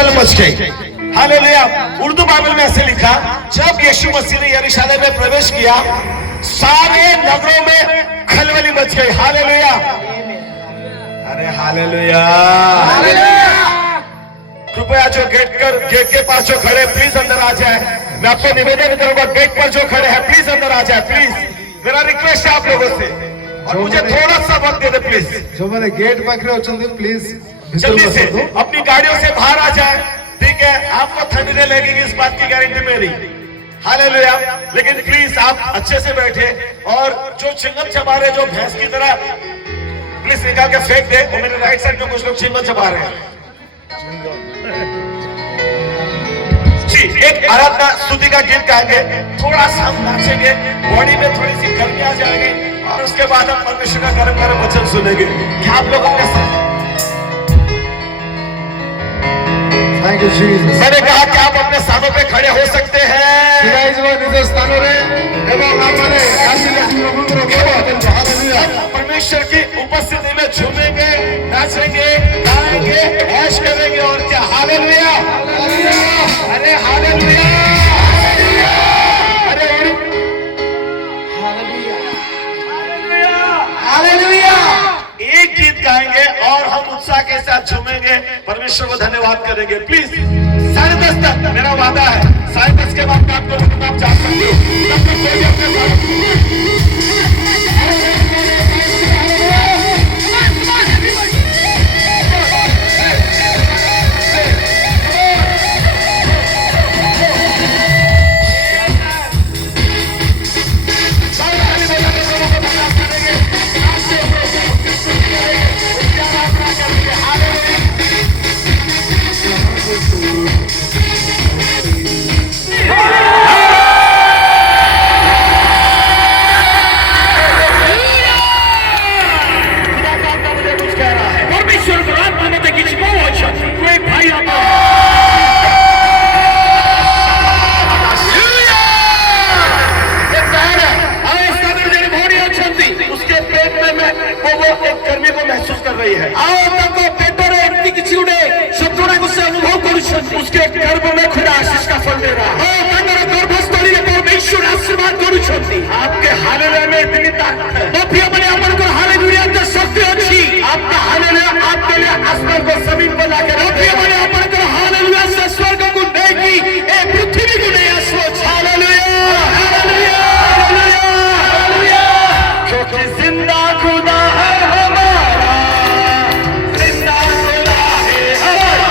हलचल मच गई। Hallelujah. Urdu Bible में ऐसे लिखा, जब यीशु मसीह ने यरूशलेम में प्रवेश किया सारे नगरों में खलबली मच गई। हालेलुया। अरे हालेलुया। कृपया जो गेट के पास जो खड़े प्लीज अंदर आ जाए। मैं आपको निवेदन करूंगा, गेट पर जो खड़े हैं प्लीज अंदर आ जाए। प्लीज मेरा रिक्वेस्ट है आप लोगों से, और मुझे थोड़ा सा वक्त दे दे प्लीज। जो मैंने गेट पाखे होचंदी प्लीज जल्दी से अपनी गाड़ियों से बाहर आ जाए। ठीक है, आपको ठंडी नहीं लगेगी इस बात की गारंटी मेरी। हालेलुया। लेकिन प्लीज आप अच्छे से बैठे, और जो चिंगम चबा रहे जो भैंस की तरह प्लीज निकाल के फेंक दे। और मेरे राइट साइड में कुछ लोग चिंगम चबा रहे हैं। जी, एक आराधना स्तुति का गीत गाएंगे, थोड़ा सा हम नाचेंगे, बॉडी में थोड़ी सी गर्मी आ जाएगी, और उसके बाद हम परमेश्वर का गर्म गर्म वचन सुनेंगे। क्या आप लोग अपने साथ? Thank you Jesus. मैंने कहा कि आप अपने स्थानों पे खड़े हो सकते हैं। परमेश्वर की उपस्थिति में झूमेंगे, नाचेंगे, गाएंगे, ऐश करेंगे, और क्या। हालेलुया। अरे हालेलुया। अरे हालेलुया। एक गीत गाएंगे और हम उत्साह के साथ झूमेंगे, परमेश्वर को धन्यवाद करेंगे। प्लीज 10:30 तक मेरा वादा है, 10:30 के बाद काम करूंगा, आप जा सकते हो। तब तक कोई भी अपने साथ उसके गर्भ में खुदा आशीष का फल दे रहा है। गर्भस्थली में परमेश्वर आशीर्वाद करुछंती। आपके हालेलुया में इतनी ताकत है। तो प्रिय बने अपन को हालेलुया का शक्ति अच्छी। आपका हालेलुया आपके लिए आसमान को जमीन पर लाके रखे। प्रिय बने अपन को हालेलुया से स्वर्ग को देगी, ए पृथ्वी को नया सोच। Hallelujah hallelujah hallelujah. क्योंकि जिंदा खुदा है हमारा, जिंदा खुदा है हमारा।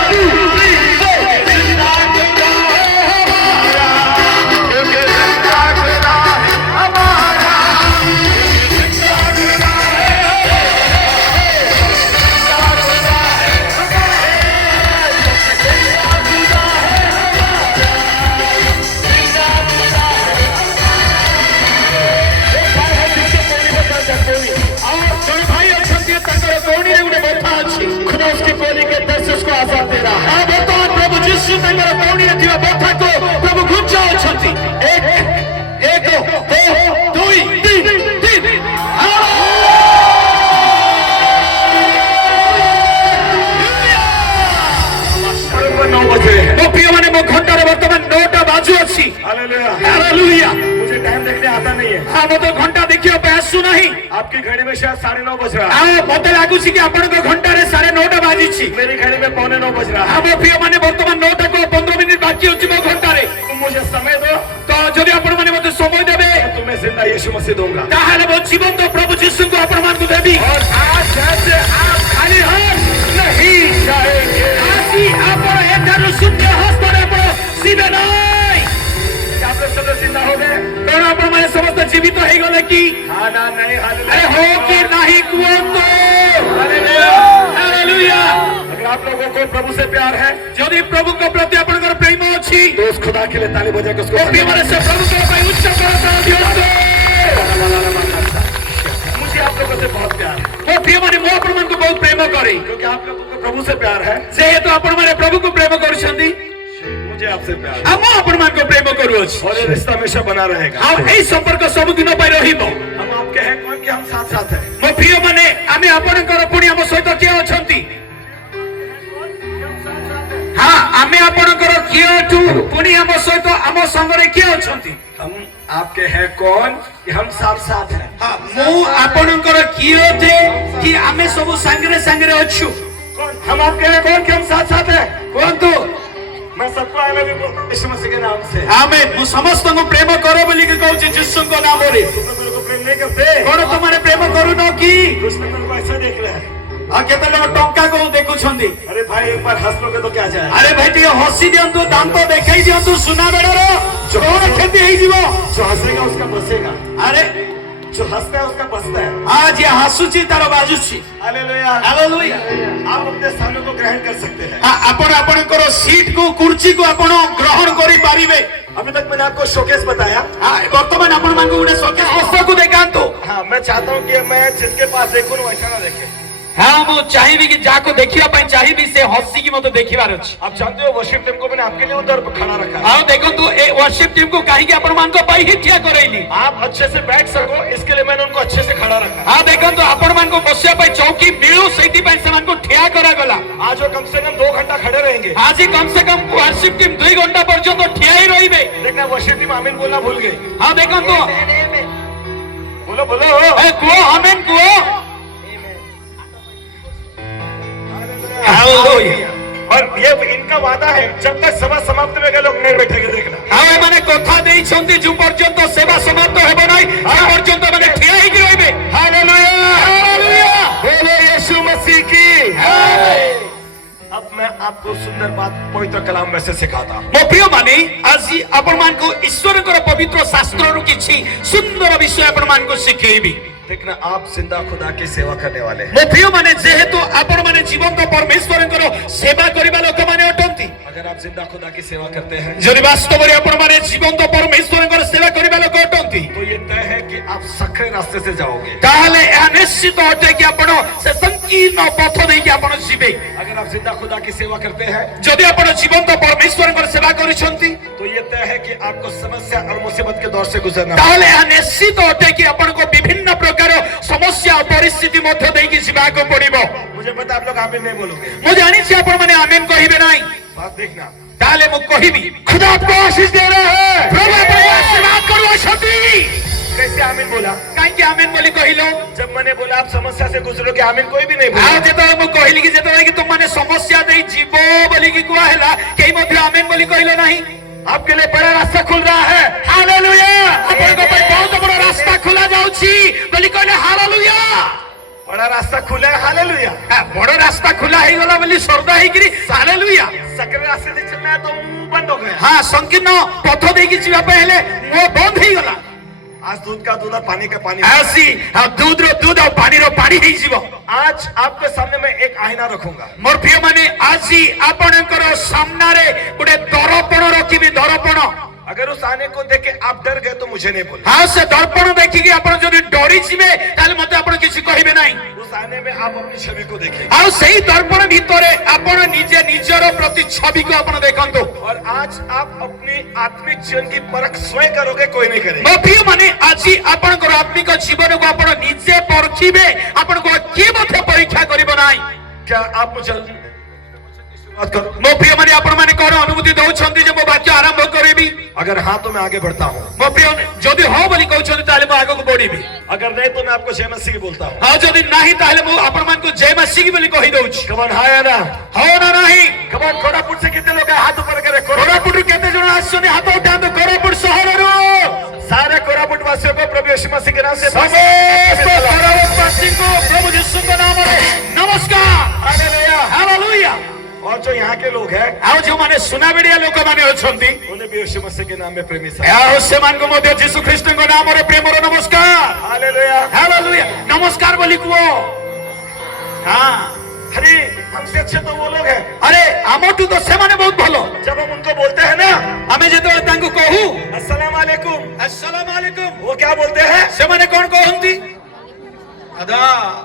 प्रभु घुंचा एक एक दो दुई तीन तीन। प्रिय माने मो घंटार वर्तमान 9टा बाजू अच्छी। हालेलुया। मुझे टाइम देखने आता नहीं है। हाँ, तो घंटा देखियो आसू नहीं। आपकी घड़ी में शायद 9:30 बज रहा है। हाँ, मत लगुच कि आपण घंटा 9:30 बाजी। मेरी घड़ी में 9:15 बज रहा है। हाँ, प्रिय माने वर्तमान 9टा को 15 मिनिट बाकी अच्छी मो घंटा रे। मुझे समय दो, तो जदि आपण माने मते समय देबे तो मैं जिंदा यीशु मसीह दूंगा। ताहले वो जीवन तो प्रभु यीशु को आपण मान को देबी। और आज जैसे आप खाली हाथ नहीं जाएंगे, आसी आपण एथारु शून्य हस्त रे आपण सीबे नहीं। आप लोग सब जिंदा हो गए, कौन आपण माने समस्त जीवित हो गले की? हां ना नहीं। हालेलुया। हो कि नहीं कुओ। Hallelujah hallelujah. अगर आप लोगों को प्रभु से प्यार है, यदि प्रभु को प्रति अपन प्रेम अच्छी, तो उस खुदा के लिए ताली बजा के उसको प्रभु के उच्च मुझे आप लोगों से बहुत प्यार है। वो प्रिय माने मो अपन मन को बहुत प्रेम करे, क्योंकि आप लोगों को प्रभु से प्यार है। से तो अपन माने प्रभु को प्रेम करछंती, मुझे आपसे प्यार है। हम अपन मन को प्रेम करूछ, और ये रिश्ता हमेशा बना रहेगा। हम एई संपर्क सब दिन पाई रहिबो। हम आपके हैं कोन कि हम साथ साथ है। मो प्रिय माने आमे अपन कर पुणी हम सहित के अछंती। हाँ, आमे आपणकर किए अछु पुनी हम सहित आम संगरे किए अछंती हम आपके हैं कौन कि हम साथ साथ हैं मु आपणकर किए थे कि आमे सब संगरे संगरे अछु कौन हम आपके हैं कौन कि हम साथ साथ हैं कौन तो मैं सबको आई लव यू यीशु मसीह के नाम से आमेन मु समस्त को प्रेम करो बोली के कहू छी यीशु को नाम रे तुम तो मेरे को प्रेम नहीं करते कोन तुम्हारे प्रेम करू न की दुश्मन मेरे को ऐसा देख रहा है आ केते लोग टंका को देखु छंदी अरे भाई एक बार हंस लोगे तो क्या जाए अरे भाई टिके हसी दियंतु दांत देखाई दियंतु सुना बेडरो जोर खेती हेई जीवो जो हंसेगा उसका बसेगा अरे जो हंसता है उसका बसता है आज ये हसुची तार बाजुची हालेलुया हालेलुया आप अपने स्थानों को ग्रहण कर सकते हैं आपण आपणकर सीट को कुर्सी को आपण ग्रहण करि पारिबे अभी तक मैंने आपको शोकेस बताया वर्तमान आपण मान को उडे सोके हस्त को देखांतो हाँ मैं चाहता हूँ कि मैं जिसके पास देखूं वैसा ना देखे हाँ मु चाहिबी कि जाको देखिया पई चाहिबी से हसी की मते देखिबार अछि आप जानते हो वर्शिप टीम को मैंने आपके लिए उधर खड़ा रखा है आओ देखो तू ए वर्शिप टीम को काहे कि आपण मान को पाई ही ठिया करैली आप अच्छे से बैठ सको इसके लिए मैंने उनको अच्छे से खड़ा रखा है हां देखो तो आपण मान को बसिया पई चौकी मिलू सेठी पई से मान को ठिया करा गला आज वो कम से कम 2 घंटा खड़े रहेंगे आज ही कम से कम वर्शिप टीम 2 घंटा पर्यंत ठिया ही रहिबे देखना वर्शिप टीम आमीन बोलना भूल गई हां देखो तो बोलो बोलो ए को आमीन को हालेलुया और ये इनका वादा है जब तक सभा समाप्त में गए लोग नहीं बैठेंगे देखना आवे माने कथा देई छंती जु पर्यंत सेवा समाप्त हेबो नै आ पर्यंत माने ठिया ही रहिबे हालेलुया हालेलुया बोलो यीशु मसीह की अब मैं आपको सुंदर बात पवित्र कलाम में से सिखाता हूँ मो प्रिय माने आज आपण मान को ईश्वर पवित्र शास्त्र रु किछि सुंदर विषय आपण मान को सिखेबी देखना आप जिंदा खुदा की सेवा करने वाले हैं मो प्रिय माने जेहेतु आपण माने जीवंत परमेश्वर सेवा करिबा लोक माने अटंती अगर आप जिंदा खुदा की सेवा करते हैं जदि वास्तव रे आपण माने जीवंत परमेश्वर सेवा करिबा लोक अटंती तो ये तय है कि आप सक्रिय रास्ते से जाओगे ताहले या निश्चित अटे कि आपण से संकीर्ण पथ दे कि आपण जीवे अगर आप जिंदा खुदा की सेवा करते हैं जदि आपण जीवंत परमेश्वर सेवा करिसंती तो ये तय है कि आपको समस्या और मुसीबत के दौर से गुजरना ताहले या निश्चित अटे कि आपण को विभिन्न प्रकार समस्या और परिस्थिति मध्य दे कि जीवा को पड़िबो मुझे पता आप लोग आमीन नहीं बोलोगे मु जानि छी आपण माने आमीन कहिबे नाही बात देखना ताले मु कहिबी खुदा आपको आशीष दे रहा है प्रभु आपको आशीर्वाद करो शक्ति कैसे आमीन बोला काहे कि आमीन बोली कहिलो जब मैंने बोला आप समस्या से गुजरोगे आमीन कोई भी नहीं आ बोला जेतो मु कहिली कि जेतो कि तुम माने समस्या देई जीवो बोली कि कुआ हैला केई मध्य आमीन बोली कहिलो नाही आपके लिए बड़ा रास्ता खुल रहा है हालेलुया अपन को भाई बहुत बड़ा रास्ता खुला जाउची बोली कहले हालेलुया बड़ा रास्ता खुला है हालेलुया बड़ा रास्ता खुला है गला बोली सरदा है गिरी हालेलुया सक्रिय रास्ते से चलना है तो मुंह बंद हो गया हां संकीर्ण पथ दे कि जीवा पहले वो बंद ही गला आज दूध का दूध और पानी का पानी आसी दूध रो दूध और पानी रो पानी ही जीव आज आपके सामने मैं एक आईना रखूंगा मोर प्रिय माने आजी आपणकर सामना रे गुडे दर्पण रखिबी दर्पण अगर उस आने को देख के आप डर गए तो मुझे नहीं बोलना हां से दर्पण देखि कि आपण जदी डरी जिवे ताले मते आपण किछि कहिबे नाही उस आने में आप अपनी छवि को देखेंगे आ सेही दर्पण भितरे आपण निजे निजर प्रति छवि को आपण देखंतो और आज आप अपनी आत्मिक जीवन की परख स्वयं करोगे कोई नहीं करेगा मो प्रिय माने आजी आपणकर आत्मिक जीवन को आपण निजे परखिबे आपण को के मते परीक्षा करिबो नाही क्या आप मुझे बात करो मो प्रिय माने आपण माने कोन अनुभूति दउछंती जे मो वाक्य आरंभ करिबी अगर हाँ तो मैं आगे बढ़ता हूँ मो प्रिय जदी हो बोली कहउछंती ताले मो आगो को बढ़ीबी अगर नहीं तो मैं आपको जय मसीह की बोलता हूँ हां जदी नाही ताले मो आपण मान को जय मसीह की बोली कहि दउछि कमान हाँ या ना हो ना नाही कमान कोरापुट से कितने लोग हैं? हाथ ऊपर करे कोरापुट केते जण आछनी हाथ उठांतो कोरापुट शहर रो सारे कोरापुट वासियों को प्रभु यीशु मसीह के नाम से समस्त कोरापुट वासी को प्रभु यीशु के नाम रे नमस्कार हालेलुया हालेलुया और जो यहाँ के लोग हैं आ जो माने सुना बेडिया लोक माने अछंती उन्हें भी यीशु मसीह के नाम में प्रेमी सा आ से मान को मध्य यीशु ख्रीष्ट को नाम रे प्रेम रो नमस्कार हालेलुया हालेलुया नमस्कार बोली को हां अरे हमसे अच्छे तो वो लोग हैं अरे आमटू तो से माने बहुत भलो जब हम उनको बोलते हैं ना हमें जेतो तांको कहू अस्सलाम वालेकुम अस्सलाम वालेकुम वो क्या बोलते हैं से माने कोन कहंती अदा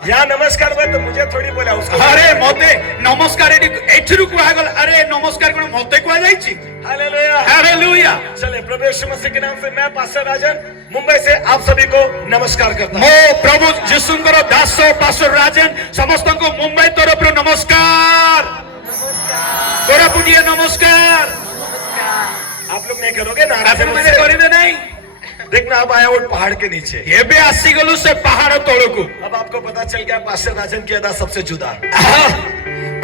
यहाँ नमस्कार हुआ तो मुझे थोड़ी बोला उसको अरे मते नमस्कार एठिरु को आगल अरे नमस्कार कोन मते को जाईची हालेलुया हालेलुया चले प्रभु यीशु मसीह के नाम से मैं पास्टर राजन मुंबई से आप सभी को नमस्कार करता हूँ मो प्रभु यीशुंकर दास पास्टर राजन समस्त को मुंबई तरफ नमस्कार कोरापुटिया नमस्कार आप लोग नहीं करोगे ना? आपण मैंने करिबे नहीं देखना अब आया वो पहाड़ के नीचे। एबे आसी गलु से पहाड़ तोड़को अब आपको पता चल गया पास्टर राजन की अदा सबसे जुदा।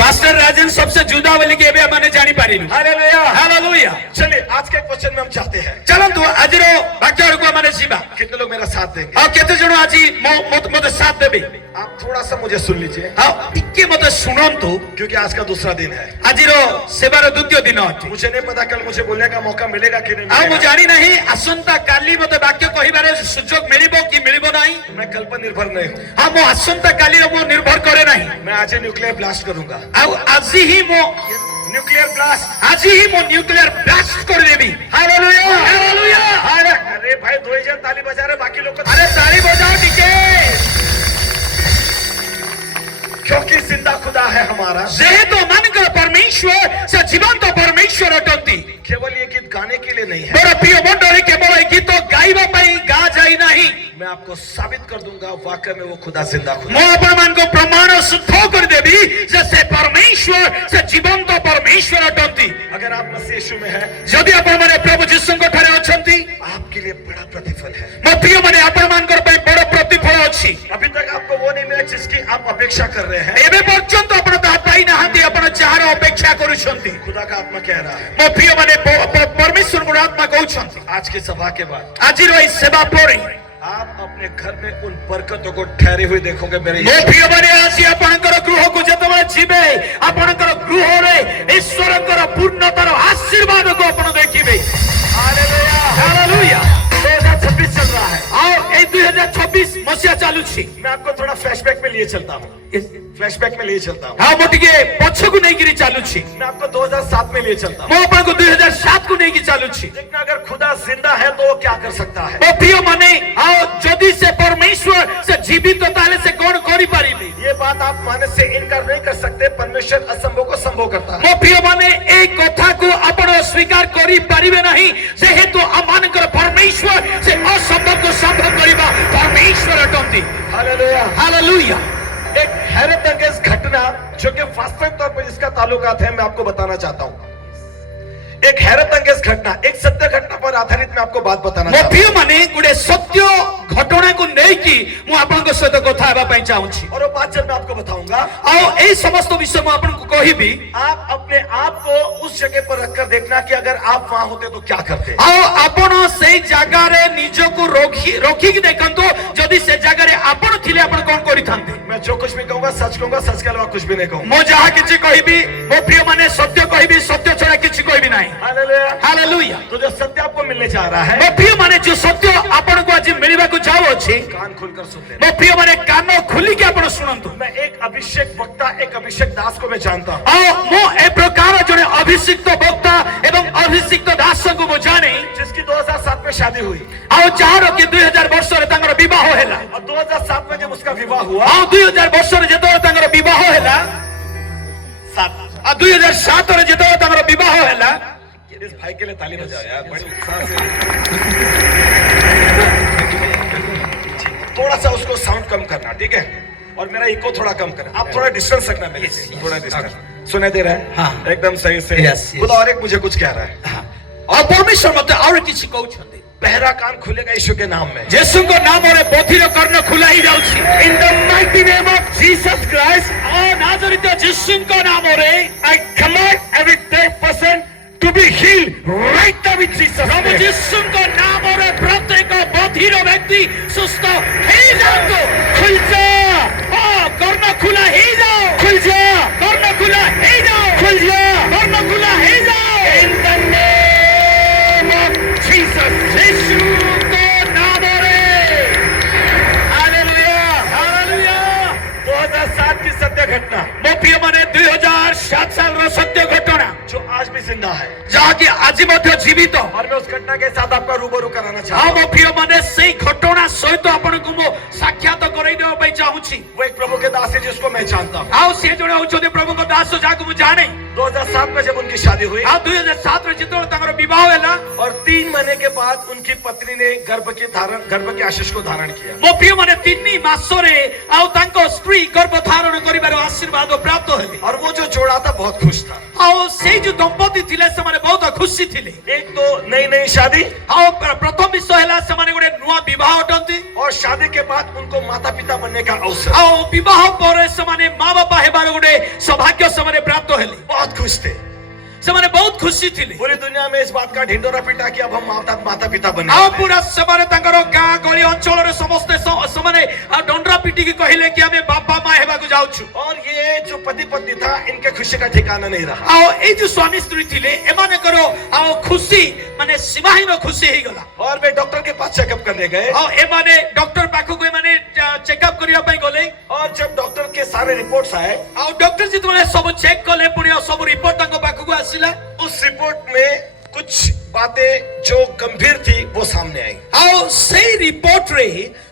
पास्टर राजन सबसे जुदा वाली के एबे माने जानी पारिनु। Hallelujah hallelujah. चलिए आज के क्वेश्चन में हम चाहते हैं चलंतु आजिरो वाक्य को माने जीवा कितने लोग मेरा साथ देंगे? आ केते जण आजी मते साथ देबे आप थोड़ा सा मुझे सुन लीजिए आ टिके मते सुनंतु क्योंकि आज का दूसरा दिन है। आजिरो सेवार द्वितीय दिन अछि मुझे नहीं पता कल मुझे बोलने का मौका मिलेगा कि नहीं आ मु मिलेगा। जानी नहीं आसंता काली मते वाक्य कहिबारे सुजोग मिलिबो कि मिलिबो नाही मैं कल पर निर्भर नहीं हूँ। आ मु आसंता काली रो मु निर्भर करे नाही मैं आज न्यूक्लियर ब्लास्ट करूंगा। आ आजी ही मु न्यूक्लियर ब्लास्ट आज ही मु न्यूक्लियर ब्लास्ट कर देबी। Hallelujah hallelujah. अरे भाई 2000 ताली बजा रहे बाकी लोग अरे ताली बजाओ टिके क्योंकि जिंदा खुदा है हमारा। जेहेतु मानकर परमेश्वर से जीवंत परमेश्वर अटंती केवल ये गीत गाने के लिए नहीं है। बड़ प्रिय मंडली केवल ए गीत गाइबा पई गा जाई नाही मैं आपको साबित कर दूंगा वाकई में वो खुदा जिंदा खुदा। मो अपन मान को प्रमाण सिद्ध कर देबी जैसे परमेश्वर से जीवंत परमेश्वर अटंती। अगर आप मसीह यीशु में हैं जदि अपन माने प्रभु यीशु को ठारे अछंती आपके लिए बड़ा प्रतिफल है। मो प्रिय माने अपन मान कर पई बड़ प्रतिफल अछि। अभी तक आपको वो नहीं मिला जिसकी आप अपेक्षा कर रहे हैं। एबे पर्यंत अपन ता पाई नाहंती अपन चाहर अपेक्षा करूछंती। खुदा का आत्मा कह रहा है मो प्रिय माने परमेश्वर गुण आत्मा कहउछंती आज की सभा के बाद आज रो सेवा परे आप अपने घर में उन बरकतों को ठहरे हुए देखोगे मेरे मो प्रिय माने आसी आपनकर गृह को जतबे छिबे आपनकर गृह रे ईश्वरकर पूर्णतर आशीर्वाद को अपन देखिबे। Hallelujah hallelujah. 2026 चल रहा है और ए 2026 मसिया चालू छी। मैं आपको थोड़ा फ्लैशबैक में लिए चलता हूँ। फ्लैशबैक में लिए चलता हूँ। हां मोटिके पछकु नै गिरी चालू छी। मैं आपको 2007 में लिए चलता हूँ। मो अपन को 2007 को नै गी चालू छी। देखना अगर खुदा जिंदा है तो वो क्या कर सकता है। मो प्रिय माने आ जदि से परमेश्वर से जीवित ताले से कोन करि पारिबे। ये बात आप मानने से इनकार नहीं कर सकते। परमेश्वर असंभव को संभव करता है। मो प्रिय माने ए कथा को आपण स्वीकार करि पारिबे नहीं जेहेतु अमानकर परमेश्वर से असंभव को संभव करिबा परमेश्वर अटंती। Hallelujah hallelujah. एक हैरत अंगेज घटना जो कि वास्तविक तौर पर इसका ताल्लुकात है मैं आपको बताना चाहता हूँ। एक हैरत अंगेज घटना एक सत्य घटना पर आधारित मैं आपको बात बताना मो चाहता हूँ। प्रिय माने गुडे सत्य घटना को नै कि मु आपन को सहित कथा हेबा पई चाहू छी और वो बात जब मैं आपको बताऊंगा आ ए समस्त विषय में आपन को कहिबी आप अपने आप को उस जगह पर रखकर देखना कि अगर आप वहां होते तो क्या करते। आ आपण से जगह रे निजो को रोकी कि देखंतो जदि से जगह रे आपण थिले आपण कोन करि थांते। मैं जो कुछ भी कहूंगा सच के अलावा कुछ भी नहीं कहूंगा। मो जहा किछि कहिबी मो प्रिय माने सत्य कहिबी सत्य छडा किछि कहिबी नाही। Hallelujah hallelujah. तो जो सत्य आपको मिलने जा रहा है मो प्रिय माने जो सत्य आपण को आज मिलबा को जाओ अछि कान खोलकर सुन लेना। मो प्रिय माने कान खुली के आपण सुनंतु। मैं एक अभिषेक वक्ता एक अभिषेक दास को मैं जानता हूँ। आ मो ए प्रकार जने अभिषिक्त वक्ता एवं अभिषिक्त दास को मो जाने जिसकी 2007 में शादी हुई आ चारो कि 2000 वर्ष रे तांगर विवाह हेला और 2007 में जब उसका विवाह हुआ आ 2000 वर्ष रे जेतो तांगर विवाह हेला 2007 रे जेतो तांगर विवाह हेला। इस भाई के लिए ताली बजाओ यार बड़े उत्साह से। थोड़ा सा उसको साउंड कम करना ठीक है और मेरा इको थोड़ा कम करना। आप थोड़ा डिस्टेंस रखना मेरे से थोड़ा डिस्टेंस। सुनाई दे रहा है हाँ। एकदम सही से। Yes, yes. खुदा और एक मुझे कुछ कह रहा है और परमेश्वर मते और किछि कहउ छथि पहरा कान खुलेगा यीशु के नाम में। यीशु को नाम रे पोथीर कर्ण खुलाई जाउ छी in the mighty name of Jesus Christ आ नाजरित यीशु को नाम रे I command every dead person to be healed right now in Jesus प्रभु नेम। यीशु को नाम रे प्रत्येक बधिर व्यक्ति सुस्थ हे जाओ। खुल जा आ कर्ण खुला हे जाओ। खुल जा कर्ण खुला हे जाओ। खुल जा कर्ण खुला हे जाओ। In the name of Jesus. यीशु को नाम रे। Hallelujah hallelujah. 2007 की सत्य घटना मो प्रिय माने 2007 साल रो सत्य घटना जो आज भी भी जिंदा है ଯାହାକି ଆଜି ମଧ୍ୟ ଜୀବିତ। और मैं उस घटना के साथ आपका रूबरू कराना ଆଉ चाहता ମୋ हूँ। ପ୍ରିୟ ମାନେ ସେଇ ଘଟଣା ସହିତ ଆପଣଙ୍କୁ ମୁଁ ସାକ୍ଷାତ କରାଇ ଦେବା ପାଇଁ ଚାହୁଁଛି। वो एक प्रभु के दास है जिसको मैं जानता हूँ। ଆଉ ସେ ଜଣେ ହଉଛନ୍ତି ପ୍ରଭୁଙ୍କ ଦାସ ଯାହାକୁ ମୁଁ ଜାଣେ। 2007 में जब उनकी शादी हुई ଆଉ 2007 ରେ ଯେତେବେଳେ ତାଙ୍କର ବିବାହ ହେଲା, और 3 महीने के बाद उनकी पत्नी ने गर्भ के आशीष को धारण किया। ମୋ ପ୍ରିୟ ମାନେ 3 ମାସରେ ଆଉ ତାଙ୍କ ସ୍ତ୍ରୀ ଗର୍ଭ ଧାରଣ କରିବାର ଆଶୀର୍ବାଦ ପ୍ରାପ୍ତ ହେଲେ। और वो जो जोड़ा था बहुत खुश था। ଆଉ ସେଇ ଯୋଉ ଦମ୍ପତି ଥିଲେ ସେମାନେ ବହୁତ ଖୁସି ଥିଲେ। एक तो नई शादी ଆଉ ପ୍ରଥମ ବିଷୟ ହେଲା ସେମାନେ ଗୋଟେ ନୂଆ ବିବାହ ଅଟନ୍ତି। और शादी के बाद उनको माता पिता बनने का अवसर। ଆଉ ବିବାହ ପରେ ସେମାନେ ମା ବାପା ହେବାର ଗୋଟେ ସୌଭାଗ୍ୟ ସେମାନେ ପ୍ରାପ୍ତ ହେଲେ। बहुत खुश थे। ସେମାନେ ବହୁତ ଖୁସି ଥିଲେ। पूरी दुनिया में इस बात का ढिंडोरा पिटा कि अब हम माता पिता बने। ଆଉ ପୁରା ସେମାନେ ତାଙ୍କର ଗାଁ ଗଳି ଅଞ୍ଚଳରେ ସମସ୍ତେ ସେମାନେ ଡଣ୍ଡରା ପିଟିକି କହିଲେ କି ଆମେ ବାପା ମା ହେବାକୁ ଯାଉଛୁ। और ये जो पति पत्नी था इनके खुशी का ठिकाना नहीं रहा। ଆଉ ଏଇ ଯୋଉ ସ୍ୱାମୀ ସ୍ତ୍ରୀ ଥିଲେ ଏମାନଙ୍କର ଆଉ ଖୁସି ମାନେ ସୀମାହୀନ ଖୁସି ହେଇଗଲା। और वे डॉक्टर के पास चेकअप करने गए। ଆଉ ଏମାନେ ଡକ୍ଟର ପାଖକୁ ଏମାନେ ଚେକअप କରିବା ପାଇଁ ଗଲେ। और जब डॉक्टर के सारे रिपोर्ट्स आए ଆଉ ଡକ୍ଟର ଯେତେବେଳେ ସବୁ ଚେକ୍ କଲେ ପୁଣି ସବୁ ରିପୋର୍ଟ ତାଙ୍କ ପାଖକୁ ଆସିଲା। उस रिपोर्ट में कुछ बातें जो गंभीर थी वो सामने आई। ଆଉ ସେଇ ରିପୋର୍ଟରେ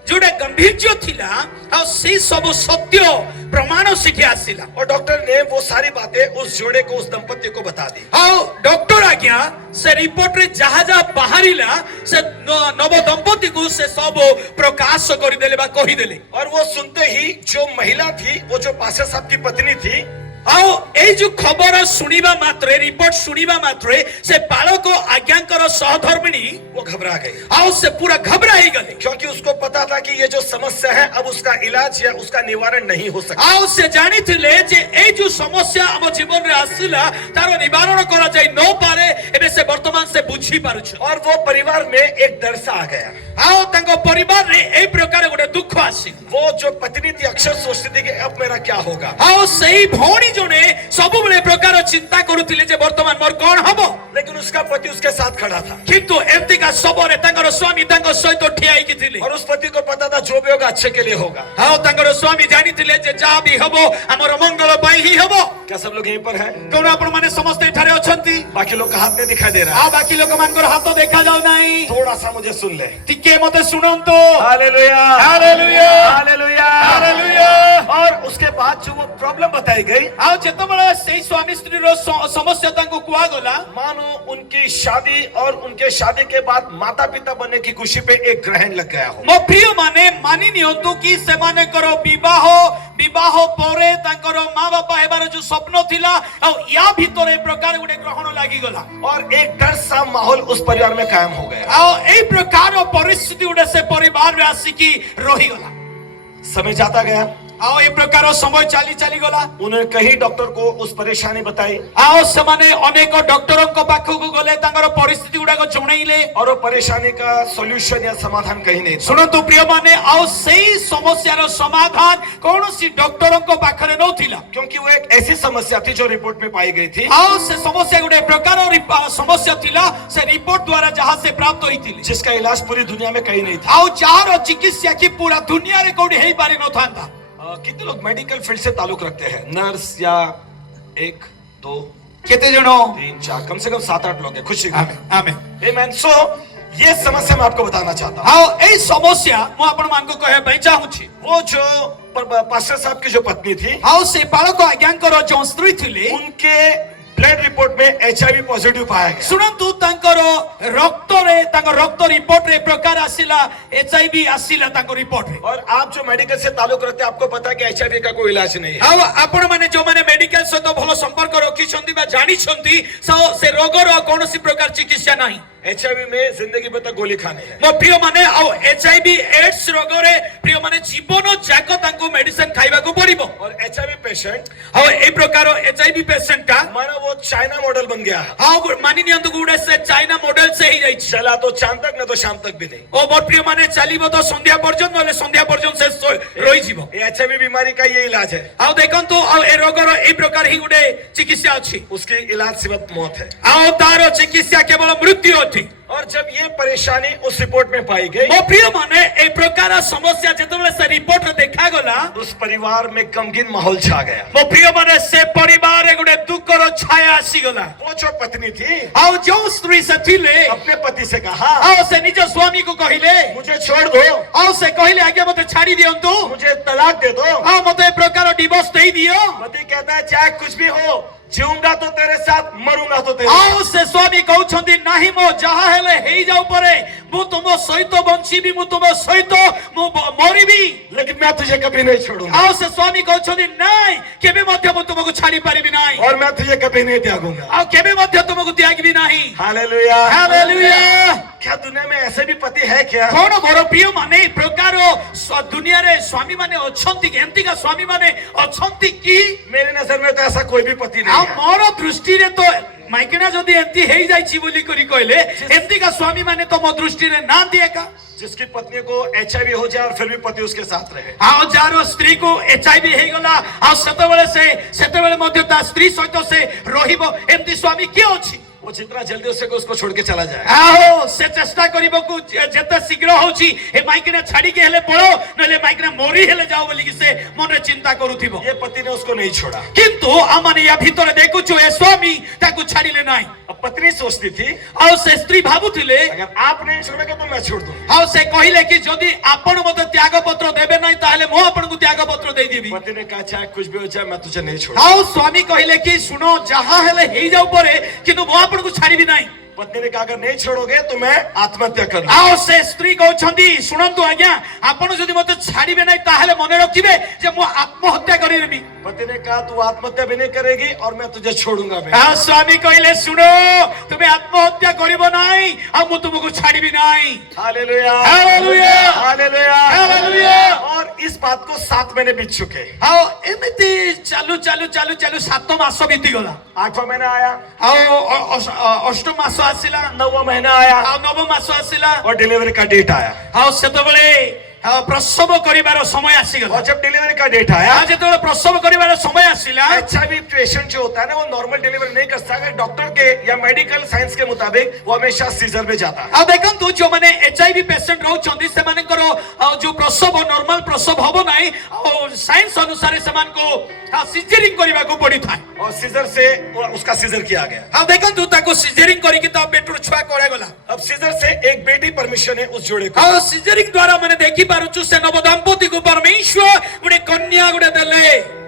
ଯୋଉଟା ଗମ୍ଭୀର୍ଯ୍ୟ ଥିଲା ଆଉ ସେଇ ସବୁ ସତ୍ୟ ପ୍ରମାଣ ଶିଖି ଆସିଲା। और डॉक्टर ने वो सारी बातें उस जोड़े को उस दंपति को बता दी। ଆଉ ଡକ୍ଟର ଆଜ୍ଞା ସେ ରିପୋର୍ଟରେ ଯାହା ଯାହା ବାହାରିଲା ସେ ନବ ଦମ୍ପତିକୁ ସେ ସବୁ ପ୍ରକାଶ କରିଦେଲେ ବା କହିଦେଲେ। और वो सुनते ही जो महिला थी वो जो पास्टर साहब की पत्नी थी ଆଉ ଏଇ ଯୋଉ ଖବର ଶୁଣିବା ମାତ୍ରେ ରିପୋର୍ଟ ଶୁଣିବା ମାତ୍ରେ ସେ ବାଳକ ଆଜ୍ଞାଙ୍କର ସହଧର୍ମିଣୀ वो घबरा गई। ଆଉ ସେ ପୁରା ଘବରା ହେଇଗଲେ। क्योंकि उसको पता था कि ये जो समस्या है अब उसका इलाज या उसका निवारण नहीं हो सकता। ଆଉ ସେ ଜାଣିଥିଲେ ଯେ ଏଇ ଯୋଉ ସମସ୍ୟା ଆମ ଜୀବନରେ ଆସିଲା ତାର ନିବାରଣ କରାଯାଇ ନ ପାରେ। ଏବେ ସେ ବର୍ତ୍ତମାନ ସେ ବୁଝି ପାରୁଛନ୍ତି। और वो परिवार में एक डर सा आ गया। ଆଉ ତାଙ୍କ ପରିବାରରେ ଏଇ ପ୍ରକାର ଗୋଟେ ଦୁଃଖ ଆସିଲା। वो जो पत्नी थी अक्सर सोचती थी कि अब मेरा क्या होगा। ଆଉ ସେଇ ଭଉଣୀ ଜଣେ ସବୁବେଳେ ପ୍ରକାର ଚିନ୍ତା କରୁଥିଲେ ଯେ ବର୍ତ୍ତମାନ ମୋର କଣ ହବ। लेकिन उसका पति उसके साथ खड़ा था। କିନ୍ତୁ ଏତିକା ସବରେ ତାଙ୍କର ସ୍ୱାମୀ ତାଙ୍କ ସହିତ ଠିଆ ହେଇକି ଥିଲେ। और उस पति को पता था जो भी होगा अच्छे के लिए होगा। ଆଉ ତାଙ୍କର ସ୍ୱାମୀ ଜାଣିଥିଲେ ଯେ ଯାହା ବି ହବ ଆମର ମଙ୍ଗଳ ପାଇଁ ହିଁ ହବ। क्या सब लोग यहीं पर हैं? କଣ ଆପଣ ମାନେ ସମସ୍ତେ ଏଠାରେ ଅଛନ୍ତି? बाकी लोग का हाथ नहीं दिखाई दे रहा है। ଆଉ ବାକି ଲୋକମାନଙ୍କର ହାତ ଦେଖାଯାଉ ନାହିଁ। थोड़ा सा मुझे सुन ले। ଟିକେ ମତେ ଶୁଣନ୍ତୁ। Hallelujah hallelujah hallelujah hallelujah. और उसके बाद जो वो प्रॉब्लम बताई गई ଆଉ ଯେତେବେଳେ ସେଇ ସ୍ୱାମୀ ସ୍ତ୍ରୀର ସମସ୍ୟା ତାଙ୍କୁ କୁହାଗଲା मानो उनकी शादी और उनके शादी के बाद माता पिता बनने की खुशी पे एक ग्रहण लग गया हो। ମୋ ପ୍ରିୟ ମାନେ ମାନି ନିଅନ୍ତୁ କି ସେମାନଙ୍କର ବିବାହ ପରେ ତାଙ୍କର ମା ବାପା ହେବାର ଯୋଉ ସ୍ୱପ୍ନ ଥିଲା ଆଉ ୟା ଭିତରେ ପ୍ରକାର ଗୋଟେ ଗ୍ରହଣ ଲାଗିଗଲା। और एक डर सा माहौल उस परिवार में कायम हो गया। ଆଉ ଏଇ ପ୍ରକାର ପରିସ୍ଥିତି ଗୋଟେ ସେ ପରିବାରରେ ଆସିକି ରହିଗଲା। समय जाता गया। ଆଉ ଏ ପ୍ରକାର ସମୟ ଚାଲି ଗଲା। उन्होंने कई डॉक्टर को उस परेशानी बताई ଆଉ ସେମାନେ ଅନେକ ଡକ୍ଟରଙ୍କ ପାଖକୁ ଗଲେ ତାଙ୍କର ପରିସ୍ଥିତି ଗୁଡାକ ଜଣେଇଲେ। और वो परेशानी का सॉल्यूशन या समाधान कहीं नहीं था। ଶୁଣନ୍ତୁ ପ୍ରିୟ ମାନେ ଆଉ ସେଇ ସମସ୍ୟାର ସମାଧାନ କୌଣସି ଡକ୍ଟରଙ୍କ ପାଖରେ ନଥିଲା। क्योंकि वो एक ऐसी समस्या थी जो रिपोर्ट में पाई गई थी ଆଉ ସେ ସମସ୍ୟା ଗୋଟେ ପ୍ରକାର ସମସ୍ୟା ଥିଲା ସେ ରିପୋର୍ଟ ଦ୍ୱାରା ଯାହା ସେ ପ୍ରାପ୍ତ ହୋଇଥିଲେ। जिसका इलाज पूरी दुनिया में कहीं नहीं था। ଆଉ ଯାହାର ଚିକିତ୍ସା କି ପୁରା ଦୁନିଆରେ କୋଉଠି ହେଇପାରି ନଥାନ୍ତା। कितने लोग मेडिकल फील्ड से ताल्लुक रखते हैं? नर्स या 1 2 କେତେ ଜଣ 3 4 कम से कम 7-8 लोग हैं। खुशी ଆମେ आमेन। सो ये समस्या मैं आपको बताना चाहता हूँ। ଆଉ ଏଇ ସମସ୍ୟା ମୁଁ ଆପଣମାନଙ୍କୁ କହିବା ପାଇଁ ଚାହୁଁଛି। वो जो पास्टर साहब की जो पत्नी थी ଆଉ ସେ ବାଳକ ଆଜ୍ଞାଙ୍କର ଯୋଉ ସ୍ତ୍ରୀ ଥିଲେ उनके ब्लड रिपोर्ट में HIV पॉजिटिव पाया गया। ଶୁଣନ୍ତୁ ତାଙ୍କର ରକ୍ତରେ ତାଙ୍କ ରକ୍ତ ରିପୋର୍ଟରେ ପ୍ରକାର ଆସିଲା HIV ଆସିଲା ତାଙ୍କ ରିପୋର୍ଟରେ। और आप जो मेडिकल से ताल्लुक रखते हैं आपको पता है कि HIV का कोई इलाज नहीं है। ଆଉ ଆପଣ ମାନେ ଯୋଉମାନେ ମେଡିକାଲ ସହିତ ଭଲ ସମ୍ପର୍କ ରଖିଛନ୍ତି ବା ଜାଣିଛନ୍ତି ସେ ରୋଗର କୌଣସି ପ୍ରକାର ଚିକିତ୍ସା ନାହିଁ। HIV में जिंदगी भर तक गोली खानी है। ମୋ ପ୍ରିୟ ମାନେ ଆଉ HIV ଏଡ୍ସ ରୋଗରେ ପ୍ରିୟ ମାନେ ଜୀବନ ଯାକ ତାଙ୍କୁ ମେଡିସିନ ଖାଇବାକୁ ପଡିବ। और HIV पेशेंट ଆଉ ଏଇ ପ୍ରକାର HIV ପେସେଣ୍ଟ ଟା माना वो चाइना मॉडल बन गया है। ଆଉ ମାନି ନିଅନ୍ତୁ ଗୋଟେ ସେ ଚାଇନା ମଡେଲ ସେ ହେଇଯାଇଛି। चला तो चांद तक न तो शाम तक भी नहीं। ଓ ମୋର ପ୍ରିୟ ମାନେ ଚାଲିବ ତ ସନ୍ଧ୍ୟା ପର୍ଯ୍ୟନ୍ତ ନହେଲେ ସନ୍ଧ୍ୟା ପର୍ଯ୍ୟନ୍ତ ସେ ରହିଯିବ। ये HIV बीमारी का ये इलाज है। ଆଉ ଦେଖନ୍ତୁ ଆଉ ଏ ରୋଗର ଏଇ ପ୍ରକାର ହିଁ ଗୋଟେ ଚିକିତ୍ସା ଅଛି। उसकी इलाज सिर्फ मौत है। ଆଉ ତାର ଚିକିତ୍ସା କେବଳ ମୃତ୍ୟୁ ଅଛି। ହୋଇଛନ୍ତି। और जब ये परेशानी उस रिपोर्ट में पाई गई, ମୋ ପ୍ରିୟ ମାନେ এই ପ୍ରକାର ସମସ୍ୟା ଯେତେବେଳେ ସେ ରିପୋର୍ଟରେ ଦେଖାଗଲା, उस परिवार में गमगीन माहौल छा गया। ମୋ ପ୍ରିୟ ମାନେ ସେ ପରିବାରରେ ଗୋଟେ ଦୁଃଖର ଛାୟା ଆସିଗଲା। वो जो पत्नी थी ଆଉ ଯୋଉ ସ୍ତ୍ରୀ ସେ ଥିଲେ, अपने पति से कहा, ଆଉ ସେ ନିଜ ସ୍ୱାମୀକୁ କହିଲେ, मुझे छोड़ दो, ଆଉ ସେ କହିଲେ ଆଜ୍ଞା ମତେ ଛାଡି ଦିଅନ୍ତୁ, मुझे तलाक दे दो। ଆଉ ମତେ ଏ ପ୍ରକାର ଡିଭୋର୍ସ ଦେଇଦିଅ। पति कहता है चाहे कुछ भी हो, जीऊंगा तो तेरे साथ, मरूंगा तो तेरे ଆଉ साथ। ସେ ସ୍ୱାମୀ କହୁଛନ୍ତି ନାହିଁ ମୋ ଯାହା ହେଲେ ହେଇଯାଉ ପରେ ମୁଁ ତୁମ ସହିତ ବଞ୍ଚିବି, ମୁଁ ତୁମ ସହିତ ମୁଁ ମରିବି। लेकिन मैं तुझे कभी नहीं छोड़ूंगा, ଆଉ ସେ ସ୍ୱାମୀ କହୁଛନ୍ତି ନାଇଁ କେବେ ମଧ୍ୟ ମୁଁ ତୁମକୁ ଛାଡି ପାରିବି ନାହିଁ, और मैं तुझे कभी नहीं त्यागूंगा। ଆଉ କେବେ ମଧ୍ୟ ତୁମକୁ ତ୍ୟାଗିବି ନାହିଁ। हालेलुया। ହାଲେଲୁୟା। क्या दुनिया में ऐसे भी पति है क्या? କଣ ମୋର ପ୍ରିୟ ମାନେ ଏ ପ୍ରକାର ଦୁନିଆରେ ସ୍ୱାମୀ ମାନେ ଅଛନ୍ତି କି, ଏମିତିକା ସ୍ୱାମୀ ମାନେ ଅଛନ୍ତି କି? मेरी नजर में तो ऐसा कोई भी पति नहीं ଆଉ है। ମୋର ଦୃଷ୍ଟିରେ ତ ମାଇକିନା ଯଦି ଏମିତି ହେଇଯାଇଛି ବୋଲି କରି କହିଲେ ଏମିତିକା ସ୍ୱାମୀ ମାନେ ତ ମୋ ଦୃଷ୍ଟିରେ ନାହାନ୍ତି ଏକା। जिसकी पत्नी को HIV हो जाए और फिर भी पति उसके साथ रहे। ଆଉ ଯାହାର ସ୍ତ୍ରୀକୁ HIV ହେଇଗଲା ଆଉ ସେତେବେଳେ ମଧ୍ୟ ତା ସ୍ତ୍ରୀ ସହିତ ସେ ରହିବ, ଏମିତି ସ୍ୱାମୀ କିଏ ଅଛି? वो जितना जल्दी उसको छोड़ के चला जाए। ଆଉ ସେ ଚେଷ୍ଟା କରିବାକୁ ଯେତେ ଶୀଘ୍ର ହଉଛି ଏ ମାଇକିନା ଛାଡିକି ହେଲେ ପଳ, ନହେଲେ ମାଇକିନା ମରି ହେଲେ ଯାଉ ବୋଲିକି ସେ ମନରେ ଚିନ୍ତା କରୁଥିବ। ये पति ने उसको नहीं छोड़ा। କିନ୍ତୁ ଆମମାନେ ୟା ଭିତରେ ଦେଖୁଛୁ ଏ ସ୍ୱାମୀ ତାକୁ ଛାଡିଲେ ନାହିଁ। अब पत्नी सोचती थी ଆଉ ସେ ସ୍ତ୍ରୀ ଭାବୁଥିଲେ, अगर आप नहीं छोड़ोगे तो मैं छोड़ दूंगी। ଆଉ ସେ କହିଲେ କି ଯଦି ଆପଣ ମତେ ତ୍ୟାଗ ପତ୍ର ଦେବେ ନାହିଁ ତାହେଲେ ମୁଁ ଆପଣଙ୍କୁ ତ୍ୟାଗ ପତ୍ର ଦେଇଦେବି। पति ने कहा चाहे कुछ भी हो जाए मैं तुझे नहीं छोड़ूंगा। ଆଉ ସ୍ୱାମୀ କହିଲେ କି ଶୁଣ ଯାହା ହେଲେ ହେଇଯାଉ ପରେ କିନ୍ତୁ ମୁଁ ଆପଣଙ୍କୁ ଛାଡିବି ନାହିଁ। पत्नी ने कहा अगर नहीं छोड़ोगे तो मैं आत्महत्या कर लूंगी। ଆଉ ସେ ସ୍ତ୍ରୀ କହୁଛନ୍ତି ଶୁଣନ୍ତୁ ଆଜ୍ଞା ଆପଣ ଯଦି ମତେ ଛାଡିବେ ନାହିଁ ତାହେଲେ ମନେ ରଖିବେ ଯେ ମୁଁ ଆତ୍ମହତ୍ୟା କରିନେବି। पति ने कहा तू आत्महत्या भी नहीं करेगी और मैं तुझे छोड़ूंगा भी। ଆଉ ସ୍ୱାମୀ କହିଲେ ଶୁଣ ତୁମେ ଆତ୍ମହତ୍ୟା କରିବ ନାହିଁ ଆଉ ମୁଁ ତୁମକୁ ଛାଡିବି ନାହିଁ। हालेलुया। हालेलुया। हालेलुया। ହାଲେଲୁୟା। और इस बात को 7 महीने बीत चुके। ଆଉ ଏମିତି ଚାଲୁ ଚାଲୁ ଚାଲୁ ଚାଲୁ 7 ମାସ ବିତିଗଲା। 8वां महीना आया, ଆଉ ଅଷ୍ଟମ ମାସ ଆସିଲା, 9वां महीना आया ଆଉ ନବମ ମାସ ଆସିଲା, और डिलीवरी का डेट आया। ଆଉ ସେତେବେଳେ ପ୍ରସବ କରିବାର ସମୟ ଆସିଗଲା। और जब डिलीवरी का डेट आया, ଆଉ ଯେତେବେଳେ ପ୍ରସବ କରିବାର ସମୟ ଆସିଲା, HIV पेशेंट जो होता है ना वो नॉर्मल डिलीवरी नहीं कर सकता। डॉक्टर के या मेडिकल साइंस के मुताबिक वो हमेशा सीजर में जाता है। ଆଉ ଦେଖନ୍ତୁ ଯୋଉମାନେ HIV ପେସେଣ୍ଟ ରହୁଛନ୍ତି ସେମାନଙ୍କର ଯୋଉ ପ୍ରସବ ନର୍ମାଲ ପ୍ରସବ ହବ ନାହିଁ, ଆଉ ସାଇନ୍ସ ଅନୁସାରେ ସେମାନଙ୍କୁ ସିଜରିଂ କରିବାକୁ ପଡିଥାଏ। और सीजर से उसका सीजर किया गया। ଆଉ ଦେଖନ୍ତୁ ତାକୁ ସିଜରିଂ କରିକି ତା ପେଟରୁ ଛୁଆ କରାଗଲା। अब सीजर से एक बेटी परमिशन है उस जोड़े को। ଆଉ ସିଜରିଂ ଦ୍ୱାରା ମାନେ ଦେଖି ପାରୁଛୁ ସେ ନବ ଦମ୍ପତିକୁ ପରମେଶ୍ୱର ଗୋଟେ କନ୍ୟା ଗୋଟେ ଦେଲେ।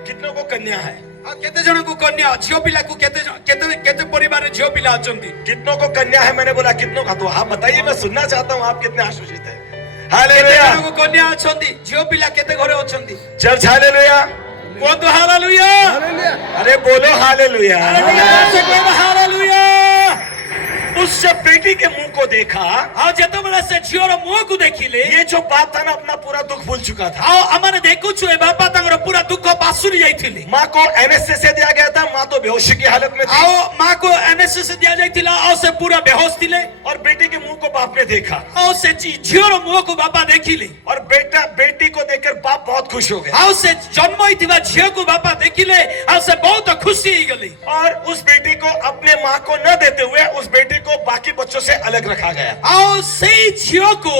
कितनों को कन्या है? ଆଉ କେତେ ଜଣଙ୍କୁ କନ୍ୟା, ଝିଅ ପିଲାକୁ କେତେ ପରିବାରରେ ଝିଅ ପିଲା ଅଛନ୍ତି? कितनों को कन्या है? मैंने बोला कितनों का, तो आप बताइए, मैं सुनना चाहता हूँ आप कितने आशीषित हैं। କେତେ हालेलुया। ଜଣଙ୍କୁ କନ୍ୟା ଅଛନ୍ତି? ଝିଅ ପିଲା କେତେ ଘରେ ଅଛନ୍ତି? Church hallelujah. କୁହନ୍ତୁ ହାଲେଲୁୟା। अरे बोलो हालेलुया। ସେ କହିବ ହାଲେଲୁୟା। उस जब बेटी के मुंह को देखा, ଆଉ ଯେତେବେଳେ ସେ ଝିଅର ମୁହଁକୁ ଦେଖିଲେ, ये जो बात था ना अपना पूरा दुख भूल चुका था। ଆଉ ଆମମାନେ ଦେଖୁଛୁ ଏ ବାପା ତାଙ୍କର ପୁରା ଦୁଃଖ ପାଶୁରି ଯାଇଥିଲେ। माँ को एनेस्थेसिया दिया गया था, माँ तो बेहोशी की हालत में थी। ଆଉ ମାକୁ ଏନେସେସି ଦିଆଯାଇଥିଲା ଆଉ ସେ ପୁରା ବେହୋସ ଥିଲେ। और बेटी के मुंह को बाप ने देखा, ଆଉ ସେ ଝିଅର ମୁହଁକୁ ବାପା ଦେଖିଲେ। और बेटी को देखकर बाप बहुत खुश हो गया। ଆଉ ସେ ଜନ୍ମ ହୋଇଥିବା ଝିଅକୁ ବାପା ଦେଖିଲେ ଆଉ ସେ ବହୁତ ଖୁସି ହେଇଗଲେ। और उस बेटी को अपने माँ को न देते हुए उस बेटी को बाकी बच्चों से अलग रखा गया। ଆଉ ସେଇ ଝିଅକୁ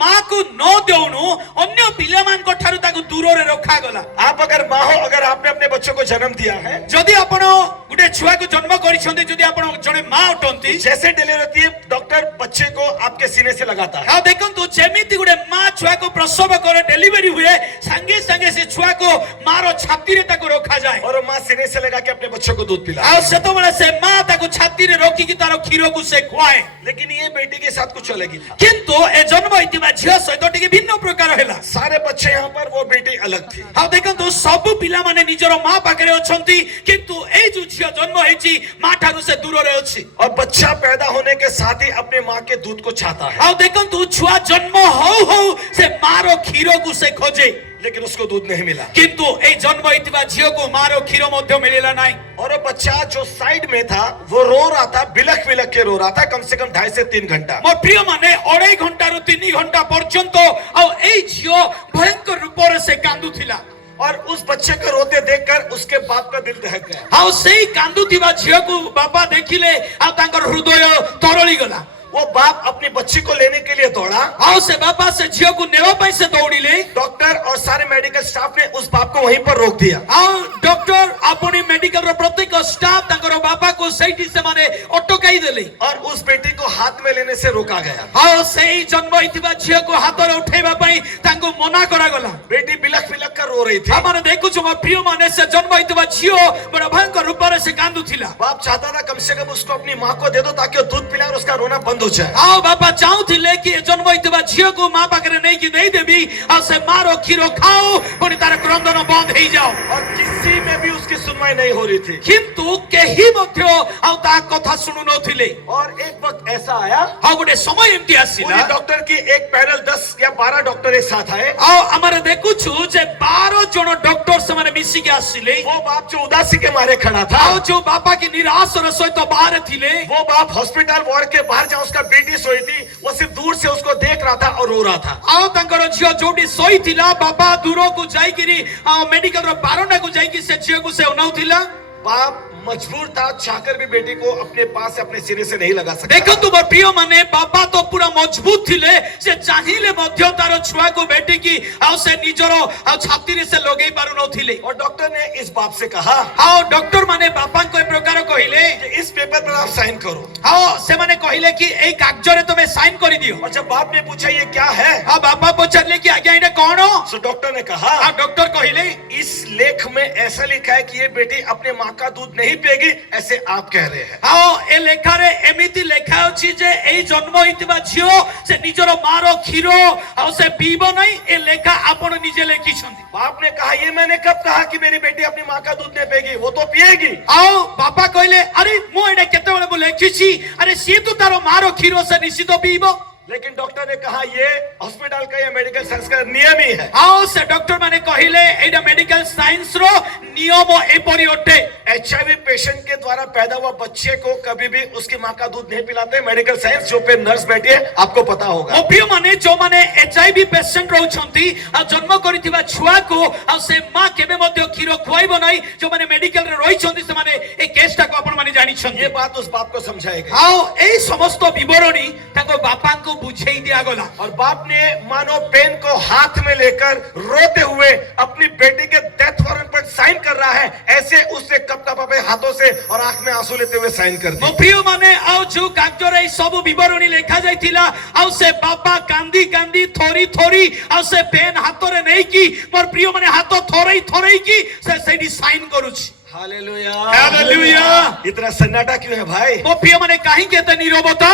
ମାକୁ ନ ଦେଉଣୁ ଅନ୍ୟ ପିଲାମାନଙ୍କ ଠାରୁ ତାକୁ ଦୂରରେ ରଖାଗଲା। आप अगर माँ हो, अगर आपने अपने बच्चों को जन्म दिया है, ଯଦି ଆପଣ ଗୋଟେ ଛୁଆକୁ ଜନ୍ମ କରିଛନ୍ତି, ଯଦି ଆପଣ ଜଣେ ମା ଅଟନ୍ତି, जैसे डिलीवरी होती है डॉक्टर बच्चे को आपके सीने से लगाता है। ଆଉ ଦେଖନ୍ତୁ ଯେମିତି ଗୋଟେ ମା ଛୁଆକୁ ପ୍ରସବ କରେ, ଡେଲିଭରି ହୁଏ, ସାଙ୍ଗେ ସାଙ୍ଗେ ସେ ଛୁଆକୁ ମାର ଛାତିରେ ତାକୁ ରଖାଯାଏ। और वो माँ सीने से लगा के अपने बच्चों को दूध पिला। ଆଉ ସେତେବେଳେ ସେ ମା ତାକୁ ଛାତିରେ ରଖିକି ତାର କ୍ଷୀରକୁ ସେ ଖୁଆଏ। लेकिन ये बेटी के साथ कुछ अलग ही था। କିନ୍ତୁ ଏ ଜନ୍ମ ହୋଇଥିବା ଝିଅ ସହିତ ଟିକେ ଭିନ୍ନ ପ୍ରକାର ହେଲା। सारे बच्चे यहाँ पर, वो बेटी अलग थी। ଆଉ ଦେଖନ୍ତୁ ସବୁ ପିଲାମାନେ ନିଜର ମା ପାଖରେ ଅଛନ୍ତି, କିନ୍ତୁ ଏଇ ଯୋଉ ଝିଅ ଜନ୍ମ ହେଇଛି ମା ଠାରୁ ସେ ଦୂରରେ ଅଛି। और बच्चा पैदा होने के साथ ही अपने माँ के दूध को चाहता है, ଆଉ ଦେଖନ୍ତୁ ଛୁଆ ଜନ୍ମ ହଉ ହଉ ସେ ମାର କ୍ଷୀରକୁ ସେ ଖୋଜେ, लेकिन उसको दूध नहीं मिला। କିନ୍ତୁ ଏଇ ଜନ୍ମ ହୋଇଥିବା ଝିଅକୁ ମାର କ୍ଷୀର ମଧ୍ୟ ମିଳିଲା ନାହିଁ। और वो बच्चा जो साइड में था वो रो रहा था, बिलख बिलख के रो रहा था, कम से कम 2.5 से 3 घंटा। ମୋ ପ୍ରିୟ ମାନେ 2.5 ଘଣ୍ଟାରୁ 3 ଘଣ୍ଟା ପର୍ଯ୍ୟନ୍ତ ଆଉ ଏଇ ଝିଅ ଭୟଙ୍କର ରୂପରେ ସେ କାନ୍ଦୁଥିଲା। और उस बच्चे को रोते देखकर उसके बाप का दिल दहक गया। ଆଉ ସେଇ କାନ୍ଦୁଥିବା ଝିଅକୁ ବାପା ଦେଖିଲେ ଆଉ ତାଙ୍କର ହୃଦୟ ତରଳି ଗଲା। वो बाप अपनी बच्ची को लेने के लिए दौड़ा। ଆଉ ସେ ବାପା ସେ ଝିଅକୁ ନେବା ପାଇଁ ସେ ଦୌଡ଼ିଲେ। डॉक्टर और सारे मेडिकल स्टाफ ने उस बाप को वहीं पर रोक दिया। ଆଉ ଡକ୍ଟର ଆପଣ ମେଡିକାଲର ପ୍ରତ୍ୟେକ ଷ୍ଟାଫ ତାଙ୍କର ବାପାକୁ ସେଇଠି ସେମାନେ ଅଟକାଇ ଦେଲେ। और उस बेटी को हाथ में लेने से रोका गया। ଆଉ ସେଇ ଜନ୍ମ ହୋଇଥିବା ଝିଅକୁ ହାତରେ ଉଠେଇବା ପାଇଁ ତାଙ୍କୁ ମନା କରାଗଲା। बेटी बिलख बिलख कर रो रही थी। ଆମେ ଦେଖୁଛୁ ମୋ ପ୍ରିୟମାନେ ସେ ଜନ୍ମ ହୋଇଥିବା ଝିଅ ବଡ଼ ଭୟଙ୍କର ରୂପରେ ସେ କାନ୍ଦୁଥିଲା। बाप चाहता था कम से कम उसको अपनी माँ को दे दो ताकि वो दूध पिलाए और उसका रोना बंद हो जाए। ଆଉ ବାପା ଚାହୁଁଥିଲେ କି ଏ ଜନ୍ମ ହୋଇଥିବା ଝିଅକୁ ମା ପାଖରେ ନେଇକି ଦେଇଦେବି ଆଉ ସେ ମାର କ୍ଷୀର ଖାଉ ପୁଣି ତାର କ୍ରନ୍ଦନ ବନ୍ଦ ହେଇଯାଉ। और किसी में भी उसकी सुनवाई नहीं हो रही थी। କିନ୍ତୁ କେହି ମଧ୍ୟ ଆଉ ତା କଥା ଶୁଣୁ ନଥିଲେ। और एक वक्त ऐसा आया, ଆଉ ଗୋଟେ ସମୟ ଏମିତି ଆସିଲା पूरी डॉक्टर की एक पैनल 10 या 12 डॉक्टर एक साथ आए। ଆଉ ଆମର ଦେଖୁଛୁ ଯେ 12 ଜଣ ଡକ୍ଟର ସେମାନେ ମିଶିକି ଆସିଲେ। वो बाप जो उदासी के मारे खड़ा था, ଆଉ ଯୋଉ ବାପା କି ନିରାଶର ସହିତ ବାହାରେ ଥିଲେ वो बाप हॉस्पिटल वार्ड के बाहर जहाँ उसका बेटी सोई थी, वो सिर्फ दूर से उसको देख रहा था और रो रहा था। ଆଉ ତାଙ୍କର ଝିଅ ଯୋଉଠି ଶୋଇଥିଲା ବାପା ଦୂରକୁ ଯାଇକିରି ଆଉ ମେଡିକାଲର ବାରଣ୍ଡାକୁ ଯାଇକି ସେ ଝିଅକୁ ସେ ଅନାଉଥିଲା। बाप मजबूर था, चाहकर भी बेटी को अपने पास से अपने सिरे से नहीं लगा सकता। ଦେଖନ୍ତୁ ମୋ ପ୍ରିୟମାନେ ବାପା ତ ପୁରା ମଜବୁତ ଥିଲେ ସେ ଚାହିଁଲେ ମଧ୍ୟ ତାର ଛୁଆକୁ ଭେଟିକି ଆଉ ସେ ନିଜର ଆଉ ଛାତିରେ ସେ ଲଗେଇ ପାରୁନଥିଲେ। और डॉक्टर ने इस बाप से कहा ଆଉ ଡକ୍ଟର ମାନେ ବାପାଙ୍କୁ ଏ ପ୍ରକାର କହିଲେ कि इस पेपर पर आप साइन करो। ଆଉ ସେମାନେ କହିଲେ କି ଏଇ କାଗଜରେ ତମେ ସାଇନ କରିଦିଅ। और जब बाप ने पूछा ये क्या है, ଆଉ ବାପା ପଚାରିଲେ କି ଆଜ୍ଞା ଏଇଟା କଣ? तो डॉक्टर ने कहा ଆଉ ଡକ୍ଟର କହିଲେ इस लेख में ऐसा लिखा है कि ये बेटी अपने माँ का दूध नहीं पिएगी, ऐसे आप कह रहे हैं। ଆଉ ଏ ଲେଖାରେ ଏମିତି ଲେଖା ଅଛି ଯେ ଏଇ ଜନ୍ମ ହୋଇଥିବା ଝିଅ ସେ ନିଜର ମାର କ୍ଷୀର ଆଉ ସେ ପିଇବ ନାହିଁ। ଏ ଲେଖା ଆପଣ ନିଜେ ଲେଖିଛନ୍ତି। बाप ने कहा ये मैंने कब कहा कि मेरी बेटी अपनी माँ का दूध नहीं पिएगी, वो तो पिएगी। ଆଉ ବାପା କହିଲେ ଆରେ ମୁଁ ଏଇଟା କେତେବେଳେ ମୁଁ ଲେଖିଛି, ଆରେ ସିଏ ତ ତାର ମାର କ୍ଷୀର ସେ ନିଶ୍ଚିତ ପିଇବ। लेकिन डॉक्टर ने कहा ये हॉस्पिटल का या मेडिकल साइंस का नियम ही है। ଆଉ ସେ ଡକ୍ଟର ମାନେ କହିଲେ ଏଇଟା ମେଡିକାଲ ସାଇନ୍ସ ର ନିୟମ ଏପରି ଅଟେ। HIV पेशेंट के द्वारा पैदा हुआ बच्चे को कभी भी उसकी माँ का दूध नहीं पिलाते। मेडिकल साइंस जो पे नर्स बैठी है आपको पता होगा। ମୋ ପ୍ରିୟମାନେ ଯୋଉମାନେ HIV ପେସେଣ୍ଟ ରହୁଛନ୍ତି ଆଉ ଜନ୍ମ କରିଥିବା ଛୁଆକୁ ଆଉ ସେ ମା କେବେ ମଧ୍ୟ କ୍ଷୀର ଖୁଆଇବ ନାହିଁ, ଯୋଉମାନେ ମେଡିକାଲରେ ରହିଛନ୍ତି ସେମାନେ ଏ କେସଟାକୁ ଆପଣମାନେ ଜାଣିଛନ୍ତି। ये बात उस बाप को समझाई गई ଆଉ ଏଇ ସମସ୍ତ ବିବରଣୀ ତାଙ୍କ ବାପାଙ୍କୁ ବୁଝେଇ ଦିଆଗଲା। और बाप ने मानो पेन को हाथ में लेकर रोते हुए अपनी बेटी के डेथ वारंट पर साइन कर रहा है, ऐसे उसने कप कप अपने हाथों से और आंख में आंसू लेते हुए साइन कर ମୋ दिया। ପ୍ରିୟମାନେ ଆଉ ଯୋଉ କାଗଜରେ ଏଇ ସବୁ ବିବରଣୀ ଲେଖା ଯାଇଥିଲା ଆଉ ସେ ବାପା କାନ୍ଦି କାନ୍ଦି ଥରି ଥରି ଆଉ ସେ ପେନ୍ ହାତରେ ନେଇକି ମୋର ପ୍ରିୟମାନେ ହାତ ଥରେଇ ଥରେଇକି ସେ ସେଇଠି ସାଇନ୍ କରୁଛି। हालेलुया। ହାଲେଲୁୟା। इतना सन्नाटा क्यों है भाई? ମୋ ପ୍ରିୟମାନେ କାହିଁକି ଏତେ ନିରବତା?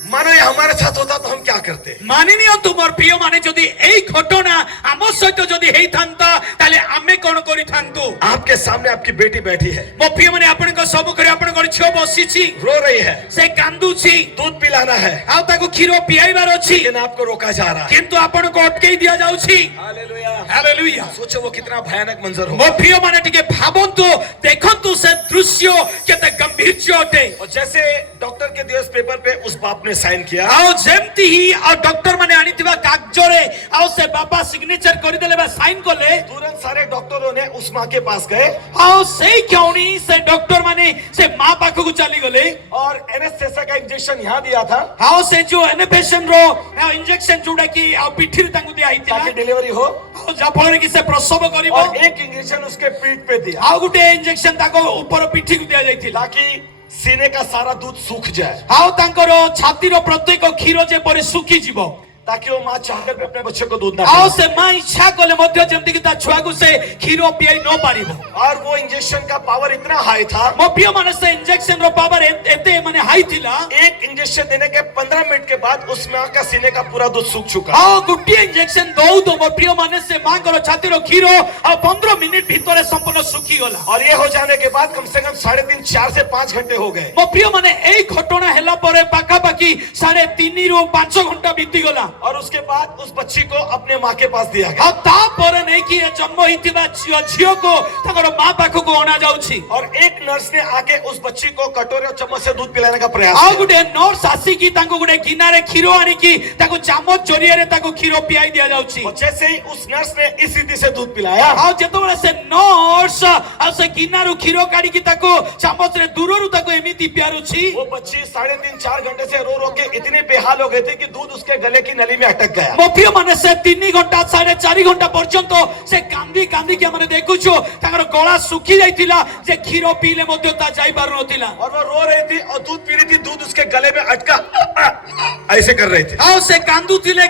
मानो ये हमारे साथ होता तो हम क्या करते? ମାନି ନିଅନ୍ତୁ ମୋର ପ୍ରିୟମାନେ ଯଦି ଏଇ ଘଟଣା ଆମ ସହିତ ଯଦି ହେଇଥାନ୍ତା ତାହେଲେ ଆମେ କଣ କରିଥାନ୍ତୁ? आपके सामने आपकी बेटी बैठी है, ମୋ ପ୍ରିୟମାନେ ଆପଣଙ୍କ ସମ୍ମୁଖରେ ଆପଣଙ୍କର ଝିଅ ବସିଛି, रो रही है, ସେ କାନ୍ଦୁଛି दूध पिलाना है, ଆଉ ତାକୁ କ୍ଷୀର ପିଆଇବାର ଅଛି लेकिन आपको रोका जा रहा है। କିନ୍ତୁ ଆପଣଙ୍କୁ ଅଟକେଇ ଦିଆଯାଉଛି। हालेलुया। ହାଲେଲୁୟା। सोचो वो कितना भयानक मंजर ମୋ हो। ପ୍ରିୟମାନେ ଟିକେ ଭାବନ୍ତୁ, ଦେଖନ୍ତୁ ସେ ଦୃଶ୍ୟ କେତେ ଗମ୍ଭୀର୍ଯ୍ୟ ଅଟେ। और जैसे डॉक्टर के दिए उस पेपर पे उस बाप ने साइन किया, ଆଉ ଯେମିତି ହିଁ ଆଉ ଡକ୍ଟର ମାନେ ଆଣିଥିବା କାଗଜରେ ଆଉ ସେ ବାପା ସିଗ୍ନେଚର କରିଦେଲେ ବା ସାଇନ୍ କଲେ तुरंत सारे डॉक्टरों ने उस माँ के पास गए ଆଉ ସେଇ କ୍ଷଣି ସେ ଡକ୍ଟର ମାନେ ସେ ମା ପାଖକୁ ଚାଲିଗଲେ और एनेस्थेसिया का इंजेक्शन यहाँ दिया था ଆଉ ସେ ଯୋଉ ଏନେଫେସନ ର ଇଞ୍ଜେକ୍ସନ ଯୋଉଟା କି ଆଉ ପିଠିରେ ତାଙ୍କୁ ଦିଆ ହେଇଥିଲା ताकि डिलीवरी हो, ଆଉ ଯାହା ଫଳରେ କି ସେ ପ୍ରସବ କରିବ और एक इंजेक्शन उसके पीठ पे दिया ଆଉ ଗୋଟେ ଇଞ୍ଜେକ୍ସନ ତାଙ୍କ ଉପର ପିଠିକୁ ଦିଆଯାଇଥିଲା ताकि सीने का सारा दूध सूख जाए, ଆଉ ତାଙ୍କର ଛାତିର ପ୍ରତ୍ୟେକ କ୍ଷୀର ଯେପରି ଶୁଖିଯିବ ताकि वो माँ चाहकर भी अपने बच्चे को दूध ना ଆଉ पिलाए। ସେ ମା ଇଚ୍ଛା କଲେ ମଧ୍ୟ ଯେମିତି କି ତା ଛୁଆକୁ ସେ କ୍ଷୀର ପିଆଇ ନ ପାରିବ। और वो इंजेक्शन का पावर इतना हाई था, ମୋ ପ୍ରିୟ ମାନେ ସେ ଇଞ୍ଜେକ୍ସନ ର ପାୱାର ଏତେ ମାନେ ହାଇ ଥିଲା एक इंजेक्शन देने के 15 मिनट के बाद उस माँ का सीने का पूरा दूध सूख चुका। ଆଉ ଗୋଟିଏ ଇଞ୍ଜେକ୍ସନ ଦଉ ତ ମୋ ପ୍ରିୟ ମାନେ ସେ ମାଙ୍କର ଛାତିର କ୍ଷୀର ଆଉ 15 ମିନିଟ ଭିତରେ ସମ୍ପୂର୍ଣ୍ଣ ଶୁଖିଗଲା। और ये हो जाने के बाद कम से कम 3.5 4 से 5 घंटे हो गए। ମୋ ପ୍ରିୟ ମାନେ ଏଇ ଘଟଣା ହେଲା ପରେ ପାଖାପାଖି 3.5 ରୁ 5 ଘଣ୍ଟା ବିତିଗଲା। और उसके बाद उस बच्ची को अपने माँ के पास दिया गया ଆଉ ତାପରେ ନେଇକି ଏ ଜନ୍ମ ହେଇଥିବା ଝିଅକୁ ତାଙ୍କର ମା ପାଖକୁ ଅଣା ଯାଉଛି। और एक नर्स ने आके उस बच्ची को कटोरे और चम्मच से दूध पिलाने का प्रयास ଆଉ किया। ଗୋଟେ ନର୍ସ ଆସିକି ତାଙ୍କୁ ଗୋଟେ ଗିନାରେ କ୍ଷୀର ଆଣିକି ତାକୁ ଚାମଚ ଜରିଆରେ ତାକୁ କ୍ଷୀର ପିଆଇ ଦିଆଯାଉଛି। और जैसे ही उस नर्स ने इस रीति से दूध पिलाया, ଆଉ ଯେତେବେଳେ ସେ ନର୍ସ ଆଉ ସେ ଗିନାରୁ କ୍ଷୀର କାଢିକି ତାକୁ ଚାମଚରେ ଦୂରରୁ ତାକୁ ଏମିତି ପିଆରୁଛି, वो बच्ची 3.5-4 घंटे से रो रो के इतनी बेहाल हो गई थी कि दूध उसके गले की नली में अटक गया। ମୋ ପ୍ରିୟ ମାନେ ସେ 3 ଘଣ୍ଟା 4.5 ଘଣ୍ଟା ପର୍ଯ୍ୟନ୍ତ ସେ କାନ୍ଦି କାନ୍ଦିକି ଆମେ ଦେଖୁଛୁ ତାଙ୍କର ଗଳା ଶୁଖି ଯାଇଥିଲା ଯେ କ୍ଷୀର ପିଇଲେ ମଧ୍ୟ ତା ଯାଇ ପାରୁନଥିଲା। और वो रो रही थी और दूध पी रही थी, दूध उसके गले में अटका ऐसे कर रही थी। ଆଉ ସେ କାନ୍ଦୁଥିଲେ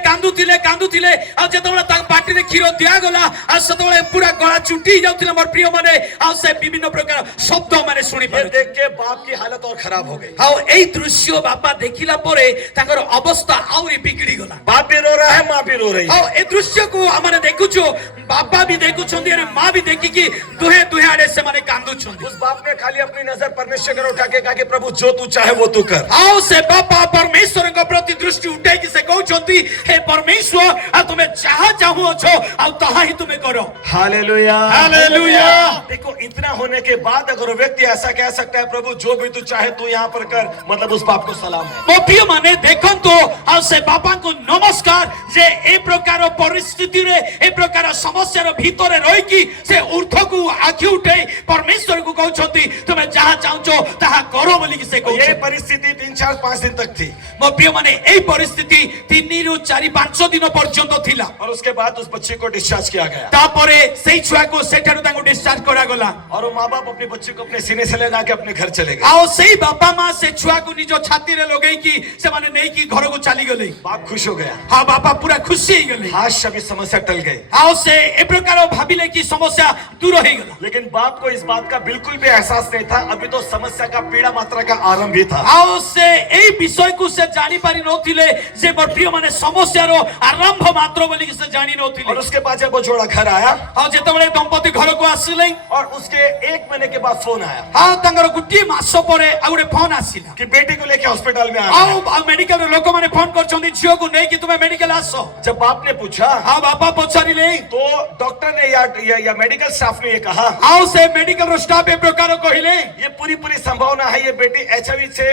ଆଉ ଯେତେବେଳେ ତାଙ୍କ ପାଟିରେ କ୍ଷୀର ଦିଆଗଲା ଆଉ ସେତେବେଳେ ପୁରା ଗଳା ଚୁଟି ଯାଉଥିଲା ମୋର ପ୍ରିୟ ମାନେ। ଆଉ ସେ ବିଭିନ୍ନ ପ୍ରକାର ଶବ୍ଦ ମାନେ ଶୁଣି ये ପାରୁଥିଲେ। देख के बाप की हालत और खराब हो गई। ଆଉ ଏଇ ଦୃଶ୍ୟ ବାପା ଦେଖିଲା ପରେ ତାଙ୍କର ଅବସ୍ଥା ଆହୁରି ବିଗିଡି ଗଲା। बाप भी रो रहा है, माँ भी रो रही है। ଆଉ ଏ ଦୃଶ୍ୟକୁ ଆମେ ଦେଖୁଛୁ, ବାପା ବି ଦେଖୁଛନ୍ତି ଆରେ ମା ବି ଦେଖିକି ଦୁହେଁ ଆଡେ ସେମାନେ କାନ୍ଦୁଛନ୍ତି। उस बाप ने खाली अपनी नजर परमेश्वर की ओर उठा के कहा कि प्रभु जो तू चाहे वो तू कर। ଆଉ ସେ ବାପା ପରମେଶ୍ୱରଙ୍କ ପ୍ରତି ଦୃଷ୍ଟି ଉଠେଇକି ସେ କହୁଛନ୍ତି ହେ ପରମେଶ୍ୱର ଆଉ ତୁମେ ଯାହା ଚାହୁଁଅଛ ଆଉ ତାହା ହିଁ ତୁମେ କର। हालेलुया। ହାଲେଲୁୟା। देखो इतना होने के बाद अगर वो व्यक्ति ऐसा कह सकता है प्रभु जो भी तू चाहे तू यहाँ पर कर, मतलब उस बाप को सलाम है। ମୋ ପ୍ରିୟ ମାନେ ଦେଖନ୍ତୁ ଆଉ ସେ ବାପାଙ୍କୁ ନମସ୍କାର ଯେ ଏ ପ୍ରକାର ପରିସ୍ଥିତିରେ ଏ ପ୍ରକାର ସମସ୍ୟାର ଭିତରେ ରହିକି ସେ ଉର୍ଦ୍ଧ୍ୱକୁ ଆଖି ଉଠେଇ ପରମେଶ୍ୱରକୁ କହୁଛନ୍ତି ତୁମେ ଯାହା ଚାହୁଁଛ ତାହା କର ବୋଲିକି ସେ ये କହୁଛନ୍ତି। परिस्थिति 3-4-5 दिन तक थी ମୋ ପ୍ରିୟ ମାନେ ଏଇ ପରିସ୍ଥିତି 3 ରୁ 4-5 ଦିନ ପର୍ଯ୍ୟନ୍ତ ଥିଲା। और उसके बाद उस बच्चे को डिस्चार्ज किया गया ତାପରେ ସେଇ ଛୁଆକୁ ସେଠାରୁ ତାଙ୍କୁ ଡିସଚାର୍ଜ କରାଗଲା। और वो माँ बाप अपने बच्चे को अपने सीने से लगा के अपने घर चले गए। ଆଉ ସେଇ ବାପା ମା ସେ ଛୁଆକୁ ନିଜ ଛାତିରେ ଲଗେଇକି ସେମାନେ ନେଇକି ଘରକୁ ଚାଲିଗଲେ। बाप खुश हो गया, ହଁ ବାପା ପୁରା ଖୁସି ହେଇଗଲେ। आज सभी समस्या टल गई। ଆଉ ସେ ଏ ପ୍ରକାର ଭାବିଲେ କି ସମସ୍ୟା ଦୂର ହେଇଗଲା। लेकिन बाप को इस बात का बिल्कुल भी एहसास नहीं था, अभी तो समस्या का पीड़ा मात्रा का आरंभ ही था। ଆଉ ସେ ଏଇ ବିଷୟକୁ ସେ ଜାଣି ପାରି ନଥିଲେ ଯେ ମୋର ପ୍ରିୟ ମାନେ ସମସ୍ୟାର ଆରମ୍ଭ ମାତ୍ର ବୋଲିକି ସେ ଜାଣି और ନଥିଲେ। उसके बाद जब वो जोड़ा घर आया ଆଉ ଯେତେବେଳେ ଦମ୍ପତି ଘରକୁ ଆସିଲେ और उसके 1 महीने के बाद फोन आया ଆଉ ତାଙ୍କର ଗୋଟିଏ ମାସ ପରେ ଆଉ ଗୋଟେ ଫୋନ ଆସିଲା। कि बेटी को लेके हॉस्पिटल में आना ଆଉ है। ମେଡିକାଲ ଲୋକମାନେ ଫୋନ କରିଛନ୍ତି ଝିଅକୁ ନେଇକି ତୁମେ ମେଡିକାଲ ଆସ। जब बाप ने पूछा ଆଉ ବାପା ପଚାରିଲେ तो डॉक्टर ने या मेडिकल स्टाफ ने ये कहा ଆଉ ସେ ମେଡିକାଲର ଷ୍ଟାଫ ଏ ପ୍ରକାର କହିଲେ ये पूरी संभावना है ये बेटी HIV से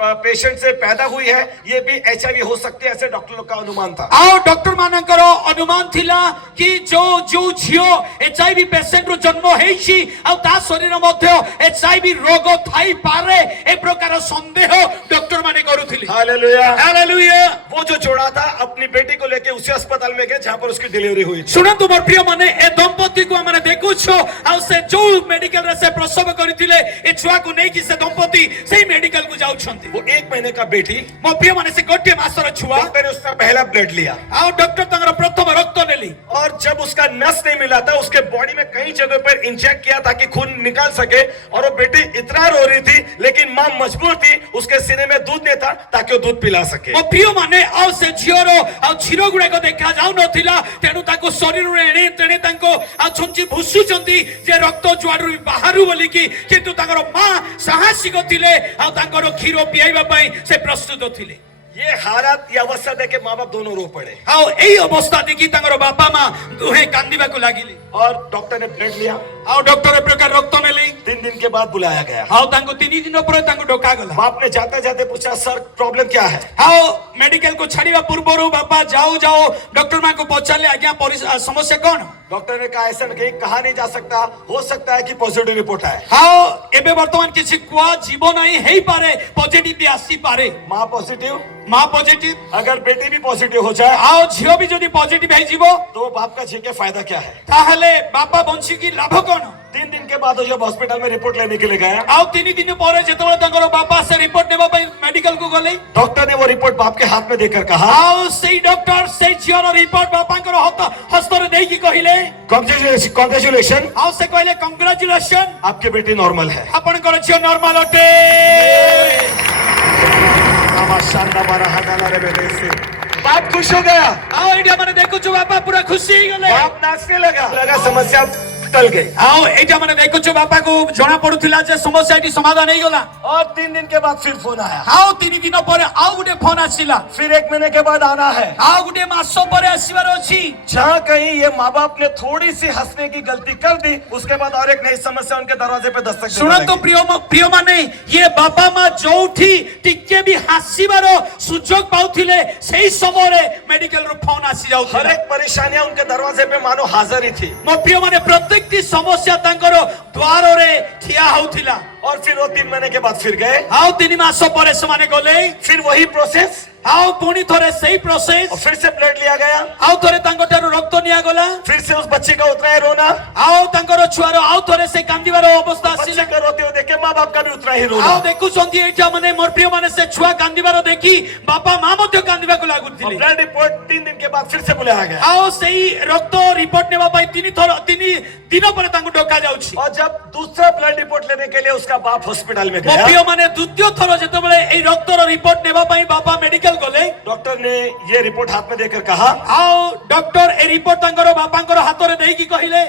पेशेंट से पैदा हुई है, ये भी HIV हो सकती है, ऐसे डॉक्टर लोग का अनुमान था। ଆଉ ଡକ୍ଟର ମାନଙ୍କର ଅନୁମାନ ଥିଲା କି ଯୋଉ ଝିଅ HIV ପେସେଣ୍ଟ ରୁ ଜନ୍ମ ହେଇଛି ଆଉ ତା ଶରୀର ମଧ୍ୟ HIV ରୋଗ ଥାଇପାରେ ଏ ପ୍ରକାର ସନ୍ଦେହ ଡକ୍ଟର ମାନେ କରୁଥିଲେ। हालेलुया। ହାଲେଲୁୟା। वो जो जोड़ा था अपनी बेटी को लेके उसी अस्पताल में गए जहां पर उसकी डिलीवरी हुई थी। ଶୁଣନ୍ତୁ ମୋର ପ୍ରିୟ ମାନେ ଏ ଦମ୍ପତିକୁ ଆମେ ଦେଖୁଛୁ ଆଉ ସେ ଯୋଉ ମେଡିକାଲରେ ସେ ପ୍ରସବ କରିଥିଲେ ଏ ଛୁଆକୁ ନେଇକି ସେ ଦମ୍ପତି ସେଇ ମେଡିକାଲକୁ ଯାଉଛନ୍ତି। वो 1 महीने का बेटी, ମୋ ପ୍ରିୟ ମାନେ ସେ ଗୋଟିଏ ମାସର ଛୁଆ डॉक्टर ने उसका पहला ब्लड लिया ଆଉ ଡକ୍ଟର ତାଙ୍କର ପ୍ରଥମ ରକ୍ତ ନେଲି और जब उसका नस नहीं मिला था उसके बॉडी में कई जगह पर इंजेक्ट किया ताकि खून निकाल सके और वो बेटी इतना रो रही थी लेकिन मां मजबूर थी, उसके सीने में दूध नहीं था ताकि वो दूध पिला सके। ମୋ ପ୍ରିୟ ମାନେ ଆଉ ସେ ଝିଅର ଆଉ କ୍ଷୀର ଗୁଡାକ ଦେଖା ଯାଉନଥିଲା ତେଣୁ ତାକୁ ଶରୀରରୁ ଏଣେ ତେଣେ ତାଙ୍କୁ ଆଉ ଛୁଞ୍ଚି ଭୁଷୁଛନ୍ତି ଯେ ରକ୍ତ ଯୁଆଡୁ ବାହାରୁ ବୋଲିକି, କିନ୍ତୁ ତାଙ୍କର ମା ସାହସିକ ଥିଲେ ଆଉ ତାଙ୍କର କ୍ଷୀର ପିଆଇବା ପାଇଁ ସେ ପ୍ରସ୍ତୁତ ଥିଲେ। ये हालात ये अवस्था देख के माँ बाप दोनों रो पड़े ଆଉ ଏଇ ଅବସ୍ଥା ଦେଖି ତାଙ୍କର ବାପା ମା ଦୁହେଁ କାନ୍ଦିବାକୁ ଲାଗିଲେ। और डॉक्टर ने ब्लड लिया। ଆଉ ଡକ୍ଟର ଏ ପ୍ରକାର ରକ୍ତ ନେଲେ 3 दिन के बाद बुलाया गया। ଆଉ ତାଙ୍କୁ 3 ଦିନ ପରେ ତାଙ୍କୁ ଡକାଗଲା। बाप ने जाते जाते पूछा सर प्रॉब्लम क्या है? ଆଉ ମେଡିକାଲ କୁ ଛାଡିବା ପୂର୍ବରୁ ବାପା ଯାଉ ଡକ୍ଟର ମାନଙ୍କୁ ପଚାରିଲେ ଆଜ୍ଞା ସମସ୍ୟା କଣ? डॉक्टर ने कहा ऐसा नहीं कहा नहीं जा सकता, हो सकता है कि पॉजिटिव रिपोर्ट आए। ଆଉ ଏବେ ବର୍ତ୍ତମାନ କିଛି କୁହାଯିବ ନାହିଁ, ହେଇପାରେ ପଜିଟିଭ ବି ଆସିପାରେ। माँ पॉजिटिव, ମା ପଜିଟିଭ अगर बेटी भी पॉजिटिव हो जाए ଆଉ ଝିଅ ବି ଯଦି ପଜିଟିଭ ହେଇଯିବ तो बाप का जी के फायदा क्या है? ତାହେଲେ ବାପା ବଞ୍ଚିକି ଲାଭ କଣ? 3 दिन के बाद वो जब हॉस्पिटल में रिपोर्ट लेने के लिए गया ଆଉ 3 ଦିନ ପରେ ଯେତେବେଳେ ତାଙ୍କର ବାପା ସେ ରିପୋର୍ଟ ନେବା ପାଇଁ ମେଡିକାଲ କୁ ଗଲେ डॉक्टर ने वो रिपोर्ट बाप के हाथ में देकर कहा ଆଉ ସେଇ ଡକ୍ଟର ସେଇ ଝିଅର ରିପୋର୍ଟ ବାପାଙ୍କର ହସ୍ତରେ ଦେଇକି କହିଲେ कांग्रेचुलेशन, ଆଉ ସେ କହିଲେ କଂଗ୍ରାଚୁଲେସନ आपकी बेटी नॉर्मल है। ଆପଣଙ୍କର ଝିଅ ନର୍ମାଲ ଅଟେ। बाप खुश हो गया, ଆଉ ଏଇଠି ଆମେ ଦେଖୁଛୁ ବାପା ପୁରା ଖୁସି ହେଇଗଲେ। बाप नाचने लगा समस्या टल गई। आओ एटा माने देखुचो बापा को जणा पडुथिला जे समस्या एटी समाधान हे गला। और 3 दिन के बाद फिर फोन आया, आओ 3 दिन पर आउ गुटे फोन आसिला। फिर 1 महीने के बाद आना है। आउ गुटे मासो पर आसीबार अछि। जहाँ कहीं ये माँ बाप ने थोड़ी सी हंसने की गलती कर दी, उसके बाद और एक नई समस्या उनके दरवाजे पे दस्तक देने सुनतो लगी। प्रिय माने ये बापा मा जोठी टिके भी हासीबार सुजोग पाउथिले सेही समय रे मेडिकल रो फोन आसी हर जाउथिला। एक परेशानियां उनके दरवाजे पे मानो हाजिर ही थी। मो प्रिय माने प्रत्येक टी समस्या तांकर द्वार रे ठिया होउथिला। और फिर वो 3 महीने के बाद फिर गए, आउ 3 मास पर समाने गले। फिर वही प्रोसेस, आउ पुणी थोरे सही प्रोसेस। और फिर से ब्लड लिया गया, आउ थोरे तांको ठारो रक्त निया गला। फिर से उस बच्चे का उतना ही रोना, आउ तांकर छुआर आउ थोरे से कांदीबार अवस्था बच्चे आसिला। का रोते हुए देखे माँ बाप का भी उतना ही रोना। आउ देखु संती एटा माने मोर प्रिय माने से छुआ कांदीबार देखी बापा मां मध्य कांदीबा को लागुथिले। ब्लड रिपोर्ट 3 दिन के बाद फिर से बुलाया गया, आओ सही रक्त रिपोर्ट नेबा पाई 3 दिन पर तांको डका जाउछि। और जब दूसरा ब्लड रिपोर्ट लेने के लिए उसका बाप हॉस्पिटल में मो गया, प्रिय माने द्वितीय थरो जेतेबेले एई रक्तर रिपोर्ट नेबा पाई बापा मेडिकल गले। डॉक्टर ने ये रिपोर्ट हाथ में देकर कहा, आओ डॉक्टर ए रिपोर्ट तांकर बापांकर हाथ रे देई की कहिले,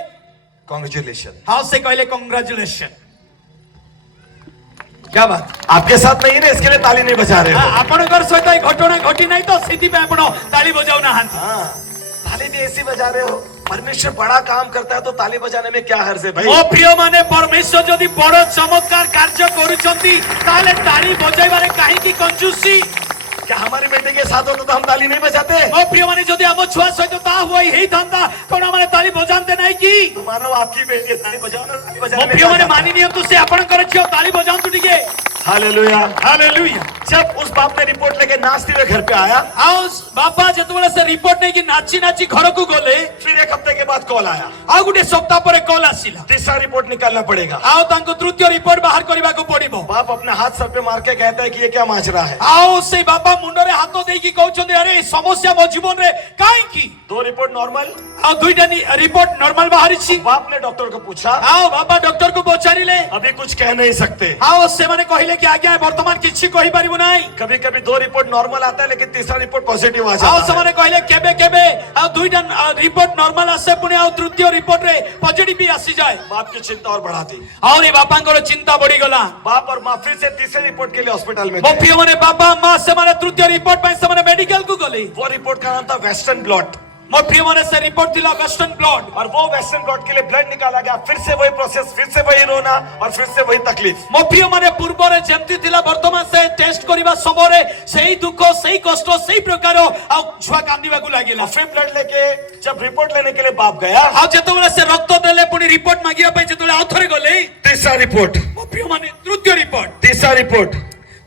कांग्रेचुलेशन। आओ से कहले कांग्रेचुलेशन। क्या बात, आपके साथ नहीं है ना, इसके लिए ताली नहीं बजा रहे हो। आपणकर सहित ए घटना घटी नाही तो सिद्धि पे आपण ताली बजाउ ना हां। हाँ, ताली भी ऐसी बजा रहे हो। परमेश्वर बड़ा काम करता है तो ताली बजाने में क्या हर्ज है भाई। मो प्रिय माने परमेश्वर जदि बड़ चमत्कार कार्य करूचंती ताले ताली बजाइबारे काहे की कंजूसी। क्या हमारे बेटे के साथ होता तो हम ताली नहीं बजाते? मो प्रिय माने जदि हम छुआ सहित ता होई हेई धंदा कोन माने ताली बजानते नाही की। तो मानो आपकी बेटी ताली बजाओ ना, ताली मो बजाने में प्रिय क्या माने जाता है? मानी नियम तो से आपणकर छियो ताली बजाउंतु टिके। हालेलुया। हालेलुया। जब उस बाप ने रिपोर्ट लेके नाचते हुए घर पे आया, आओ बापा जेतबेले से रिपोर्ट नै की नाची नाची घर को गले। फिर 1 हफ्ते के बाद कॉल आया, आ गुटे सप्ताह पर कॉल आसिला। तीसरा रिपोर्ट निकालना पड़ेगा। आओ तांको तृतीय रिपोर्ट बाहर करबा को पड़िबो। बाप अपने हाथ सर पे मार के कहता है कि ये क्या माजरा है। आओ से बापा मुंडरे हाथ देई की कहउछन अरे समस्या मो जीवन रे काहे की। 2 रिपोर्ट नॉर्मल, आओ दुईटा रिपोर्ट नॉर्मल बाहर छी। बाप ने डॉक्टर को पूछा, आओ बापा डॉक्टर को पचारिले। अभी कुछ कह नहीं सकते। आओ से माने कहिले कि आज्ञा वर्तमान किछि कहि परिबो नाही। कभी कभी 2 रिपोर्ट नॉर्मल आता है लेकिन तीसरा रिपोर्ट पॉजिटिव आ आओ जाता से है। माने कहिले केबे केबे आओ दुईटा रिपोर्ट नॉर्मल आसे पुने आओ तृतीय रिपोर्ट रे पॉजिटिव भी आसी जाए। बाप की चिंता और बढ़ा दी। और ये बापांकर चिंता बढ़ी गला। बाप और माँ फिर से तीसरे रिपोर्ट के लिए हॉस्पिटल में मो गए। प्रिय माने बापा मां से माने तृतीय रिपोर्ट पे से माने मेडिकल को गले। वो रिपोर्ट का नाम था वेस्टर्न ब्लॉट, मो प्रिय माने से रिपोर्ट थिला वेस्टर्न ब्लड। और वो वेस्टर्न ब्लॉट के लिए ब्लड निकाला गया। फिर से वही प्रोसेस, फिर से वही रोना और फिर से वही तकलीफ। मो प्रिय माने पूर्व रे जेमति थिला वर्तमान से टेस्ट करिबा समय रे सेही दुख सेही कष्ट सेही प्रकार आ छुआ कांदीबा को लागिला। और फिर ब्लड लेके जब रिपोर्ट लेने के लिए बाप गया, आ जेतबेले से रक्त देले पुनी रिपोर्ट मागिया पे जेतबेले आ थरे गले। तीसरा रिपोर्ट, मो प्रिय माने तृतीय रिपोर्ट। तीसरा रिपोर्ट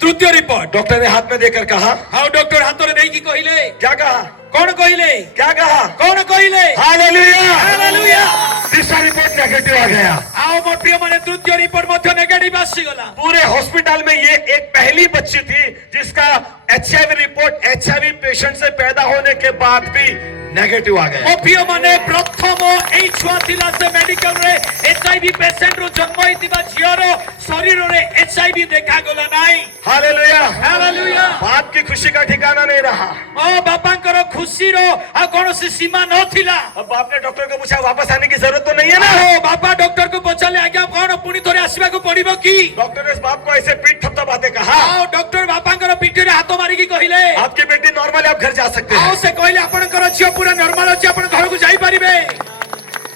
तृतीय रिपोर्ट डॉक्टर ने हाथ में देकर कहा, हाउ डॉक्टर हाथ रे देई की कहिले। क्या कहा? कौन कहिले? क्या कहा? कौन कहिले? हालेलुया। हालेलुया। तीसरा रिपोर्ट नेगेटिव आ गया। आओ मो प्रिय माने तृतीय रिपोर्ट मध्य नेगेटिव आसी गला। पूरे हॉस्पिटल में ये एक पहली बच्ची थी जिसका एचआईवी रिपोर्ट एचआईवी पेशेंट से पैदा होने के बाद भी नेगेटिव आ गया। मो प्रिय माने प्रथम एई छुआ थिला से मेडिकल रे एचआईवी पेशेंट रो जन्म होइतिबा झियो शरीर रे एचआईवी देखा गला नाही। हालेलुया। हालेलुया। बाप की खुशी का ठिकाना नहीं रहा। ओ बापांकर खुशी रो आ कोनोसी सीमा न थिला। अब बाप ने डॉक्टर को पूछा वापस आने की जरूरत तो नहीं है ना? ओ बापा डॉक्टर को पचाले आज्ञा कोन पुनी थोरे आसीबा को पड़िबो की। डॉक्टर ने इस बाप को ऐसे पीठ थपथपाते कहा, आओ डॉक्टर बापांकर पीठ रे हाथ मारी की कहिले। आपकी बेटी नॉर्मल है, आप घर जा सकते आओ हैं। से कहले आपनकर झियो पूरा नॉर्मल अछि, आपण घर को जाई परिबे।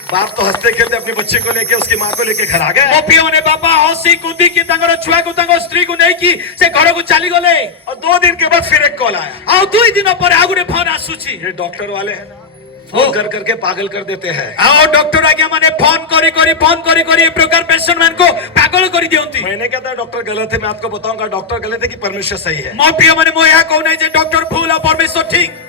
बाप तो हंसते खेलते अपनी बच्ची को लेके उसकी माँ को लेके घर आ गए। मो प्रिय माने बापा हसी कूदी की तांगर छुआ को तांगर स्त्री को नै की से घर को चली गले। और 2 दिन के बाद फिर एक कॉल आया। आओ 2 दिन पर आगुरे फोन आसुची। ये डॉक्टर वाले हैं ना, फोन कर करके पागल कर देते हैं। आओ डॉक्टर आज्ञा माने फोन करी ए प्रकार पेशेंट मान को पागल करी दियंती। मैंने कहता है डॉक्टर गलत है, मैं आपको बताऊंगा डॉक्टर गलत है कि परमेश्वर सही है। मो प्रिय माने मो या कहू नै जे डॉक्टर भूल और परमेश्वर ठीक।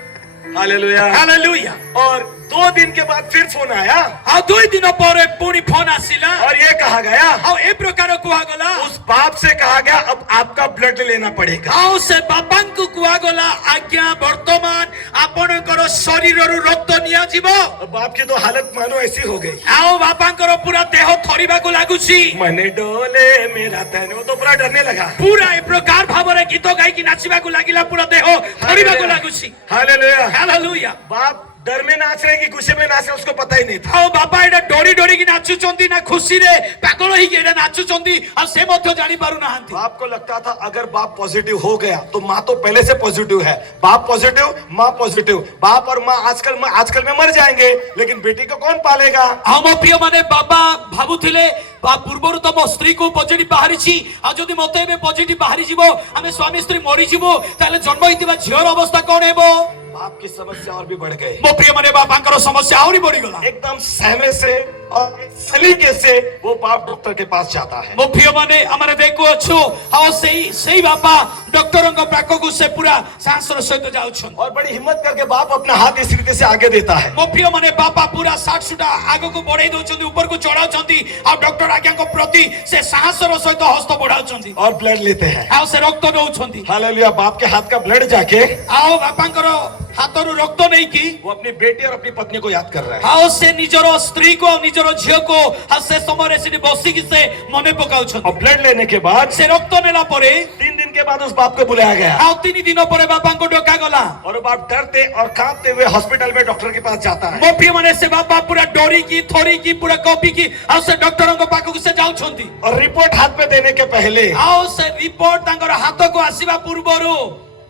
हालेलुया। हालेलुया। और 2 दिन के बाद फिर फोन आया आओ 2 दिन पर पुनी फोन आसिला। और ये कहा गया, आओ ए प्रकार कुआ गला। उस बाप से कहा गया अब आपका ब्लड लेना पड़ेगा। आओ से बापान को कुआ गला आज्ञा वर्तमान आपनकर शरीर रु रक्त निया जीवो। अब बाप की तो हालत मानो ऐसी हो गई। आओ बापांकर पूरा देह थरिबा को लागुची। मने डोले मेरा तन, वो तो पूरा डरने लगा। पूरा ए प्रकार भावरे गीत गाई की नाचिबा को लागिला, पूरा देह थरिबा को लागुची। हालेलुया। हालेलुया। बाप डर में नाच रहे कि गुस्से में नाच रहे उसको पता ही नहीं था। आओ बापा एटा डोरी डोरी की नाचुचंती ना खुशी रे पागल होई के एटा नाचुचंती आ से मध्य जानि पारु नाहंती। बाप को लगता था अगर बाप पॉजिटिव हो गया तो माँ तो पहले से पॉजिटिव है, बाप पॉजिटिव माँ पॉजिटिव, बाप और माँ आजकल में मर जाएंगे, लेकिन बेटी को कौन पालेगा। हम प्रिय माने बाबा भाबुथिले बा पूर्वरु तो मो स्त्री को पॉजिटिव बाहरी छी आ जदी मते बे पॉजिटिव बाहरी जीवो आमे स्वामी स्त्री मरि जीवो ताले जन्म हितिबा झियर अवस्था कोन हेबो। बाप की समस्या और भी बढ़ गई। मो प्रिय माने बापांकर समस्या और बढ़ी गला। एकदम सहमे से और सलीके से वो बाप डॉक्टर के पास जाता है। मो प्रिय माने हमारे देखो अच्छो हां सही बापा डॉक्टरों का पाखकु से पूरा सांसर सहित जाउछन और बड़ी हिम्मत करके बाप अपना हाथ इस रीति से आगे देता है। मो प्रिय माने बापा पूरा 60 आगो को बढ़ाई दउछन ऊपर को चढ़ाउछंती आ डॉक्टर आज्ञा को प्रति से सांसर सहित हस्त बढ़ाउछंती और ब्लड लेते हैं। आ से रक्त दउछंती। हालेलुया। बाप के हाथ का ब्लड जाके आओ बापांकर हाथरू रक्त नहीं की वो अपनी बेटी और अपनी पत्नी को याद कर रहा है। आओ से निजर स्त्री को निजर झियो को से समय से बसी की से मने पकाउछन और ब्लड लेने के बाद से रक्त नेला परे 3 दिन के बाद उस बाप को बुलाया गया। आओ 3 दिन परे बापा को डका गला और वो बाप डरते और कांपते हुए हॉस्पिटल में डॉक्टर के पास जाता है। मो प्रिय माने से बापा पूरा डोरी की थोड़ी की पूरा कॉपी की आओ से डॉक्टरों को पाखक से जाउछंती और रिपोर्ट हाथ में देने के पहले आओ से रिपोर्ट तांकर हाथ को आसीबा पूर्वरु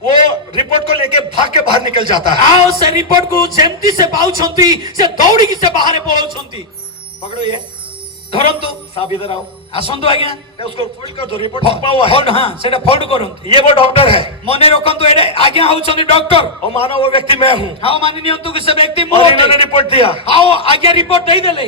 वो रिपोर्ट को लेके भाग के बाहर निकल जाता है। आओ से रिपोर्ट को जेमती से पाउछंती से दौड़ी की से बाहर पळौछंती। पकड़ो ये धरंतु साहब इधर आओ। आसंतु आज्ञा उसको फोल्ड कर दो। रिपोर्ट छपा हुआ है। फोल्ड हां सेटा फोल्ड करंतु। ये वो डॉक्टर है। मने रखंतु एडे आज्ञा होछंती डॉक्टर और मानो वो व्यक्ति मैं हूँ। हां मानि नियंतु कि से व्यक्ति और मोर इन्होंने रिपोर्ट दिया। आओ आज्ञा रिपोर्ट दे देले।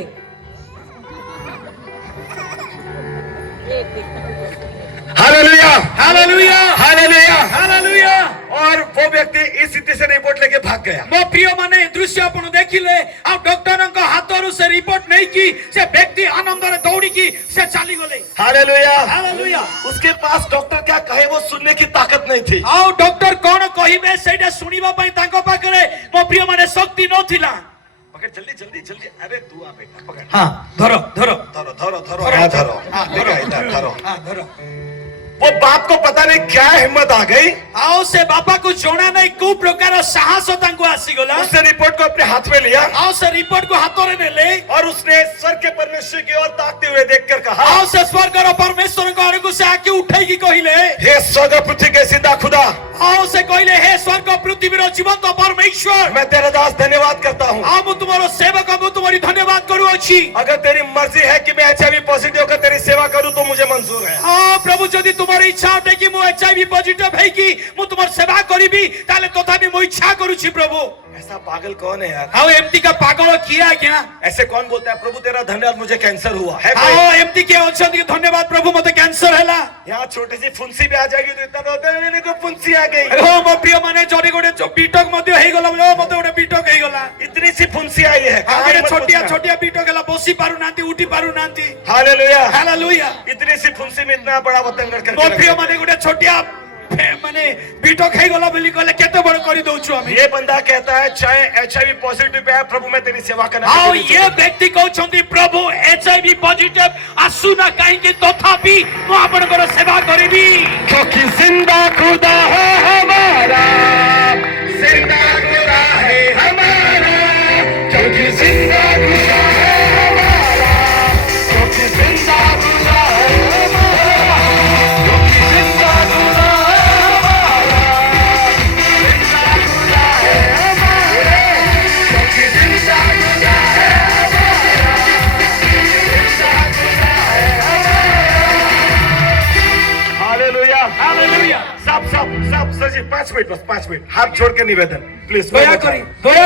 Hallelujah hallelujah hallelujah hallelujah. और वो व्यक्ति इस स्थिति से रिपोर्ट लेके भाग गया। मो प्रिय माने दृश्य आपण देखिले आ डॉक्टरन का हाथरू से रिपोर्ट नहीं की से व्यक्ति आनंद रे दौड़ी की से चली गले। Hallelujah hallelujah. उसके पास डॉक्टर क्या कहे वो सुनने की ताकत नहीं थी। आओ डॉक्टर कोन कहिबे सेटा सुनिबा पई तांको पाखरे मो प्रिय माने शक्ति नथिला। पकड़ जल्दी जल्दी जल्दी। अरे तू आ बेटा पकड़। हां धरो धरो धरो धरो धरो यहाँ धरो। हां देखा इधर धरो। हां धरो। वो बाप को पता नहीं क्या हिम्मत आ गई। आओ से बापा को जोना नहीं को प्रकार साहस तांको आसी गला। उसने रिपोर्ट को अपने हाथ में लिया। आओ से रिपोर्ट को हाथ में ले और उसने स्वर्ग के परमेश्वर की ओर ताकते हुए देखकर कहा। आओ से स्वर्ग और परमेश्वर को आगे से आके उठेगी कहिले हे स्वर्ग और पृथ्वी के जिंदा खुदा। आओ से कहले हे स्वर्ग और पृथ्वी रो जीवंत परमेश्वर मैं तेरा दास धन्यवाद करता हूँ। आओ मु तुम्हारो सेवक मु तुम्हारी धन्यवाद करू अछि। अगर तेरी मर्जी है कि मैं HIV पॉजिटिव होकर तेरी सेवा करूं तो मुझे मंजूर है। हाँ प्रभु जदि तुम्हारी इच्छा होते कि मु HIV पॉजिटिव है कि मु तुम्हार सेवा करिबी ताले तथापि मु इच्छा करूछि प्रभु। ऐसा पागल कौन है यार। आओ एमती का पागल किया क्या ऐसे कौन बोलता है प्रभु तेरा धन्यवाद मुझे कैंसर हुआ है। आओ एमती के औषधि के धन्यवाद प्रभु मते कैंसर हैला। यहाँ छोटी सी फुंसी भी आ जाएगी तो इतना रोते हैं, मेरे को फुंसी आ गई। ओ मो प्रिय माने जड़ी गोटे बीटक मते हेई गला मते गोटे बीटक हेई गला। इतनी सी फुंसी आई है। आगे छोटिया छोटिया बीटक गला बसी पारु नांती उठी पारु नांती। Hallelujah hallelujah. इतनी सी फुंसी में इतना बड़ा वतंगड़ मो करके प्रिय माने गोटे छोटिया माने बीटक हेई गला बोली कहले केते बड़ करी दउछु हम। ये बंदा कहता है चाहे HIV पॉजिटिव है प्रभु मैं तेरी सेवा करना। आओ ये व्यक्ति कहउछंती प्रभु HIV पॉजिटिव आसु ना काहे के तथापि मु आपनकर सेवा करिबी क्योंकि जिंदा खुदा है हमारा। जिंदा खुदा है हमारा। क्योंकि जिंदा खुदा है हमारा। क्योंकि जिंदा खुदा है हमारा। क्योंकि जिंदा खुदा है हमारा। जिंदा खुदा है हमारा। क्योंकि जिंदा खुदा है हमारा। जिंदा खुदा है हमारा। Hallelujah hallelujah. सब सर जी 5 मिनट बस 5 मिनट हाथ छोड़ के निवेदन प्लीज। दया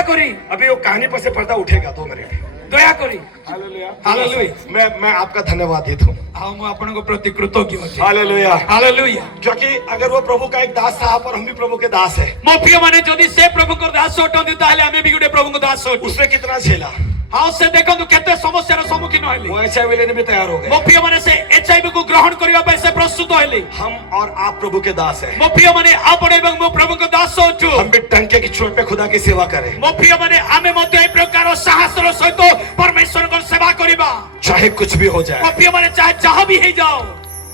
करी अभी वो कहानी पर से पर्दा उठेगा 2 मिनट। दया करी। Hallelujah hallelujah. मैं आपका धन्यवादित हूँ। आओ मु आपनको प्रति कृतज्ञ अछि। Hallelujah hallelujah. क्योंकि अगर वो प्रभु का एक दास था और हम भी प्रभु के दास है। मो प्रिय माने जदि से प्रभु को दास होटंती ताले हमें भी गुटे प्रभु को दास होटु। उसने कितना झेला। हां से देखंतु केते समस्या रो सम्मुखीन होइले। वो HIV लेने भी तैयार हो मो गए। प्रिय माने से HIV को ग्रहण करिवा पय से प्रस्तुत होइले। हम और आप प्रभु के दास हैं। मो प्रिय माने आपण एवं मो प्रभु को दास होटु। हम भी टंके की चोट पे खुदा की सेवा करें। मो प्रिय माने आमे मते ए प्रकार साहस रो सहित परमेश्वर को सेवा करिबा चाहे कुछ भी हो जाए। मो प्रिय माने चाहे जहां भी हे जाओ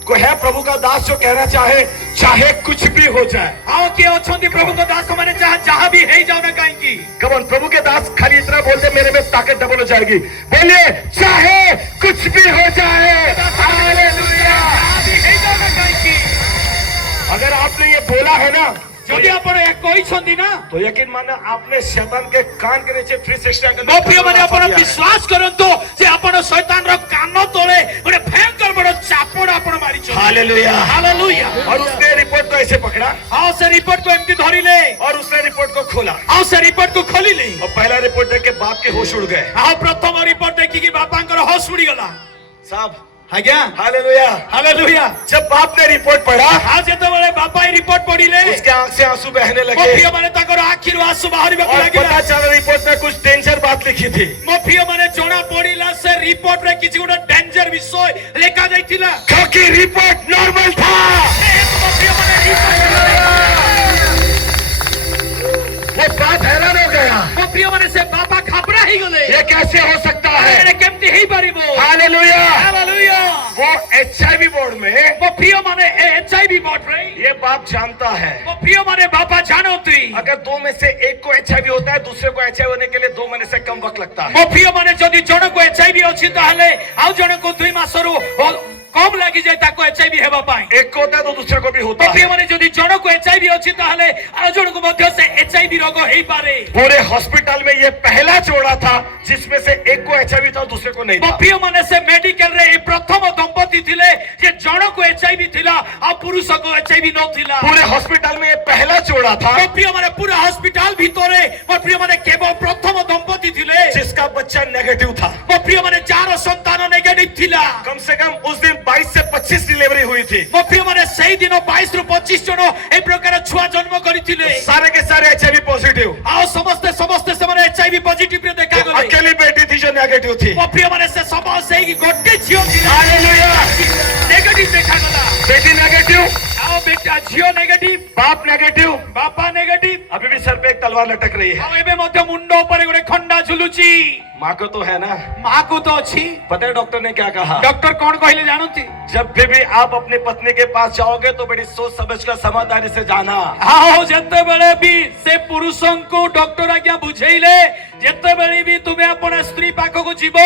को है प्रभु का दास जो कहना चाहे चाहे कुछ भी हो जाए। आओ किए अछंती प्रभु को दास माने जहां भी हे जाओ ना कहीं की। कम ऑन, प्रभु के दास खाली इतना बोलते मेरे में ताकत डबल हो जाएगी। बोलिए चाहे कुछ भी हो जाए। हालेलुया। जहां भी हे जाओ ना कहीं की। अगर आपने ये बोला है ना, যদি ଆପଣ ଏହା କହିଛନ୍ତି ନା तो यकीन माना आपने शैतान के कान के नीचे 360 एंगल ମୋ ପ୍ରିୟ ମାନେ ଆପଣ ବିଶ୍ୱାସ କରନ୍ତୁ ଯେ ଆପଣ ଶୈତାନର କାନ ତଳେ ଗୋଟେ ଭୟଙ୍କର ବଡ଼ ଚାପଡ଼ ଆପଣ ମାରିଛନ୍ତି। हालेलुया। ହାଲେଲୁୟା। और उसने रिपोर्ट को ऐसे पकड़ा ଆଉ ସେ ରିପୋର୍ଟ କୁ ଏମିତି ଧରିଲେ और उसने रिपोर्ट को खोला ଆଉ ସେ ରିପୋର୍ଟ କୁ ଖୋଲିଲେ। और पहला रिपोर्ट देख के बाप के होश उड़ गए। ଆଉ ପ୍ରଥମ ରିପୋର୍ଟ ଦେଖିକି ବାପାଙ୍କର ହୋସ ଉଡ଼ିଗଲା। साहब ଆଜ୍ଞା हालेलुया। ହାଲେଲୁୟା। जब बाप ने रिपोर्ट पढ़ा, ଆଉ ଯେତେବେଳେ ବାପା ଏ ରିପୋର୍ଟ ପଢିଲେ उसके आंख से आंसू बहने ମୋ लगे ପ୍ରିୟ ମାନେ ତାଙ୍କର ଆଖିରୁ ଆଁସୁ ବାହାରିବାକୁ और ଲାଗିଲା। पता चला रिपोर्ट में कुछ डेंजर बात लिखी थी। ମୋ ପ୍ରିୟ ମାନେ ଜଣା ପଡିଲା ସେ ରିପୋର୍ଟ ରେ କିଛି ଗୋଟେ ଡେଞ୍ଜର ବିଷୟ ଲେଖା ଯାଇଥିଲା। क्योंकि रिपोर्ट नॉर्मल था। ମୋ ପ୍ରିୟ ମାନେ वो बात हैरान हो गया, ମୋ ପ୍ରିୟ ମାନେ ସେ ବାପା ଘାବରା ହେଇଗଲେ। ये कैसे हो सकता है। ଏଇଟା କେମିତି ହେଇପାରିବ। हालेलुया। ହାଲେଲୁୟା। वो HIV बोर्ड में ମୋ ପ୍ରିୟ ମାନେ HIV ବୋର୍ଡରେ ये बाप जानता है ମୋ ପ୍ରିୟ ମାନେ ବାପା ଜାଣନ୍ତି अगर दो में से एक को HIV होता है, दूसरे को HIV होने के लिए 2 महीने से कम वक्त लगता है। ମୋ ପ୍ରିୟ ମାନେ ଯଦି ଜଣକୁ HIV ଅଛି ତାହେଲେ ଆଉ ଜଣକୁ 2 ମାସରୁ କମ ଲାଗିଯାଏ ତାକୁ HIV ହେବା ପାଇଁ। एक को होता है तो दूसरे को भी होता ମୋ ପ୍ରିୟ है। ମାନେ ଯଦି ଜଣକୁ HIV ଅଛି ତାହେଲେ ଆଉ ଜଣକୁ ମଧ୍ୟ ସେ HIV ରୋଗ ହେଇପାରେ। पूरे हॉस्पिटल में ये पहला जोड़ा था जिसमें से एक को HIV था, दूसरे को नहीं ମୋ था। ପ୍ରିୟ ମାନେ ସେ ମେଡିକାଲ ରେ ଏ ପ୍ରଥମ ଦମ୍ପତି ଥିଲେ ଯେ ଜଣକୁ HIV ଥିଲା ଆଉ ପୁରୁଷକୁ HIV ନଥିଲା। पूरे हॉस्पिटल में ये पहला जोड़ा था ମୋ ପ୍ରିୟ ମାନେ ପୁରା ହସ୍ପିଟାଲ ଭିତରେ ମୋ ପ୍ରିୟ ମାନେ କେବଳ ପ୍ରଥମ ଦମ୍ପତି ଥିଲେ जिसका बच्चा नेगेटिव था। ମୋ ପ୍ରିୟ ମାନେ ଯାହାର ସନ୍ତାନ ନେଗେଟିଭ ଥିଲା। कम से कम उस दिन 22 से 25 डिलीवरी हुई थी। ମୋ ପ୍ରିୟ ମାନେ ସେଇ ଦିନ 22 ରୁ 25 ଜଣ ଏ ପ୍ରକାର ଛୁଆ ଜନ୍ମ କରିଥିଲେ। सारे के सारे HIV पॉजिटिव। ଆଉ ସମସ୍ତେ ସେମାନେ HIV ପଜିଟିଭ ରେ ଦେଖାଗଲେ। अकेली बेटी थी जो नेगेटिव थी। ମୋ ପ୍ରିୟ ମାନେ ସେ ସମସ୍ତେ ହେଇକି ଗୋଟେ ଝିଅ ଥିଲା हालेलुया। ନେଗେଟିଭ ଦେଖାଗଲା। बेटी नेगेटिव, ଆଉ ବେଟା ଝିଅ ନେଗେଟିଭ, बाप नेगेटिव। ବାପା ନେଗେଟିଭ। अभी भी सर पे एक तलवार लटक रही है। ଆଉ ଏବେ ମଧ୍ୟ ମୁଣ୍ଡ ଉପରେ ଗୋଟେ ଖଣ୍ଡା ଝୁଲୁଛି। माँ को तो है ना। ମା କୁ ତ ଅଛି। पता है डॉक्टर ने क्या कहा। ଡକ୍ଟର କଣ କହିଲେ ଜାଣନ୍ତି। जब भी आप अपनी पत्नी के पास जाओगे तो बड़ी सोच समझ कर समझदारी से जाना। ଆଉ ଯେତେବେଳେ ବି ସେ ପୁରୁଷଙ୍କୁ ଡକ୍ଟର ଆଜ୍ଞା ବୁଝେଇଲେ ଯେତେବେଳେ ବି ତୁମେ ଆପଣ ସ୍ତ୍ରୀ ପାଖକୁ ଯିବ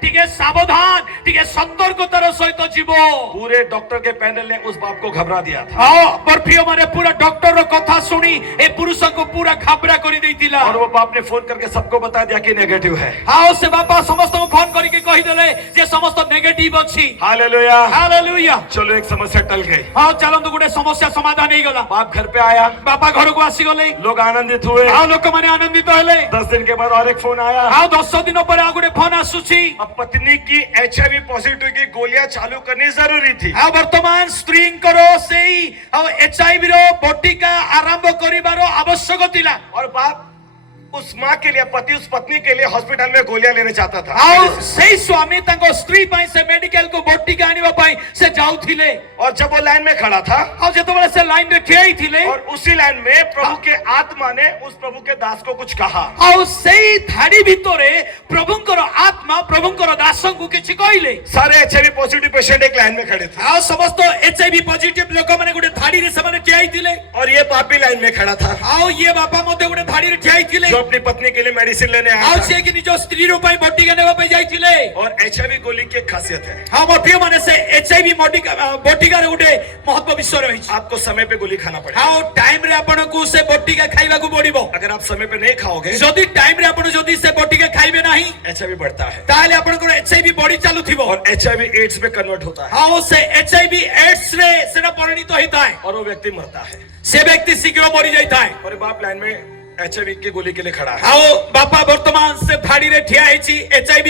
ଟିକେ ସାବଧାନ ଟିକେ ସତର୍କତାର ସହିତ ଯିବ। पूरे डॉक्टर के पैनल ने उस बाप को घबरा दिया था ଆଉ ମୋର ପ୍ରିୟ ମାନେ ପୁରା ଡକ୍ଟରର କଥା ଶୁଣି ଏ ପୁରୁଷଙ୍କୁ ପୁରା ଘାବରା କରି ଦେଇଥିଲା। और वो बाप ने फोन करके सबको बता दिया कि नेगेटिव है। ଆଉ ସେ ବାପା ସମସ୍ତଙ୍କୁ ଫୋନ କରିକି କହିଦେଲେ ଯେ ସମସ୍ତ ନେଗେଟିଭ ଅଛି। हालेलुया। ହାଲେଲୁୟା। चलो एक समस्या टल गई। ହଁ ଚାଲନ୍ତୁ ଗୋଟେ ସମସ୍ୟା ସମାଧାନ ହେଇଗଲା। बाप घर पे आया, ବାପା ଘରକୁ ଆସିଗଲେ। लोग आनंदित हुए। ଆଉ ଲୋକମାନେ ଆନନ୍ଦିତ ହେଲେ। 10 दिन के बाद और एक फोन आया। ଆଉ 10 ଦିନ ପରେ ଆଉ ଗୋଟେ ଫୋନ ଆସୁଛି। अब पत्नी की HIV पॉजिटिव की गोलियां चालू करनी जरूरी थी। ଆଉ ବର୍ତ୍ତମାନ ସ୍ତ୍ରୀଙ୍କର ସେଇ ଆଉ HIV ର ବଟିକା ଆରମ୍ଭ କରିବାର ଆବଶ୍ୟକ ଥିଲା। और बाप उस माँ के लिए, पति उस पत्नी के लिए हॉस्पिटल में गोलियां लेने चाहता था। ଆଉ ସେଇ ସ୍ୱାମୀ ତାଙ୍କ ସ୍ତ୍ରୀ ପାଇଁ ସେ ମେଡିକାଲ କୁ ବଟିକା ଆଣିବା ପାଇଁ ସେ ଯାଉଥିଲେ। और जब वो लाइन में खड़ा था ଆଉ ଯେତେବେଳେ ସେ ଲାଇନ ରେ ଠିଆ ହେଇଥିଲେ और उसी लाइन में प्रभु के आत्मा ने उस प्रभु के दास को कुछ कहा। ଆଉ ସେଇ ଧାଡି ଭିତରେ ପ୍ରଭୁଙ୍କର ଆତ୍ମା ପ୍ରଭୁଙ୍କର ଦାସଙ୍କୁ କିଛି କହିଲେ। सारे HIV पॉजिटिव पेशेंट एक लाइन में खड़े थे ଆଉ ସମସ୍ତ HIV ପଜିଟିଭ ଲୋକମାନେ ଗୋଟେ ଧାଡିରେ ସେମାନେ ଠିଆ ହେଇଥିଲେ। और ये बाप भी लाइन में खड़ा था ଆଉ ଇଏ ବାପା ମଧ୍ୟ ଗୋଟେ ଧାଡିରେ ଠିଆ ହେଇଥିଲେ। जो अपनी पत्नी के लिए मेडिसिन लेने ଆଉ आया था। ସିଏ କି ନିଜ ସ୍ତ୍ରୀର ପାଇଁ ବଟିକା ନେବା ପାଇଁ ଯାଇଥିଲେ। और HIV गोली की एक खासियत है, ଆଉ ମୋ ପ୍ରିୟ ମାନେ ସେ HIV ବଟିକାର ଗୋଟେ ମହତ୍ଵ ବିଷୟ ରହିଛି। आपको समय पे गोली खाना पड़ेगा। ଆଉ ଟାଇମ ରେ ଆପଣଙ୍କୁ ସେ ବଟିକା ଖାଇବାକୁ ପଡିବ। अगर आप समय पे नहीं खाओगे ଯଦି ଟାଇମ ରେ ଆପଣ ଯଦି ସେ ବଟିକା ଖାଇବେ ନାହିଁ HIV बढ़ता है ତାହେଲେ ଆପଣଙ୍କର HIV ବଢି ଚାଲୁଥିବ। और HIV एड्स में कन्वर्ट होता है ଆଉ ସେ HIV ଏଡ୍ସ ରେ ସେଟା ପରିଣତ ହେଇଥାଏ। और वो व्यक्ति मरता है। ସେ ବ୍ୟକ୍ତି ଶୀଘ୍ର ମରି ଯାଇଥାଏ। और बाप लाइन में HIV की गोली के लिए खड़ा है। ଆଉ ବାପା ବର୍ତ୍ତମାନ ସେ ଧାଡିରେ ଠିଆ ହେଇଛି HIV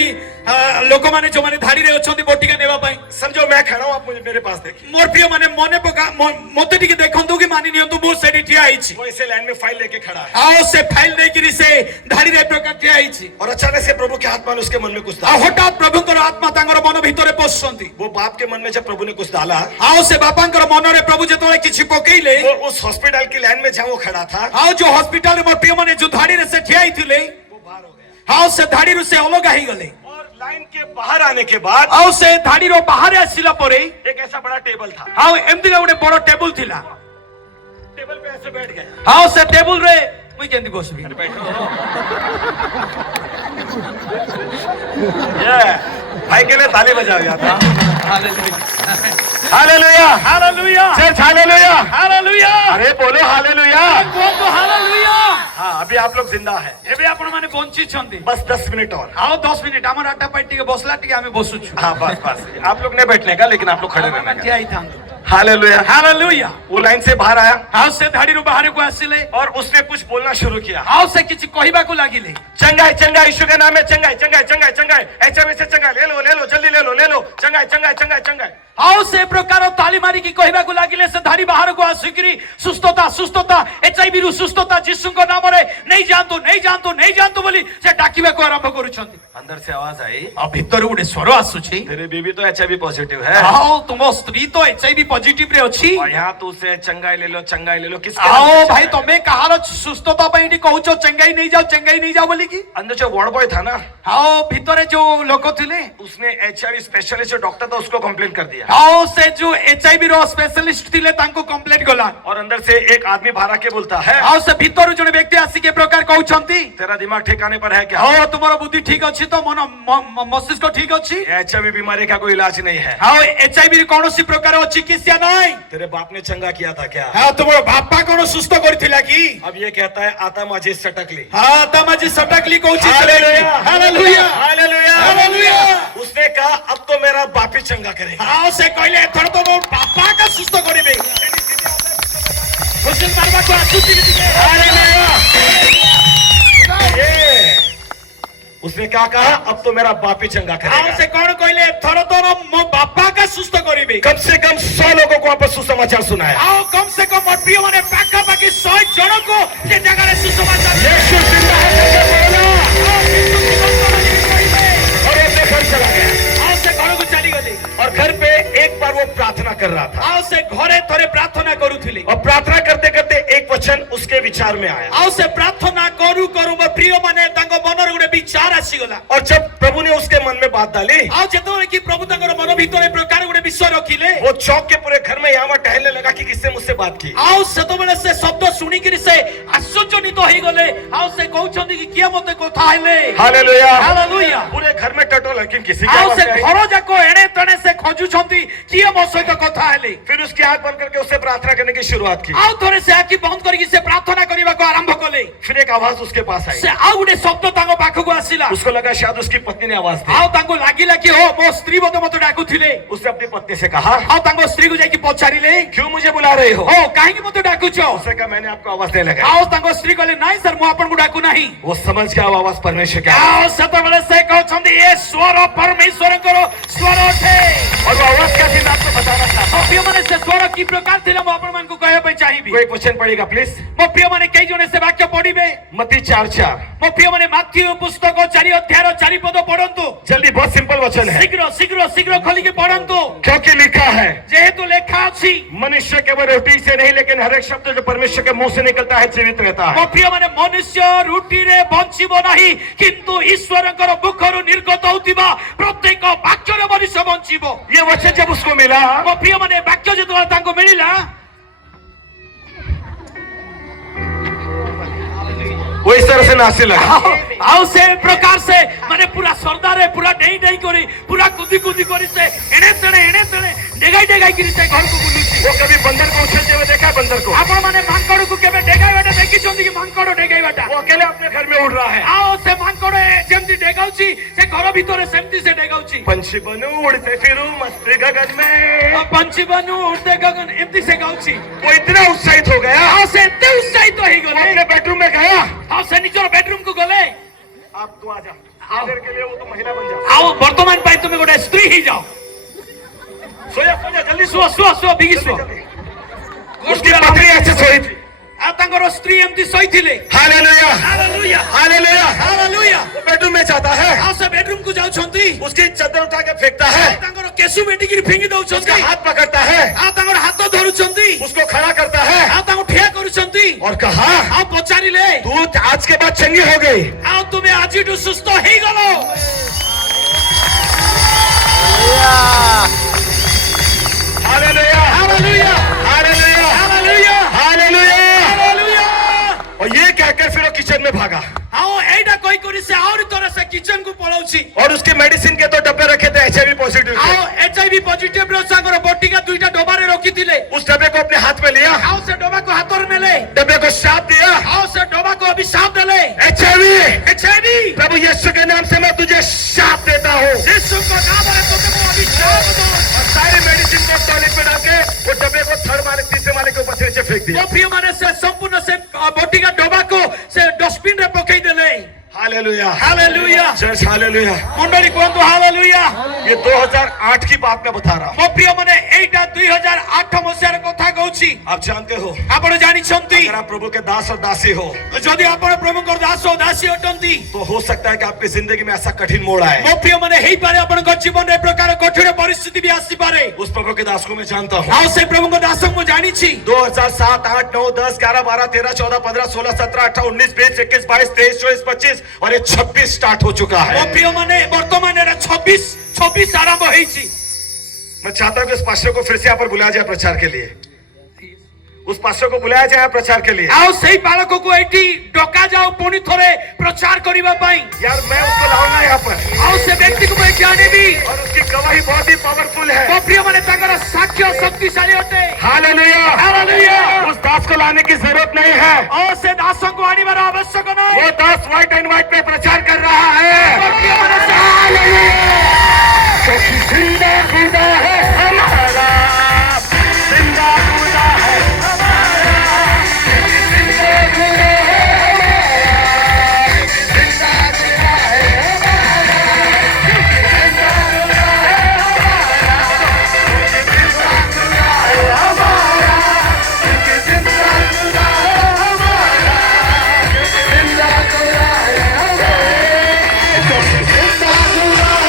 ଲୋକମାନେ ଯୋଉମାନେ ଧାଡିରେ ଅଛନ୍ତି ବଟିକା ନେବା ପାଇଁ। समझो मैं खड़ा हूँ, आप मुझे मेरे पास देखिए। ମୋର ପ୍ରିୟ ମାନେ ମନେ ପକା ମତେ ଟିକେ ଦେଖନ୍ତୁ କି ମାନି ନିଅନ୍ତୁ ମୁଁ ସେଠି ଠିଆ ହେଇଛି। वो इसे लाइन में फाइल लेके खड़ा है ଆଉ ସେ ଫାଇଲ ନେଇକିରି ସେ ଧାଡିରେ ଏ ପ୍ରକାର ଠିଆ ହେଇଛି। और अचानक से प्रभु के आत्मा ने उसके मन में कुछ ଆଉ डाला। ହଠାତ୍ ପ୍ରଭୁଙ୍କର ଆତ୍ମା ତାଙ୍କର ମନ ଭିତରେ ପଶୁଛନ୍ତି। वो बाप के मन में जब प्रभु ने कुछ डाला, ଆଉ ସେ ବାପାଙ୍କର ମନରେ ପ୍ରଭୁ ଯେତେବେଳେ କିଛି ପକେଇଲେ वो उस हॉस्पिटल की लाइन में जहाँ वो खड़ा था ଆଉ ଯୋଉ ହସ୍ପିଟାଲରେ ମୋର ପ୍ରିୟ ମାନେ ଯୋଉ ଧାଡିରେ ସେ ଠିଆ ହେଇଥିଲେ वो बाहर हो गया ଆଉ ସେ ଧାଡିରୁ ସେ ଅଲଗା ହେଇଗଲେ। और लाइन के बाहर आने के बाद ଆଉ ସେ ଧାଡିର ବାହାରେ ଆସିଲା ପରେ एक ऐसा बड़ा टेबल था, ଆଉ ଏମିତିକା ଗୋଟେ ବଡ ଟେବୁଲ ଥିଲା। टेबल पे ऐसे बैठ गया। ଆଉ ସେ ଟେବୁଲ ରେ ମୁଇଁ କେମିତି ବସିବି? भाई के लिए ताली बजाओ यार। Hallelujah hallelujah church hallelujah hallelujah अरे बोलो हालेलुया। କୁହନ୍ତୁ ହାଲେଲୁया। हाँ, अभी आप लोग जिंदा है। ଏବେ ଆପଣ ମାନେ ବଞ୍ଚିଛନ୍ତି। बस 10 मिनट और। ଆଉ 10 ମିନିଟ ଆମର ଆଟା ପାଇଁ ଟିକେ ବସଲା ଟିକେ ଆମେ ବସୁଛୁ। हाँ बस बस, आप लोग ने बैठने का, लेकिन आप लोग खड़े रहने ଠିଆ ହେଇଥାନ୍ତୁ। का। हालेलुया। ହାଲେଲୁया। वो लाइन से बाहर आया ଆଉ ସେ ଧାଡିରୁ ବାହାରକୁ ଆସିଲେ और उसने कुछ बोलना शुरू किया। ଆଉ ସେ କିଛି କହିବାକୁ ଲାଗିଲେ। चंगाई चंगाई, यीशु के नाम में चंगाई चंगाई चंगाई चंगाई, एचआईवी से चंगाई ले लो जल्दी ले लो चंगाई चंगाई चंगाई चंगाई। ଆଉ ସେ ପ୍ରକାର ତାଳି ମାରିକି କହିବାକୁ ଲାଗିଲେ ସେ ଧାଡି ବାହାରକୁ ଆସିକିରି ସୁସ୍ଥତା ସୁସ୍ଥତା ଏଚଆଇଭି ରୁ ସୁସ୍ଥତା ଯୀଶୁଙ୍କ ନାମରେ ନେଇ ଯାଆନ୍ତୁ ବୋଲି ସେ ଡାକିବାକୁ ଆରମ୍ଭ କରୁଛନ୍ତି। अंदर से आवाज आई, ଆଉ ଭିତରୁ ଗୋଟେ ସ୍ୱର ଆସୁଛି, तेरे बीवी तो एचआईवी पॉजिटिव है ଆଉ ତୁମ ସ୍ତ୍ରୀ ତ ଏଚଆଇଭି ପଜିଟିଭ ରେ ଅଛି। और यहाँ तू उसे चंगाई ले लो किसके आओ नाम से भाई चंगाई? तमें कहार सुस्थता ପାଇଁ ଏଠି କହୁଛ ଚେଙ୍ଗାଇ ନେଇ ଯାଅ ବୋଲି କି? अंदर जो वार्ड बॉय था ना, ଆଉ ଭିତରେ ଯୋଉ ଲୋକ ଥିଲେ उसने एचआईवी स्पेशलिस्ट जो डॉक्टर था उसको कंप्लेंट कर दिया ଆଉ ସେ ଯୋଉ ଏଚଆଇଭି ର ସ୍ପେଶାଲିଷ୍ଟ ଥିଲେ ତାଙ୍କୁ କମ୍ପ୍ଲେଣ୍ଟ କଲା। और अंदर से एक आदमी बाहर आके बोलता है, ଆଉ ସେ ଭିତରୁ ଜଣେ ବ୍ୟକ୍ତି ଆସିକି ଏ ପ୍ରକାର କହୁଛନ୍ତି, तेरा दिमाग ठिकाने पर है क्या? ଆଉ ତୁମର ବୁଦ୍ଧି ଠିକ ଅଛି ତ, ମସ୍ତିଷ୍କ ଠିକ ଅଛି? एचआईवी बीमारी का कोई इलाज नहीं है। ଆଉ ଏଚଆଇଭି ର କୌଣସି ପ୍ରକାର ଚିକିତ୍ସା ନାହିଁ। तेरे बाप ने चंगा किया था क्या? ଆଉ ତୁମର ବାପା କଣ ସୁସ୍ଥ କରିଥିଲା କି? अब ये कहता है आता माझी सटकली। ହଁ ତମାଜି ସଟାକଲି କହୁଛି। Hallelujah hallelujah hallelujah hallelujah. उसने कहा अब तो मेरा बाप ही चंगा करेगा। ଆଉ ସେ କହିଲେ ଏଥର ତ ମୋ ବାପା କା ସୁସ୍ଥ କରିବେ। ହୁସିଲ ମାରବାକୁ ଆସୁଛି ଟିକେ। ये उसने क्या कहा, अब तो मेरा बाप ही चंगा ଆଉ करेगा। ସେ କଣ କହିଲେ, ଏଥର ତ ମୋ ବାପା କା ସୁସ୍ଥ କରିବେ। कम से कम 100 लोगों को आपको सुसमाचार सुनाया। ଆଉ କମ ସେ କମ ମୋ ପ୍ରିୟ ମାନେ ପାଖାପାଖି 100 ଜଣଙ୍କୁ ସେ ଜାଗାରେ ସୁସମାଚାର यीशु जिंदा है करके बोला और वो अपने घर चला गया। ଆଉ ସେ ଘରକୁ ଚାଲିଗଲେ। और घर पे एक बार वो प्रार्थना कर रहा था ଆଉ ସେ ଘରେ ଥରେ ପ୍ରାର୍ଥନା କରୁଥିଲେ। और प्रार्थना करते करते एक वचन उसके विचार में आया। ଆଉ ସେ ପ୍ରାର୍ଥନା କରୁ କରୁ ମୋ ପ୍ରିୟ ମାନେ ତାଙ୍କ ମନରେ ଗୋଟେ ବିଚାର ଆସିଗଲା। और जब प्रभु ने उसके मन में बात डाली, ଆଉ ଯେତେବେଳେ କି ପ୍ରଭୁ ତାଙ୍କର ମନ ଭିତରେ ପ୍ରକାର ଗୋଟେ ବିଷୟ ରଖିଲେ, वो चौक के पूरे घर में यहाँ टहलने लगा कि किससे मुझसे बात की। ଆଉ ସେତେବେଳେ ସେ ଶବ୍ଦ ଶୁଣିକିରି ସେ ଆଶ୍ଚର୍ଯ୍ୟଜନିତ ହେଇଗଲେ। ଆଉ ସେ କହୁଛନ୍ତି କି କିଏ ମତେ କଥା ହେଲେ। Hallelujah hallelujah. पूरे घर में टटोल, लेकिन किसी की ଆଉ आवाज ସେ नहीं आई। ଘର ଯାକ ଏଣେ ତେଣେ ସେ ଖୋଜୁଛନ୍ତି କିଏ ମୋ ସହିତ କଥା ହେଲେ। फिर उसकी आंख बंद करके उससे प्रार्थना करने की शुरुआत की। ଆଉ ଥରେ ସେ ଆଖି ବନ୍ଦ କରିକି ସେ ପ୍ରାର୍ଥନା କରିବାକୁ ଆରମ୍ଭ କଲେ। फिर एक आवाज उसके पास आई। ସେ ଆଉ ଗୋଟେ ଶବ୍ଦ ତାଙ୍କ ପାଖକୁ ଆସିଲା। उसको लगा शायद उसकी पत्नी ने आवाज दी। ଆଉ ତାଙ୍କୁ ଲାଗିଲା କି हो ମୋ ସ୍ତ୍ରୀ ବୋଧେ ମତେ ଡାକୁଥିଲେ। उसने अपनी पत्नी से कहा, ଆଉ ତାଙ୍କ ସ୍ତ୍ରୀକୁ ଯାଇକି ପଚାରିଲେ, क्यों मुझे बुला रहे हो? हो କାହିଁକି ମତେ ଡାକୁଛ? उसने कहा, मैंने आपको आवाज नहीं लगाई। ଆଉ ତାଙ୍କ ସ୍ତ୍ରୀ କହିଲେ, ନାଇଁ ସାର୍ ମୁଁ ଆପଣଙ୍କୁ ଡାକୁ ନାହିଁ। वो समझ गया वो आवाज परमेश्वर की आवाज। ଆଉ ସେତେବେଳେ ସେ କହୁଛନ୍ତି ଏ ସ୍ୱର ପରମେଶ୍ୱରଙ୍କର ସ୍ୱର ଅଟେ। और वो आवाज क्या थी मैं आपको बताना चाहता हूँ। ପ୍ରିୟମାନେ ସେ ସ୍ୱର କି ପ୍ରକାର ଥିଲା ମୁଁ ଆପଣମାନଙ୍କୁ କହିବା ପାଇଁ ଚାହିଁବି। कोई क्वेश्चन पड़ेगा प्लीज। ମୋ ପ୍ରିୟମାନେ କେଇ ଜଣେ ସେ ବାକ୍ୟ ପଢିବେ। मत्ती 4:4। ମୋ ପ୍ରିୟମାନେ ମାଥ୍ୟୁ ପୁସ୍ତକ 4 ଅଧ୍ୟାୟର 4 ପଦ ପଢନ୍ତୁ। जल्दी, बहुत सिंपल वचन है। ଶୀଘ୍ର ଖୋଲିକି ପଢନ୍ତୁ। क्योंकि लिखा है, ଯେହେତୁ ଲେଖା ଅଛି मनुष्य केवल रोटी से नहीं लेकिन हर एक शब्द जो परमेश्वर के मुंह से निकलता है जीवित रहता ମୋ है। ପ୍ରିୟମାନେ ମନୁଷ୍ୟ ରୁଟିରେ ବଞ୍ଚିବ ନାହିଁ କିନ୍ତୁ ଈଶ୍ୱରଙ୍କର ମୁଖରୁ ନିର୍ଗତ ହେଉଥିବା ପ୍ରତ୍ୟେକ ବାକ୍ୟରେ ମନୁଷ୍ୟ ବଞ୍ଚିବ। ये वचन जब उसको मिला, ମୋ ପ୍ରିୟମାନେ ବାକ୍ୟ ଯେତେବେଳେ ତାଙ୍କୁ ମିଳିଲା, वो इस तरह से नाचने लगा। ଆଉ ସେ ପ୍ରକାର ସେ ମାନେ ପୁରା ସର୍ଦାରେ ପୁରା ଡେଇଁ କରି ପୁରା କୁଦି କରି ସେ ଏଣେ ତେଣେ ଡେଗାଇ କିରି ସେ ଘରକୁ ବୁଲୁଛି। वो कभी बंदर को उछलते हुए देखा है? बंदर को ଆପଣ ମାନେ ମାଙ୍କଡକୁ କେବେ ଡେଗାଇବାଟା ଦେଖିଛନ୍ତି କି? ମାଙ୍କଡ ଡେଗାଇବାଟା वो अकेले अपने घर में उड़ रहा है। ଆଉ ସେ ମାଙ୍କଡ ଯେମିତି ଡେଗାଉଛି ସେ ଘର ଭିତରେ ସେମିତି ସେ ଡେଗାଉଛି। पंछी बनू उड़ते फिरू मस्त गगन में। पंछी बनू उड़ते गगन एमती से गाउची। वो इतना उत्साहित हो गया, आ से एते उत्साहित हो गले। अपने बेडरूम में गया। आ से निजर बेडरूम को गले। आप तू आजा, थोड़ी देर के लिए वो तो महिला बन जा। आओ वर्तमान पाई तुम गोटे स्त्री ही जाओ। सोया जल्दी सुआ बिगी सुआ। उसकी पत्नी ऐसे सोई थी। आ तांगर स्त्री एमती सोई थिले। Hallelujah hallelujah hallelujah hallelujah. वो बेडरूम में जाता है, आ से बेडरूम को जाउ छंती। उसकी चादर उठा के फेंकता है, तांगर केसु बेटी की फेंगी दउ उसका छंती। हाथ पकड़ता है, आ तांगर हाथ धरु छंती। उसको खड़ा करता है आ तांगर ठिया करू छंती और कहा, आ पचारिले तू आज के बाद चंगी हो गई। आ तुमे आजिटु सुस्त हेई गलो। Hallelujah, hallelujah, hallelujah, hallelujah, hallelujah. Hallelujah. और ये कहकर फिर वो किचन में भागा आओ एटा कोई करी से और तरह से किचन को पळौछि। और उसके मेडिसिन के तो डब्बे रखे थे HIV पॉजिटिव के। आओ HIV पॉजिटिव रो सागर बॉडी का दुईटा डोबारे रखी थिले। उस डब्बे को अपने हाथ में लिया, आओ से डोबा को हाथर में ले। डब्बे को श्राप दिया, आओ से डोबा को अभिशाप देले। HIV प्रभु यीशु के नाम से मैं तुझे श्राप देता हूँ। यीशु को नाम में तुमको अभिशाप दो। और सारे मेडिसिन को टॉयलेट में डाल के वो डब्बे को थर्ड माले तीसरे माले के ऊपर से नीचे फेंक दिया। वो प्रिय माने से संपूर्ण से बॉडी का डोबा को से डस्टबिन रे पकई देले। Hallelujah, hallelujah. Church hallelujah. मंडली कोन तो हालेलुया। ये 2008 की बात मैं बता रहा हूँ। मो प्रिय माने एटा 2008 मसियार कथा कहूछि। आप जानते हो, आपण जानि छंती अगर आप प्रभु के दास और दासी हो जदि आपण प्रभु को दास और दासी अटंती तो हो सकता है कि आपकी जिंदगी में ऐसा कठिन मोड़ आए। मो प्रिय माने हेई पारे आपण को जीवन रे प्रकार कठिन परिस्थिति भी आसी पारे। उस प्रभु के दास को मैं जानता हूँ। आओ से प्रभु को दास को जानि छी। 2007, 8, 9, 10, 11, 12, 13, 14, 15, 16, 17, 18, 19, 20, 21, 22, 23, 24, 25 और ये 26 स्टार्ट हो चुका है। मो प्रिय माने वर्तमान रे 26 आरंभ होईछि। मैं चाहता हूँ कि उस पास्टर को फिर से यहाँ पर बुलाया जाए प्रचार के लिए। उस पास्टर को बुलाया जाए प्रचार के लिए। आओ सही बालक को एठी डका जाओ पुनी थोरे प्रचार करिबा पाई। यार मैं उसको लाऊंगा यहाँ पर। आओ से व्यक्ति को मैं जाने भी और उसकी गवाही बहुत ही पावरफुल है। मो प्रिय माने ताकर साक्ष्य शक्तिशाली होते। Hallelujah, hallelujah. उस दास को लाने की जरूरत नहीं है। ओ से दासों को आने वाला आवश्यक नहीं। वो दास व्हाइट एंड व्हाइट पे प्रचार कर रहा है। मो प्रिय माने हालेलुया। जिंदा खुदा है हमारा, जिंदा खुदा है हमारा, जिंदा खुदा है हमारा, जिंदा खुदा है हमारा, जिंदा खुदा है हमारा, जिंदा खुदा है हमारा, जिंदा खुदा है हमारा, जिंदा खुदा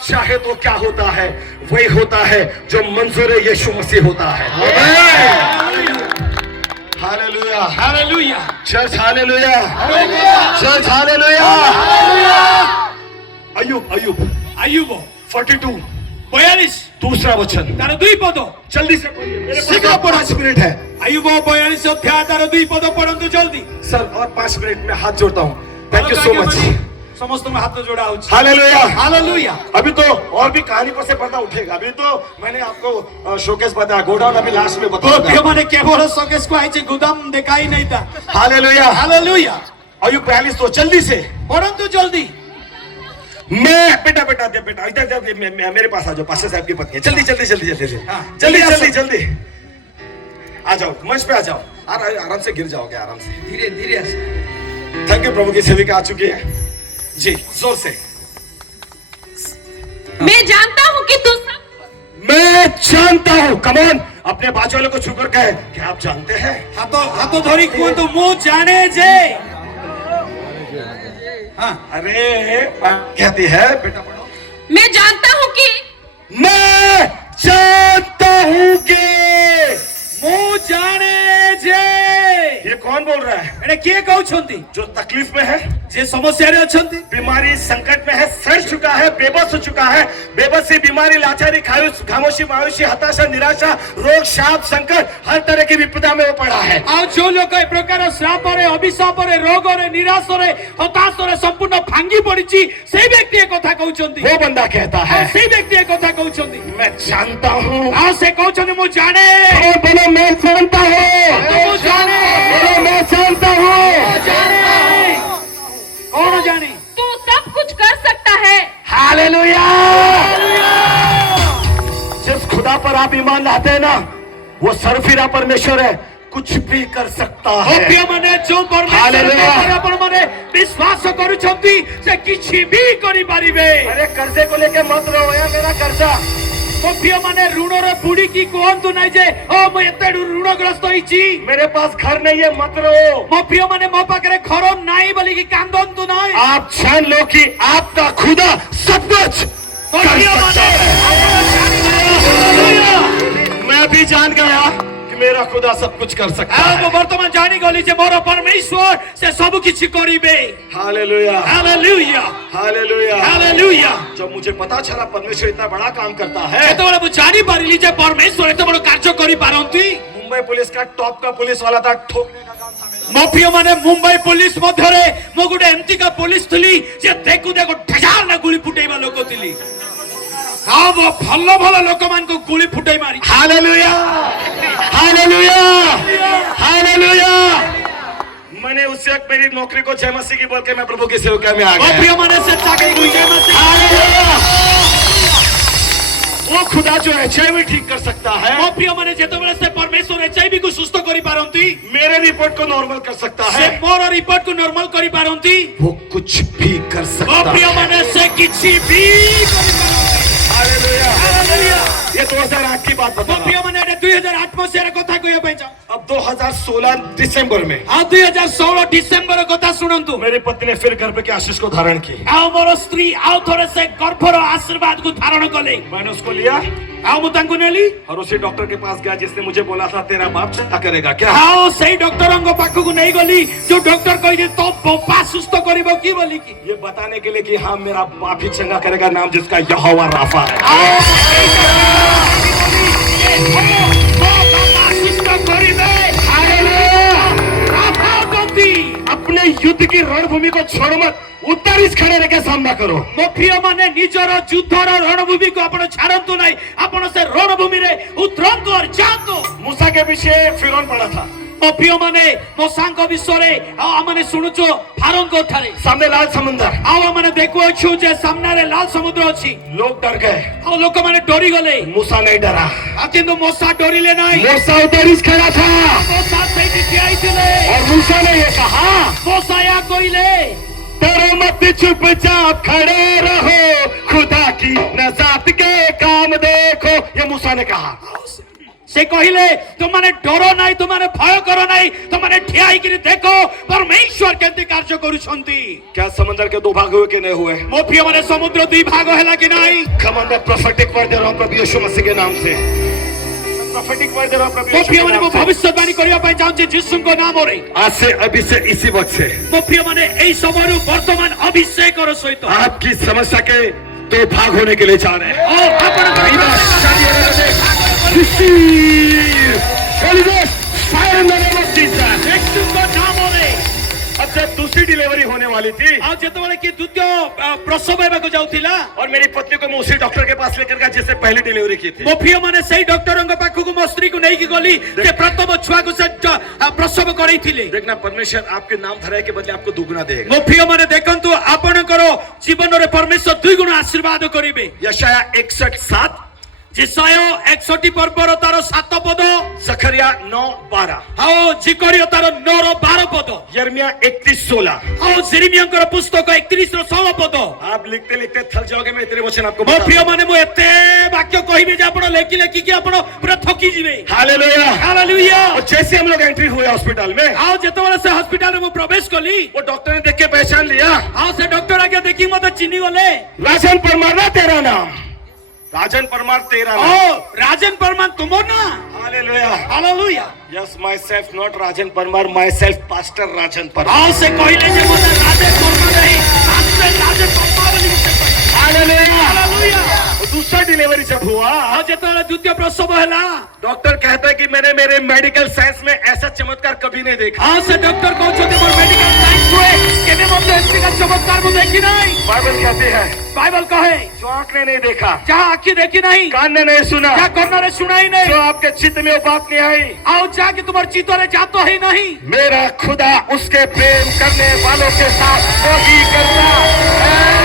चाहे तो क्या होता है, वही होता है जो मंजूर यीशु मसीह होता है। Hallelujah, hallelujah. Church hallelujah, church hallelujah. अय्यूब 42 दूसरा वचन तार दुई पद जल्दी से पढ़िए, सिर्फ 5 मिनट है। आयुब 42 अध्याय तार दुई पद पढ़ंतु जल्दी। सर और 5 मिनट में हाथ जोड़ता हूँ। Thank you so much. समस्त में हाथ जोड़ा हो। Hallelujah, hallelujah. अभी तो और भी कहानी पर से पर्दा उठेगा। अभी तो मैंने आपको शोकेस बताया, गोडाउन अभी लास्ट में बताऊंगा। मैंने केवल शोकेस को आइए गुदाम दिखाई नहीं था। Hallelujah, hallelujah. अय्यूब 42 तो जल्दी से परंतु जल्दी मैं बेटा इधर मेरे पास आ जाओ। पास्टर साहब की पत्नी, जल्दी जल्दी जल्दी जल्दी जल्दी जल्दी जल्दी आ जाओ, मंच पे आ जाओ। आराम से गिर जाओगे, आराम से, धीरे धीरे। Thank you. प्रभु की सेविका आ चुकी है जी, जोर से। मैं जानता हूँ कि तू मैं जानता हूँ, कमॉन, अपने बाजू वाले को छूकर कहे क्या आप जानते हैं। हाथों धरी कुहतु मु जाने जे। हाँ, अरे कहती है बेटा पढ़ो। मैं जानता हूँ कि मैं जानता हूँ कि मु जाने जे। ये कौन बोल रहा है? एने के कहू छंती? जो तकलीफ में है, जे समस्या रे अछंती, बीमारी संकट में है, सड़ चुका है, बेबस हो चुका है, बेबसी, बीमारी, लाचारी, खामोशी, मायूसी, हताशा, निराशा, रोग, शाप, संकट, हर तरह की विपदा में वो पड़ा है। आ जो लोग ए प्रकार श्राप रे, अभिशाप रे, रोग रे, निराश रे, हताश रे संपूर्ण भांगी पड़िची, से व्यक्ति ए कथा कहू छंती। वो बंदा कहता है, से व्यक्ति ए कथा कहू छंती। मैं जानता हूँ। आ से कहू छंती मु जाने। बोलो मैं जानता हूँ। मु जाने। बोलो मैं जानता हूँ। जाने। कौन जाने? तू सब कुछ कर सकता है। हालेलुया। जिस खुदा पर आप ईमान लाते हैं ना, वो सरफिरा परमेश्वर है, कुछ भी कर सकता है। प्रिय मने जो परमेश्वर हालेलुया। पर अपन मने विश्वास करुछंती से किछि भी करि पारिबे। अरे कर्जे को लेके मत रहो यार, मेरा कर्जा। ମୋ ପ୍ରିୟ ମାନେ ଋଣର ବୁଡିକି କୁହନ୍ତୁ ନାହିଁ ଯେ ଓ ମୁଁ ଏତେ ଋଣଗ୍ରସ୍ତ ହେଇଛି। मेरे पास घर नहीं है, मत रहो। ମୋ ପ୍ରିୟ ମାନେ ମୋ ପାଖରେ ଘର ନାହିଁ ବୋଲିକି କାନ୍ଦନ୍ତୁ ନାହିଁ। आप जान लो कि आपका खुदा सब कुछ ମୋ कर ପ୍ରିୟ सकता ମାନେ है। मैं भी जान गया कि मेरा खुदा सब कुछ कर सकता ଆଉ ମୁଁ है। ବର୍ତ୍ତମାନ ଜାଣିଗଲି ଯେ ମୋର ପରମେଶ୍ୱର ସେ ସବୁ କିଛି କରିବେ। Hallelujah, hallelujah hallelujah. ହାଲେଲୁୟା। जब मुझे पता चला परमेश्वर इतना बड़ा काम करता है, ଯେତେବେଳେ ମୁଁ ଜାଣିପାରିଲି ଯେ ପରମେଶ୍ୱର ଏତେ ବଡ କାର୍ଯ୍ୟ କରିପାରନ୍ତି। मुंबई पुलिस का टॉप का पुलिस वाला था, ठोकने का काम था मेरा। ମୋ ପ୍ରିୟ ମାନେ ମୁମ୍ବାଇ ପୋଲିସ ମଧ୍ୟରେ ମୁଁ ଗୋଟେ ଏମିତିକା ପୋଲିସ ଥିଲି ଯେ ଦେଖୁ ଦେଖୁ ଠେଜାର ନା ଗୁଳି ଫୁଟେଇବା ଲୋକ ଥିଲି। ହଁ ମୋ ଭଲ ଭଲ ଲୋକମାନଙ୍କୁ ଗୁଳି ଫୁଟେଇ ମାରି। Hallelujah, hallelujah, hallelujah. मैंने उस वक्त मेरी नौकरी को जय मसीह की बोल के मैं प्रभु की सेवका में आ ମୋ गया। ପ୍ରିୟ ମାନେ ସେ ଚାକିରି ଗୁଇଯାଇ हालेलुया। वो खुदा जो एचआईवी भी ठीक कर सकता है, ମୋ ପ୍ରିୟ ମାନେ ଯେତେବେଳେ ସେ ପରମେଶ୍ୱର ଏଚଆଇଭି କୁ ସୁସ୍ଥ କରିପାରନ୍ତି, मेरे रिपोर्ट को नॉर्मल कर सकता ସେ है, ମୋର ରିପୋର୍ଟ କୁ ନର୍ମାଲ କରିପାରନ୍ତି। वो कुछ भी कर ମୋ सकता ପ୍ରିୟ है। ମାନେ ସେ କିଛି ବି କରିପାରନ୍ତି। हालेलुया। ହାଲେଲୁୟା। ये 2008 की बात ମୋ बता ପ୍ରିୟ रहा हूं। ମାନେ ଏଇଟା 2008 ମସିହାର କଥା କହିବା ପାଇଁ ଚାହୁଁ। अब 2016 दिसंबर में ଆଉ 2016 ଡିସେମ୍ବର କଥା ଶୁଣନ୍ତୁ। मेरी पत्नी ने फिर गर्भ के आशीष को धारण की। ଆଉ ମୋର ସ୍ତ୍ରୀ ଆଉ ଥରେ ସେ ଗର୍ଭର ଆଶୀର୍ବାଦକୁ ଧାରଣ କଲେ। मैंने उसको लिया ଆଉ ମୁଁ ତାଙ୍କୁ ନେଲି। और उसी डॉक्टर के पास गया जिसने मुझे बोला था तेरा बाप चिंता करेगा क्या। ଆଉ ସେଇ ଡକ୍ଟରଙ୍କ ପାଖକୁ ନେଇଗଲି ଯୋଉ ଡକ୍ଟର କହିଲେ ତୋ ବାପା ସୁସ୍ଥ କରିବ କି ବୋଲିକି। ये बताने के लिए कि हाँ मेरा बाप ही चंगा करेगा, नाम जिसका यहोवा राफा है। ଆଉ ମୋ ବାପା ସୁସ୍ଥ କରିବେ। ରାଫା ଗତି। अपने युद्ध की रणभूमि को छोड़ मत, उतर इस खड़े रह के सामना करो। ମୋ ପ୍ରିୟ ମାନେ ନିଜର ଯୁଦ୍ଧର ରଣଭୂମିକୁ ଆପଣ ଛାଡ଼ନ୍ତୁ ନାହିଁ, ଆପଣ ସେ ରଣଭୂମିରେ ଉତ୍ତରନ୍ତୁ और ଯାଆନ୍ତୁ। मूसा के पीछे फिरौन पड़ा था, ମୋ ପ୍ରିୟ ମାନେ ମୋ ସାଙ୍ଗ ବିଷୟରେ ଆଉ ଆମେ ଶୁଣୁଛୁ ଫାରୋଙ୍କ ଠାରେ। सामने लाल समुद्र, ଆଉ ଆମେ ଦେଖୁଅଛୁ ଯେ ସାମ୍ନାରେ ଲାଲ ସମୁଦ୍ର ଅଛି। लोग डर गए, ଆଉ ଲୋକମାନେ ଡରିଗଲେ। मूसा नहीं डरा। ଆଉ କିନ୍ତୁ ମୋସା ଡରିଲେ ନାହିଁ। मूसा उतर इस खड़ा था ମୋସା ସେଇଠି ଠିଆ ହେଇଥିଲେ। और मूसा ने ये कहा ମୋସା ଏହା କହିଲେ डरो मत, चुपचाप खड़े रहो, खुदा की नजात के काम देखो। ये मूसा ने कहा। ସେ କହିଲେ ତୁମମାନେ ଡର ନାହିଁ, ତୁମମାନେ ଭୟ କର ନାହିଁ, ତୁମମାନେ ଠିଆ ହେଇକିରି ଦେଖ ପରମେଶ୍ୱର କେମିତି କାର୍ଯ୍ୟ କରୁଛନ୍ତି। क्या समंदर के दो भाग हुए कि नहीं हुए। ମୋ ପ୍ରିୟ ମାନେ ସମୁଦ୍ର ଦୁଇ ଭାଗ ହେଲା କି ନାହିଁ। Come on, मैं prophetic word दे रहा हूं प्रभु यीशु मसीह के नाम से। prophetic word दे रहा हूं प्रभु ମୋ यीशु ପ୍ରିୟ के ମାନେ ମୁଁ नाम से। ଭବିଷ୍ୟବାଣୀ କରିବା ପାଇଁ ଚାହୁଁଛି ଯୀଶୁଙ୍କ ନାମରେ। आज से अभी से इसी वक्त से ମୋ ପ୍ରିୟ ମାନେ ଏଇ ସମୟରୁ ବର୍ତ୍ତମାନ ଅଭିଷେକର ସହିତ आपकी समस्या के दो भाग होने के लिए जा रहे हैं। ଆଉ ଆପଣଙ୍କ Holy Ghost, fire in the name of Jesus. ଯୀଶୁଙ୍କ ନାମରେ। अब जब दूसरी डिलीवरी होने वाली थी ଆଉ ଯେତେବେଳେ କି ଦ୍ୱିତୀୟ ପ୍ରସବ ହେବାକୁ ଯାଉଥିଲା, और मेरी पत्नी को मैं उसी डॉक्टर के पास लेकर गया जिससे पहली डिलीवरी की थी। ମୋ ପ୍ରିୟ ମାନେ ସେଇ ଡକ୍ଟରଙ୍କ ପାଖକୁ ମୋ ସ୍ତ୍ରୀକୁ ନେଇକି ଗଲି ଯେ ପ୍ରଥମ ଛୁଆକୁ ସେ ପ୍ରସବ କରାଇଥିଲେ। देखना परमेश्वर आपके नाम धराए के बदले आपको दुगना देगा। ମୋ ପ୍ରିୟ ମାନେ ଦେଖନ୍ତୁ ଆପଣଙ୍କର ଜୀବନରେ ପରମେଶ୍ୱର ଦୁଇ ଗୁଣ ଆଶୀର୍ବାଦ କରିବେ। यशाया 61:7, ଯେସାୟ 61 ପର୍ବର ତାର 7 ପଦ, जकरिया 9:12, ଆଉ ଜିକରିୟ ତାର 9 ର 12 ପଦ, यिर्मयाह 31:16। ଆଉ ଯେରେମିୟାଙ୍କର ପୁସ୍ତକ 31 ର 16 ପଦ। आप लिखते लिखते थक जाओगे, मैं इतने वचन आपको ମୋ बता ପ୍ରିୟ दूं। ମାନେ ମୁଁ ଏତେ ବାକ୍ୟ କହିବି ଯେ ଆପଣ ଲେଖି ଲେଖିକି ଆପଣ ପୁରା ଥକି ଯିବେ। हालेलुया। ହାଲେଲୁୟା। और जैसे हम लोग एंट्री हुए हॉस्पिटल में, ଆଉ ଯେତେବେଳେ ସେ ହସ୍ପିଟାଲରେ ମୁଁ ପ୍ରବେଶ କଲି, वो डॉक्टर ने देख के पहचान लिया। ଆଉ ସେ ଡକ୍ଟର ଆଜ୍ଞା ଦେଖିକି ମତେ ଚିହ୍ନି ଗଲେ। राजन परमार ना तेरा नाम, राजन परमार तेरा ଓ नाम। ରାଜେନ ପରମାନ ତୁମ ନା। Hallelujah. Hallelujah. Yes, myself not Rajan Parmar, myself pastor राजन परमार। ଆଉ ସେ କହିଲେ ଯେ ମତେ ରାଜେନ ପରମାନ ନାହିଁ, ରାଜେନ ପରମା ବୋଲି ସେ କହିଲେ। हालेलुया। ହାଲେଲୁୟା। और दूसरा डिलीवरी जब हुआ, ଆଉ ଯେତେବେଳେ ଦ୍ୱିତୀୟ ପ୍ରସବ ହେଲା, डॉक्टर कहता है कि मैंने मेरे मेडिकल साइंस में ऐसा चमत्कार कभी नहीं देखा। ଆଉ ସେ ଡକ୍ଟର କହୁଛନ୍ତି ମୋର ମେଡିକାଲ ସାଇନ୍ସରେ କେବେ ମଧ୍ୟ ଏମିତିକା ଚମତ୍କାର ମୁଁ ଦେଖି ନାହିଁ। बाइबल कहती है ବାଇବଲ କହେ जो आंख ने नहीं देखा, ଯାହା ଆଖି ଦେଖି ନାହିଁ, कान ने नहीं सुना, ଯାହା କର୍ଣ୍ଣରେ ଶୁଣାଇ ନାହିଁ, जो आपके चित्त में वो बात नहीं आई, ଆଉ ଯାହାକି ତୁମର ଚିତ୍ତରେ ଜାତ ହେଇ ନାହିଁ। मेरा खुदा उसके प्रेम करने वालों के साथ वही करता है।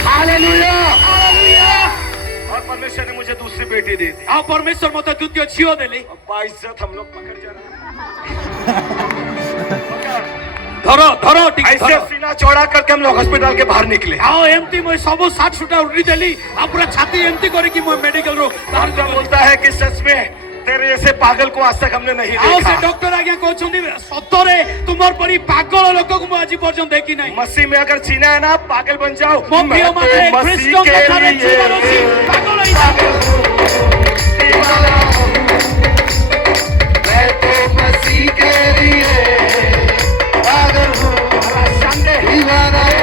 हालेलुया। और परमेश्वर ने मुझे दूसरी बेटी दे दी। ଆଉ ପରମେଶ୍ୱର ମତେ ଦ୍ୱିତୀୟ ଝିଅ ଦେଲେ। बाइज्जत हम लोग पकड़ जा रहे हैं। ଧର ଧର ଟିକେ ऐसे ଧର। सीना चौड़ा करके हम लोग हॉस्पिटल के बाहर निकले। ଆଉ ଏମିତି ମୁଁ ସବୁ ସାଟ ସୁଟା ଉଡି ଦେଲି ଆଉ ପୁରା ଛାତି ଏମିତି କରିକି ମୁଁ ମେଡିକାଲ ରୁ डॉक्टर बोलता है कि सच में तेरे जैसे पागल को आज तक हमने नहीं ଆଉ ସେ देखा। ଡକ୍ଟର ଆଜ୍ଞା କହୁଛନ୍ତି ସତରେ ତୁମର ପରି ପାଗଳ ଲୋକକୁ ମୁଁ ଆଜି ପର୍ଯ୍ୟନ୍ତ ଦେଖି ନାହିଁ। मसीह में अगर जीना है ना पागल बन जाओ। ମୋ मैं ପ୍ରିୟ तो ମାନେ मसीह ଖ୍ରୀଷ୍ଟଙ୍କ के ଠାରେ ଜୀବନ ଅଛି लिए ପାଗଳ ହେଇଯାଅ। मैं तो मसीह के लिए पागल हूँ, दीवाना है।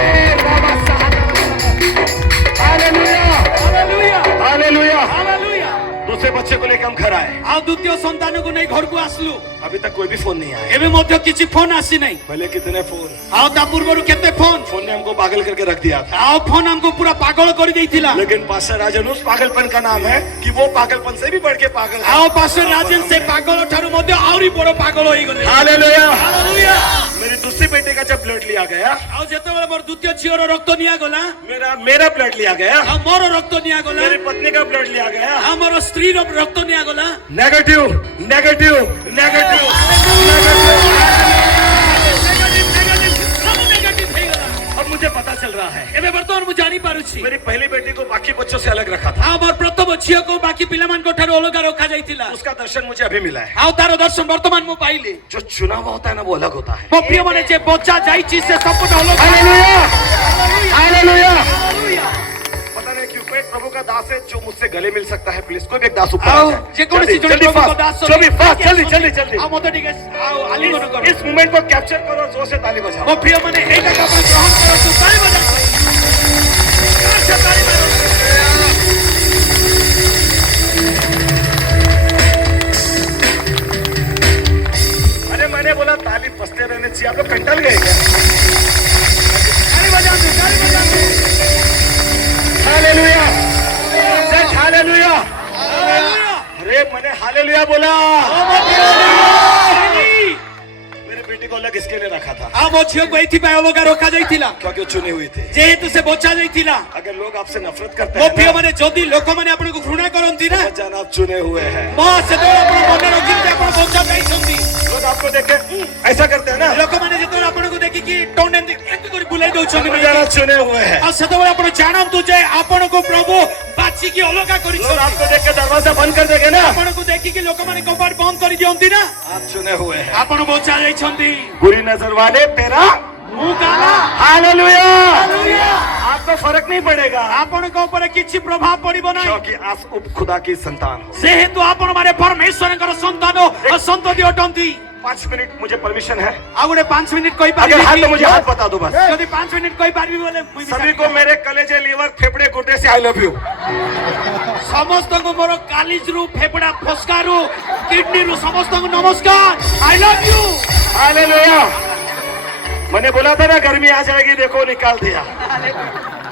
Hallelujah hallelujah hallelujah. ହାଲେଲୁୟା। दूसरे बच्चे को लेकर हम घर आए। ଆଉ ଦ୍ୱିତୀୟ ସନ୍ତାନକୁ ନେଇ ଘରକୁ ଆସିଲୁ। अभी तक कोई भी फोन नहीं आया। ଏବେ ମଧ୍ୟ କିଛି ଫୋନ ଆସି ନାହିଁ। पहले कितने फोन ଆଉ ତା ପୂର୍ବରୁ କେତେ ଫୋନ फोन ने हमको पागल करके रख दिया था। ଆଉ ଫୋନ ଆମକୁ ପୁରା ପାଗଳ କରିଦେଇଥିଲା। लेकिन पास्टर राजन उस पागलपन का नाम है कि वो पागलपन से भी बढ़ के पागल है। ଆଉ ପାଷ୍ଟର ରାଜେନ ସେ ପାଗଳ ଠାରୁ ମଧ୍ୟ ଆହୁରି ବଡ ପାଗଳ ହେଇଗଲେ। हालेलुया। ହାଲେଲୁୟା। मेरी दूसरी बेटे का जब ब्लड लिया गया, ଆଉ ଯେତେବେଳେ ମୋର ଦ୍ୱିତୀୟ ଝିଅର ରକ୍ତ ନିଆଗଲା मेरा ब्लड लिया गया, ଆଉ ମୋର ରକ୍ତ ନିଆଗଲା मेरी पत्नी का ब्लड लिया गया, ଆଉ ମୋର ସ୍ତ୍ରୀର ରକ୍ତ ନିଆଗଲା। नेगेटिव नेगेटिव नेगेटिव ସବୁ ନେଗେଟିଭ ହେଇଗଲା। अब मुझे पता चल रहा है ଏବେ ବର୍ତ୍ତମାନ ମୁଁ ଜାଣି ପାରୁଛି मेरी पहली बेटी को बाकी बच्चों से अलग रखा था। ଆଉ ମୋର ପ୍ରଥମ ଝିଅକୁ ବାକି ପିଲାମାନଙ୍କ ଠାରୁ ଅଲଗା ରଖାଯାଇଥିଲା। उसका दर्शन मुझे अभी मिला है। ଆଉ ତାର ଦର୍ଶନ ବର୍ତ୍ତମାନ ମୁଁ ପାଇଲି। जो चुना हुआ होता है ना वो अलग होता है। ମୋ ପ୍ରିୟ ମାନେ ଯେ ବଚା ଯାଇଛି ସେ ସମ୍ପୂର୍ଣ୍ଣ ଅଲଗା। Hallelujah hallelujah. ହାଲେଲୁୟା। पता नहीं क्यों कोई प्रभु का दास है जो मुझसे गले मिल सकता है। प्लीज कोई भी एक दास ऊपर ଆଉ आ जाए। ଯେକୌଣସି ଜଣେ जल्दी ପ୍ରଭୁଙ୍କ fast, ଦାସ जल्दी fast, जल्दी जल्दी जल्दी। ଆଉ ମତେ ଟିକେ ଆଉ ଆଲିଙ୍ଗନ କର। इस मोमेंट को कैप्चर करो और जोर से ताली बजाओ। ମୋ ପ୍ରିୟ ମାନେ ଏଇଟାକୁ ଆପଣ ଗ୍ରହଣ କରନ୍ତୁ। ତାଳି ବଜାନ୍ତୁ। ଆଚ୍ଛା, ତାଳି ମାରନ୍ତୁ। अरे मैंने बोला ताली बजते रहने चाहिए। आप लोग कंटल गए क्या? ताली बजाନ୍ତୁ, ताली बजाନ୍ତୁ। हालेलुया सच हालेलुया। ହାଲେଲୁୟା। अरे मैंने हालेलुया बोला। ଓ ମୋ ପ୍ରିୟ ମାନେ, मेरे बेटे को अलग इसके लिए रखा था ଆଉ ମୋ ଝିଅକୁ ଏଇଥିପାଇଁ ଅଲଗା ରଖାଯାଇଥିଲା क्योंकि वो चुने हुए थे। ଯେହେତୁ ସେ ବଚା ଯାଇଥିଲା। अगर लोग आपसे नफरत करते ମୋ हैं ପ୍ରିୟ ना, ମାନେ ଯଦି ଲୋକମାନେ ଆପଣଙ୍କୁ ଘୃଣା କରନ୍ତି ନା समझ जाना आप चुने हुए हैं। ମୋ ସେତେବେଳେ ଆପଣ ମନେ ରଖିବେ ଆପଣ ବଚା ଯାଇଛନ୍ତି। लोग आपको देख के ऐसा करते हैं ना, ଲୋକମାନେ ଯେତେବେଳେ ଆପଣଙ୍କୁ ଦେଖିକି ଟୋନ ଏମିତି କରି ବୁଲେଇ ଦଉଛନ୍ତି समझ जाना चुने हुए हैं। ଆଉ ସେତେବେଳେ ଆପଣ ଜାଣନ୍ତୁ ଯେ ଆପଣଙ୍କୁ ପ୍ରଭୁ ବାଛିକି ଅଲଗା लोग କରିଛନ୍ତି। आपको देख के दरवाजा बंद कर देंगे ना, ଆପଣଙ୍କୁ ଦେଖିକି ଲୋକମାନେ କବାଟ ବନ୍ଦ କରିଦିଅନ୍ତି ନା आप चुने हुए हैं। ଆପଣ ବଚା ଯାଇଛନ୍ତି। बुरी नजर वाले तेरा ମୁଁ କାଲା हालेलुया। ହାଲେଲୁୟା। आपको फर्क नहीं पड़ेगा ଆପଣଙ୍କ ଉପରେ କିଛି ପ୍ରଭାବ ପଡିବ ନାହିଁ क्योंकि आप उप खुदा की संतान हो। ଯେହେତୁ ଆପଣ ମାନେ ପରମେଶ୍ୱରଙ୍କର ସନ୍ତାନ ଓ ସନ୍ତତି ଅଟନ୍ତି। 5 मिनट मुझे परमिशन है। ଆଉ ଗୋଟେ 5 ମିନିଟ୍ अगर କହିପାରିବି हाथ तो କି? मुझे हाथ बता दो बस। ଯଦି 5 ମିନିଟ୍ କହିପାରିବି ବୋଲେ ମୁଁ ବି सभी को ଚାହିଁବି। मेरे कलेजे लीवर फेफड़े गुर्दे से आई लव यू। ସମସ୍ତଙ୍କୁ ମୋର କାଲିଜରୁ ଫେଫଡା ଫସ୍କାରୁ କିଡନୀରୁ ସମସ୍ତଙ୍କୁ ନମସ୍କାର। I love you. हालेलुया। मैंने बोला था ना गर्मी आ जाएगी, देखो निकाल दिया।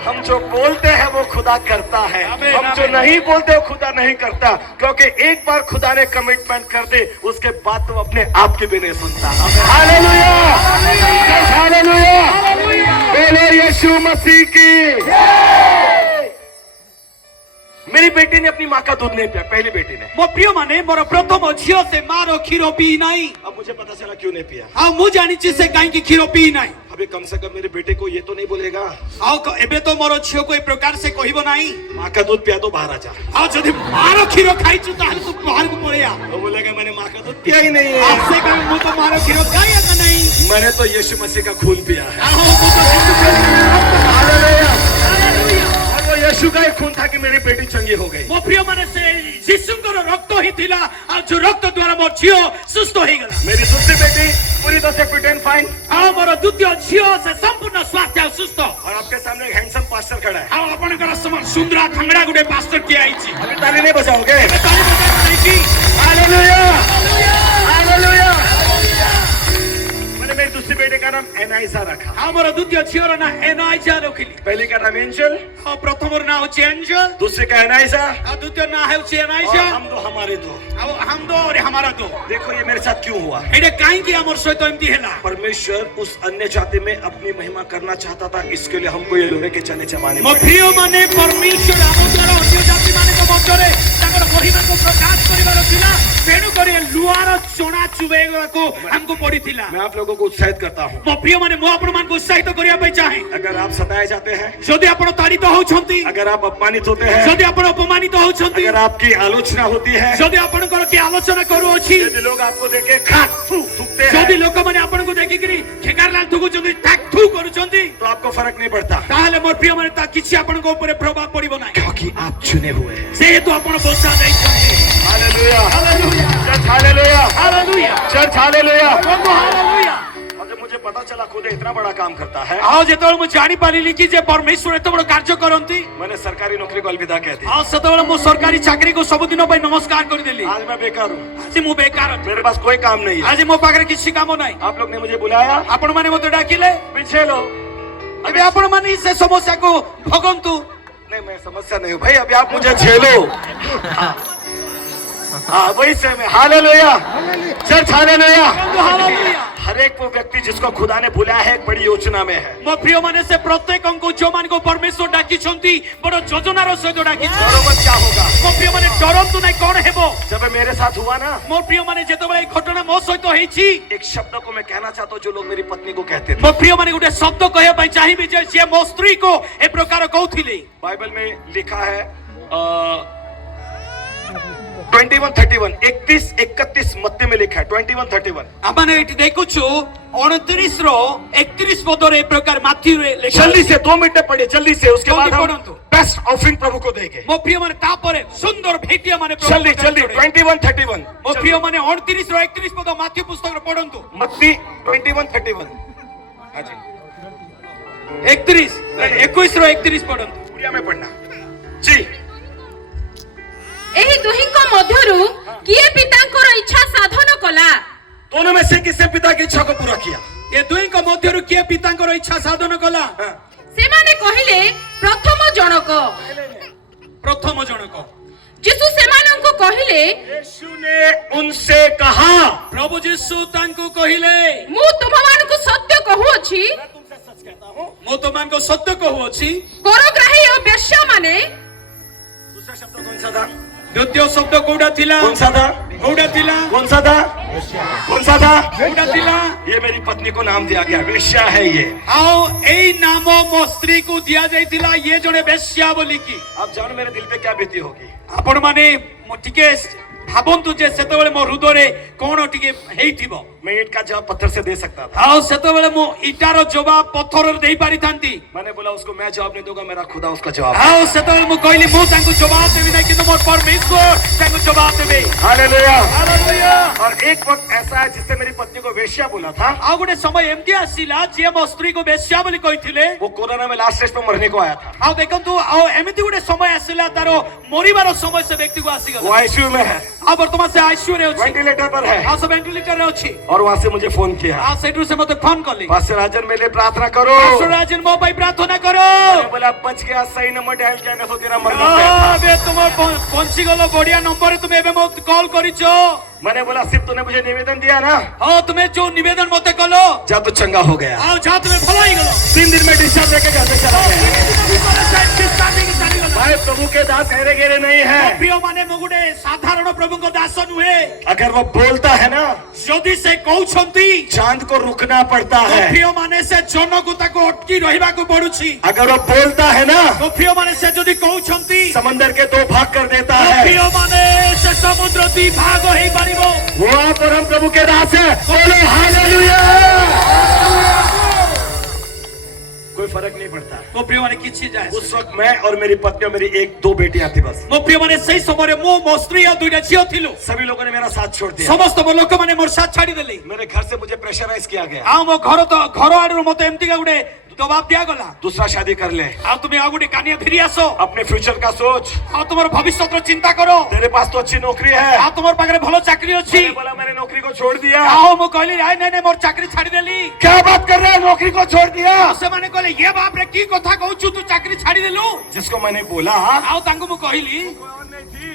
हम जो बोलते हैं वो खुदा करता है, आमीन, हम जो आमीन। नहीं बोलते वो खुदा नहीं करता। क्योंकि एक बार खुदा ने कमिटमेंट कर दे उसके बाद तो अपने आप की भी नहीं सुनता। Hallelujah hallelujah. बोलो यीशु मसीह की। मेरी बेटी ने अपनी माँ का दूध नहीं पिया, पहली बेटी ने। ମୋ ପ୍ରିୟ ମାନେ ମୋର ପ୍ରଥମ ଝିଅ ସେ ମାର କ୍ଷୀର ପିଇ ନାହିଁ। अब मुझे पता चला क्यों नहीं पिया। ଆଉ ମୁଁ ଜାଣିଛି ସେ କାହିଁକି କ୍ଷୀର ପିଇ ନାହିଁ। अभी कम से कम मेरे बेटे को ये तो नहीं बोलेगा ଆଉ ଏବେ ତ ମୋର ଝିଅକୁ ଏ ପ୍ରକାର ସେ କହିବ ନାହିଁ। माँ का दूध पिया तो बाहर आ जा। ଆଉ ଯଦି ମାର କ୍ଷୀର ଖାଇଛୁ ତାହେଲେ ତୁ ବାହାରକୁ ପଳେଇ ଆ। वो बोलेगा मैंने माँ का दूध पिया ही नहीं ଆଉ है। ସେ କହିବ ମୁଁ ତ ମାର କ୍ଷୀର ଖାଇବା ନାହିଁ। मैंने तो यीशु मसीह का खून पिया है। ଆଉ ମୁଁ ତ ଯୀଶୁ ଖ୍ରୀଷ୍ଟଙ୍କର हालेलुया। ହାଲେଲୁୟା। और वो यीशु का ही खून था कि मेरी बेटी चंगी हो गई। ମୋ ପ୍ରିୟ ମାନେ ସେ ଯୀଶୁଙ୍କର ରକ୍ତ ହିଁ ଥିଲା ଆଉ ଯୋଉ ରକ୍ତ ଦ୍ୱାରା ମୋ ଝିଅ ସୁସ୍ଥ ହେଇଗଲା। मेरी दूसरी बेटी पूरी तरह से फिट एंड फाइन। ଆଉ ମୋର ଦ୍ୱିତୀୟ ଝିଅ ସେ ସମ୍ପୂର୍ଣ୍ଣ ସ୍ୱାସ୍ଥ୍ୟ ଆଉ ସୁସ୍ଥ। और आपके सामने एक हैंडसम पास्टर खड़ा है। ଆଉ ଆପଣଙ୍କର ସୁନ୍ଦର ଥାଙ୍ଗଡ଼ା ଗୋଟେ ପାଷ୍ଟର କିଏ ହେଇଛି। अभी ताली नहीं बजाओगे? ଏବେ ତାଳି ବଜାନ୍ତୁ ନାହିଁ କି? Hallelujah hallelujah. मैंने मेरी दूसरी बेटी का नाम NI एनाइसा रखा। ଆମର ଦ୍ୱିତୀୟ ଝିଅର ନାଁ ଏନାଇଜା ରଖିଲି। पहले का नाम एंजल, ଆଉ ପ୍ରଥମର ନାଁ ହେଉଛି ଏଞ୍ଜେଲ, दूसरे का एनाइसा, ଆଉ ଦ୍ୱିତୀୟ ନାଁ ହେଉଛି और ଏନାଇଜା, हम दो हमारे दो। ଆଉ ହାମଦୋ और हमारा दो। देखो ये मेरे साथ क्यों हुआ। ଏଇଟା କାହିଁକି ଆମର ସହିତ ଏମିତି ହେଲା? परमेश्वर उस अन्य जाति में अपनी महिमा करना चाहता था, इसके लिए हमको ये लोहे के चने चबाने ମୋ पड़े। ପ୍ରିୟ ମାନେ ପରମେଶ୍ୱର ଆମ ଦ୍ୱାରା ଅନ୍ୟ ଜାତି ମାନଙ୍କ ମଧ୍ୟରେ ତାଙ୍କର ମହିମାକୁ ପ୍ରକାଶ କରିବାର ଥିଲା, ତେଣୁ କରି ଲୁହାର ଚଣା ଚୁବେଇବାକୁ ଆମକୁ ପଡିଥିଲା। मैं आप लोगों को उत्साहित करता हूँ। ମୋ ପ୍ରିୟ ମାନେ ମୁଁ ଆପଣମାନଙ୍କୁ ଉତ୍ସାହିତ କରିବା ପାଇଁ ଚାହେଁ। अगर आप सताए जाते हैं, ଯଦି ଆପଣ ତାଡ଼ିତ ହଉଛନ୍ତି, अगर आप अपमानित होते हैं, ଯଦି ଆପଣ ଅପମାନିତ ହଉଛନ୍ତି, अगर आपकी आलोचना होती है, ଯଦି ଆପଣଙ୍କର କିଏ ଆଲୋଚନା କରୁଅଛି, यदि लोग आपको देखे खाक थू थूकते ଯଦି हैं, ଲୋକମାନେ ଆପଣଙ୍କୁ ଦେଖିକିରି ଖେକାରଲାଲ ଥୁକୁଛନ୍ତି, ଠାକ୍ ଥୁ କରୁଛନ୍ତି, तो आपको फर्क नहीं पड़ता, ତାହେଲେ ମୋ ପ୍ରିୟ ମାନେ ତା କିଛି ଆପଣଙ୍କ ଉପରେ ପ୍ରଭାବ ପଡିବ ନାହିଁ। क्योंकि आप चुने हुए हैं। ଯେହେତୁ ଆପଣ ବସା ଯାଇଛନ୍ତି। Hallelujah, hallelujah, church hallelujah, hallelujah, church hallelujah. ପ୍ରଭୁ ହାଲେଲୁୟା। और जब मुझे पता चला खुद इतना बड़ा काम करता है, ଆଉ ଯେତେବେଳେ ମୁଁ ଜାଣିପାରିଲି କି ଯେ ପରମେଶ୍ୱର ଏତେ ବଡ କାର୍ଯ୍ୟ କରନ୍ତି, मैंने सरकारी नौकरी को अलविदा कह दी। ଆଉ ସେତେବେଳେ ମୁଁ ସରକାରୀ ଚାକିରିକୁ ସବୁଦିନ ପାଇଁ ନମସ୍କାର କରିଦେଲି। आज मैं बेकार हूँ, ଆଜି ମୁଁ ବେକାର ଅଛି, मेरे पास कोई काम नहीं है। ଆଜି ମୋ ପାଖରେ କିଛି କାମ ନାହିଁ। आप लोग ने मुझे बुलाया, ଆପଣମାନେ ମୋତେ ଡାକିଲେ, पीछे लो। ଏବେ ଆପଣମାନେ ସେ ସମସ୍ୟାକୁ ଭୋଗନ୍ତୁ। नहीं, मैं समस्या नहीं हूँ भाई, अभी आप मुझे झेलो। हाँ वही से मैं। Hallelujah, church hallelujah. ହାଲେଲୁୟା। हर एक वो व्यक्ति जिसको खुदा ने बुलाया है एक बड़ी योजना में है। ମୋ ପ୍ରିୟ ମାନେ ସେ ପ୍ରତ୍ୟେକଙ୍କୁ ଯୋଉମାନଙ୍କୁ ପରମେଶ୍ୱର ଡାକିଛନ୍ତି ବଡ ଯୋଜନାର ସହିତ ଡାକିଛନ୍ତି। डरो मत, क्या होगा। ମୋ ପ୍ରିୟ ମାନେ ଡରନ୍ତୁ ନାହିଁ, କଣ ହେବ? जब ये मेरे साथ हुआ ना, ମୋ ପ୍ରିୟ ମାନେ ଯେତେବେଳେ ଏଇ ଘଟଣା ମୋ ସହିତ ହେଇଛି, एक शब्द को मैं कहना चाहता हूँ जो लोग मेरी पत्नी को कहते थे। ମୋ ପ୍ରିୟ ମାନେ ଗୋଟେ ଶବ୍ଦ କହିବା ପାଇଁ ଚାହିଁବି ଯେ ସିଏ ମୋ ସ୍ତ୍ରୀକୁ ଏ ପ୍ରକାର କହୁଥିଲେ। बाइबल में लिखा है 21-31, 31-31 मत्ती में लिखा है 21-31। ଆମେ ଏଠି ଦେଖୁଛୁ 29 ର 31 ପଦରେ ଏ ପ୍ରକାର ମାଥିରେ ଲେଖା जल्दी से 2 मिनट में पढ़िए, जल्दी से। उसके बाद जल्दी हम पढ़ो। बेस्ट ऑफरिंग प्रभु को देंगे। ମୋ ପ୍ରିୟ ମାନେ ତାପରେ ସୁନ୍ଦର ଭେଟିଆ ମାନେ जल्दी जल्दी 21-31 ମୋ ପ୍ରିୟ ମାନେ 29 ର 31 ପଦ ମାଥି ପୁସ୍ତକରେ ପଢନ୍ତୁ। मत्ती 21-31। हाँ जी, 21 ର 31 ପଢନ୍ତୁ। उड़िया में पढ़ना जी। ଏହି ଦୁହିଁଙ୍କ ମଧ୍ୟରୁ କିଏ ପିତାଙ୍କର ଇଚ୍ଛା ସାଧନ କଲା? दोनों में से किसने पिता की इच्छा को पूरा किया। ଏ ଦୁହିଁଙ୍କ ମଧ୍ୟରୁ କିଏ ପିତାଙ୍କର ଇଚ୍ଛା ସାଧନ କଲା? हाँ। ସେମାନେ କହିଲେ ପ୍ରଥମ ଜଣକ। ପ୍ରଥମ ଜଣକ। ଯୀଶୁ ସେମାନଙ୍କୁ କହିଲେ, यीशु ने उनसे कहा, ପ୍ରଭୁ ଯୀଶୁ ତାଙ୍କୁ କହିଲେ, ମୁଁ ତୁମମାନଙ୍କୁ ସତ୍ୟ କହୁଅଛି, ମୁଁ ତୁମମାନଙ୍କୁ ସତ୍ୟ କହୁଅଛି, କରଗ୍ରାହୀ ଓ ବେଶ୍ୟାମାନେ दूसरा शब्द कौन सा था। ଦ୍ୱିତୀୟ ଶବ୍ଦ କୋଉଟା ଥିଲା? कौन सा था। କୋଉଟା ଥିଲା? कौन सा था। कौन सा था। କୋଉଟା ଥିଲା? ये मेरी पत्नी को नाम दिया गया, वेश्या है ये। ଆଉ ଏଇ ନାମ ମୋ ସ୍ତ୍ରୀକୁ ଦିଆଯାଇଥିଲା, ଇଏ ଜଣେ ବେଶ୍ୟା ବୋଲିକି। आप जानो मेरे दिल पे क्या बीती होगी। ଆପଣ ମାନେ ଟିକେ ଭାବନ୍ତୁ ଯେ ସେତେବେଳେ ମୋ ହୃଦୟରେ କଣ ଟିକେ ହେଇଥିବ। मैं ईंट का जवाब पत्थर से दे सकता था। ଆଉ ସେତେବେଳେ ମୁଁ ଇଟାର ଜବାବ ପଥରରେ ଦେଇ ପାରିଥାନ୍ତି। मैंने बोला उसको मैं जवाब नहीं दूंगा, मेरा खुदा उसका जवाब। ଆଉ ସେତେବେଳେ ମୁଁ କହିଲି ମୁଁ ତାଙ୍କୁ ଜବାବ ଦେବି ନାହିଁ, କିନ୍ତୁ ମୋର ପରମେଶ୍ୱର ତାଙ୍କୁ ଜବାବ ଦେବେ। हालेलुया। ହାଲେଲୁୟା। और एक वक्त ऐसा है जिससे मेरी पत्नी को वेश्या बोला था। ଆଉ ଗୋଟେ ସମୟ ଏମିତି ଆସିଲା ଯିଏ ମୋ ସ୍ତ୍ରୀକୁ ବେଶ୍ୟା ବୋଲି କହିଥିଲେ। वो कोरोना में लास्ट स्टेज पे मरने को आया था। ଆଉ ଦେଖନ୍ତୁ ଆଉ ଏମିତି ଗୋଟେ ସମୟ ଆସିଲା ତାର ମରିବାର ସମୟ ସେ ବ୍ୟକ୍ତିକୁ वो ଆସିଗଲା। आईसीयू में है, ଆଉ ବର୍ତ୍ତମାନ ସେ ଆଇସିୟୁ ରେ ଅଛି, वेंटिलेटर पर है। ଆଉ ସେ ଭେଣ୍ଟିଲେଟର ରେ ଅଛି। और वहां से मुझे फोन किया, ଆଉ ସେଇଠୁ ସେ ମତେ ଫୋନ କଲେ, पास्टर राजन मेरे लिए प्रार्थना करो। ରାଜନ ମୋ ପାଇଁ ପ୍ରାର୍ଥନା କର। मैंने बोला बच गया, सही नंबर डायल किया, नहीं तो तेरा मरना तय था। ଏବେ ତୁମ ପହଞ୍ଚିଗଲ ବଢିଆ ନମ୍ବରରେ ତୁମେ ଏବେ ମୋତେ କଲ୍ କରିଛ। मैंने बोला सिर्फ तूने मुझे निवेदन दिया ना, ହଁ ତୁମେ ଯୋଉ ନିବେଦନ ମତେ କଲ, जा तो चंगा हो गया। ଆଉ ଯାହା ତୁମେ ଭଲ ହେଇଗଲ। 3 दिन में डिस्चार्ज लेके घर से चला गया। ଚାଲିଗଲ। भाई प्रभु के दास हेरे गेरे नहीं है। ପ୍ରିୟ ମାନେ ମୁଁ ଗୋଟେ ସାଧାରଣ ପ୍ରଭୁଙ୍କ ଦାସ ନୁହେଁ। अगर वो बोलता है ना, ଯଦି ସେ କହୁଛନ୍ତି, चांद को रुकना पड़ता है। ପ୍ରିୟ ମାନେ ସେ ଜନକୁ ତାକୁ ଅଟକି ରହିବାକୁ ପଡୁଛି। अगर वो बोलता है ना, ପ୍ରିୟ ମାନେ ସେ ଯଦି କହୁଛନ୍ତି, समंदर के 2 भाग कर देता है। ପ୍ରିୟ ମାନେ ସେ ସମୁଦ୍ର ଦି ଭାଗ ହେଇପାରିବ। वो आप और हम प्रभु के दास है। बोलो हालेलुया। कोई फर्क नहीं पड़ता। ମୋ ପ୍ରିୟ ମାନେ କିଛି ଯାଏ उस वक्त मैं और मेरी पत्नी और मेरी 1-2 बेटियां थी बस। ମୋ ପ୍ରିୟ ମାନେ ସେଇ ସମୟରେ ମୁଁ ମୋ ସ୍ତ୍ରୀ ଆଉ ଦୁଇଟା ଝିଅ ଥିଲୁ। सभी लोगों ने मेरा साथ छोड़ दिया। ସମସ୍ତ ଲୋକମାନେ ମୋର ସାଥ ଛାଡିଦେଲେ। मेरे घर से मुझे प्रेशराइज किया गया। ଆଉ ମୋ ଘର ଆଡରୁ ମତେ ଏମିତିକା ଗୋଟେ जवाब दिया गला दूसरा शादी कर ले आ तुम्हें आगुटे कानिया फिरी आसो अपने फ्यूचर का सोच आ तुम्हारे भविष्य चिंता करो तेरे पास तो अच्छी नौकरी है आ तुम्हारे पाखरे भलो चाकरी अछि मैंने बोला मैंने नौकरी को छोड़ दिया आओ मु कहली आय नहीं नहीं मोर चाकरी छाड़ी देली क्या बात कर रहे हैं नौकरी को छोड़ दिया से माने कहले ये बाप रे की कथा कहू तू चाकरी छाड़ी देलु जिसको मैंने बोला आओ तांको मु कहली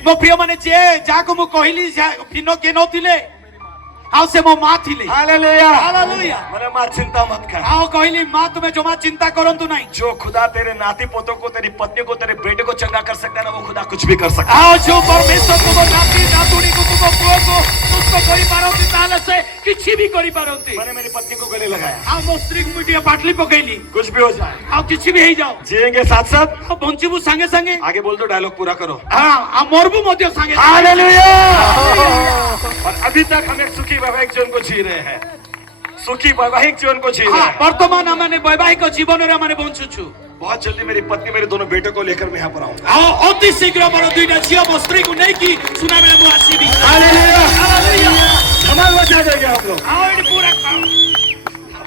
मो प्रिय माने जे जाको मु कहली फिनो के नथिले आओ से मो मां थिले हालेलुया हालेलुया मैंने मां चिंता मत कर आओ कहली मां तुम्हें जमा चिंता करंतु नहीं जो खुदा तेरे नाती पोतों को तेरी पत्नी को तेरे बेटे को चंगा कर सकता है ना वो खुदा कुछ भी कर सकता है आओ जो परमेश्वर तुम नाती नातुनी को तुम पुओ को सुस्त करि पारंती ताले से किछि भी करि पारंती मैंने मेरी पत्नी को गले लगाया आओ मो स्त्री को मुटिया पाटली पकैली कुछ भी हो जाए आओ किछि भी हे जाओ जिएंगे साथ साथ आओ बंचिबु संगे संगे आगे बोल दो डायलॉग पूरा करो हां आ मोरबु मध्य संगे हालेलुया और अभी तक हम एक सुखी वैवाहिक जीवन को जी रहे हैं सुखी वैवाहिक जीवन को जी रहे हां हैं वर्तमान हमने वैवाहिक जीवन रे हमने बंचुछु बहुत जल्दी मेरी पत्नी मेरे दोनों बेटों को लेकर मैं यहाँ पर आऊंगा आओ अति शीघ्र मोर दुईटा झियो मो स्त्री को नै की सुना में मु आसीबी हालेलुया हालेलुया धमाल मचा देंगे आप लोग आओ एडी पूरा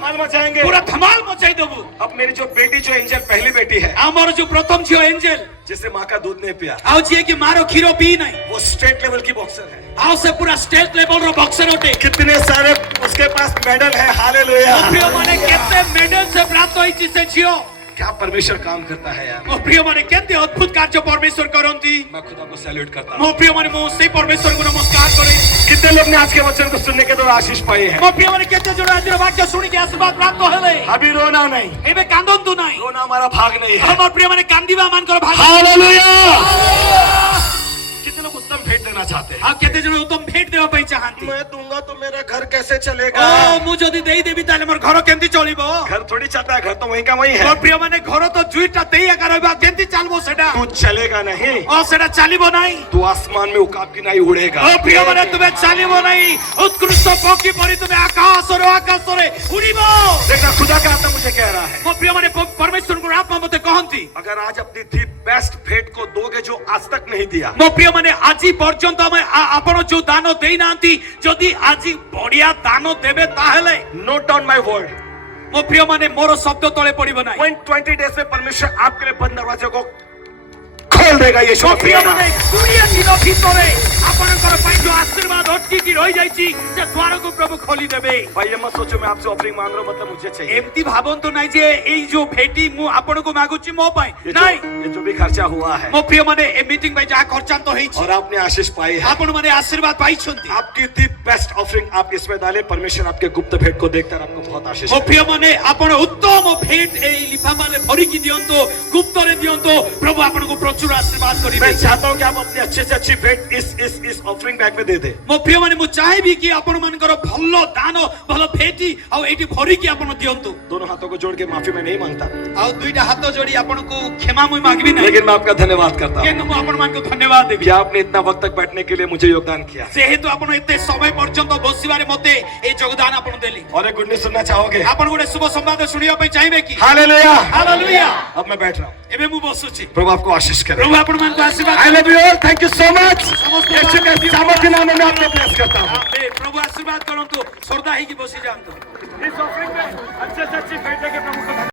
धमाल मचाएंगे पूरा धमाल मचाई देबू अब मेरी जो बेटी जो एंजल पहली बेटी है हमर जो प्रथम झियो एंजल जिसे माँ का दूध नहीं पिया आओ जे की मारो खीरो पी नहीं वो स्टेट लेवल की बॉक्सर है आओ से पूरा स्टेट लेवल रो बॉक्सर होते कितने सारे उसके पास मेडल है हालेलुया प्रिय माने केते मेडल से प्राप्त होई छि से झियो क्या परमेश्वर काम करता है यार मो प्रिय माने केते अद्भुत कार्य परमेश्वर करंती मैं खुदा को सैल्यूट करता हूँ मो प्रिय माने मो से परमेश्वर को नमस्कार करे कितने लोग ने आज के वचन को सुनने के द्वारा आशीष पाई है मो प्रिय माने केते जण आज वाक्य सुनि के आशीर्वाद प्राप्त होले अभी रोना नहीं एबे कांदंतु नाही रोना हमारा भाग नहीं है हमर प्रिय माने कांदीबा मान कर भाग हालेलुया कितने लोग उत्तम भेंट देना चाहते हैं आ केते जण उत्तम भेट देबा पई चाहंती मैं दूंगा तो मेरा घर कैसे चलेगा ओ मु जदी देई देबी ताले मोर घर केंती चलिबो घर थोड़ी चाहता है घर तो वहीं का वहीं है मोर प्रिय माने घर तो जुईटा देई आका रहबा केंती चलबो सेटा तू चलेगा नहीं ओ सेटा चलिबो नाही तू आसमान में उकाब की नहीं उड़ेगा ओ प्रिय माने तुम्हें चलिबो नाही उत्कृष्ट पक्षी परि तुम्हें आकाश रे उड़िबो देखना खुदा का आत्मा मुझे कह रहा है मो प्रिय माने परमेश्वर को आत्मा मते कहंती अगर आज अपनी दी बेस्ट भेंट को दोगे जो आज तक नहीं दिया मो प्रिय माने आजी पर्यंत हम आपण जो दान देई नांती जदी आजी बढ़िया दान देबे ताहेले नोट डाउन माय वर्ड मो प्रिय माने मोर शब्द तळे पड़िबो नाही 20 डेज में परमेश्वर आपके लिए बंद दरवाजे को खोल देगा ये मो प्रिय माने 20 दिन भितरे आपनकर पई जो आशीर्वाद अटकी की रहि जाईची से द्वार को प्रभु खोली देबे भाई ये मत सोचो मैं आपसे ऑफरिंग मांग रहा हूं मतलब मुझे चाहिए एमती भाबंतु नाही जे एई जो भेटी मु आपण को मागुची मो पई नाही ये जो भी खर्चा हुआ है मो प्रिय माने ए मीटिंग में जा खर्चांत होईची और आपने आशीष पाई है आपण माने आशीर्वाद पाईछंती आपकी दी बेस्ट ऑफरिंग आप इसमें डालें परमेश्वर आपके गुप्त भेंट को देखकर आपको बहुत आशीष मो प्रिय माने आपण उत्तम भेट ए लिफा माने भरी की दियंतो गुप्त रे दियंतो प्रभु आपण को प्रचुर आशीर्वाद करिबे मैं चाहता हूं कि आप अपनी अच्छे से अच्छी भेंट इस ऑफरिंग बैग में दे दे मो प्रिय माने मु चाहेबी कि आपण मानकर भल्लो दान भलो भेटी आ एटी भरी की आपण दियंतो दोनों हाथों को जोड़ के माफी मैं नहीं मांगता आ दुईटा हाथ जोड़ी आपण को क्षमा मुई मांगबी नहीं लेकिन मैं आपका धन्यवाद करता हूं केन मु आपण मान को धन्यवाद देबी कि आपने इतना वक्त तक बैठने के लिए मुझे योगदान किया जेहेतु आपण एते समय पर्यंत बसिबारे मते ए योगदान आपण देली और एक गुड न्यूज़ सुनना चाहोगे आपण गोटे शुभ संवाद सुनिया पे चाहबे की हालेलुया हालेलुया अब मैं बैठ रहा हूं एबे मु बसुची प्रभु आपको आशीष करे प्रभु आपण मान को आशीर्वाद I love you all thank you so much यीशु के सामर्थ्य नाम में आपको ब्लेस करता हूं आमेन प्रभु आशीर्वाद करंतु श्रद्धा ही की बसी जानतो इस ऑफरिंग में अच्छे से अच्छी भेंट देके प्रभु को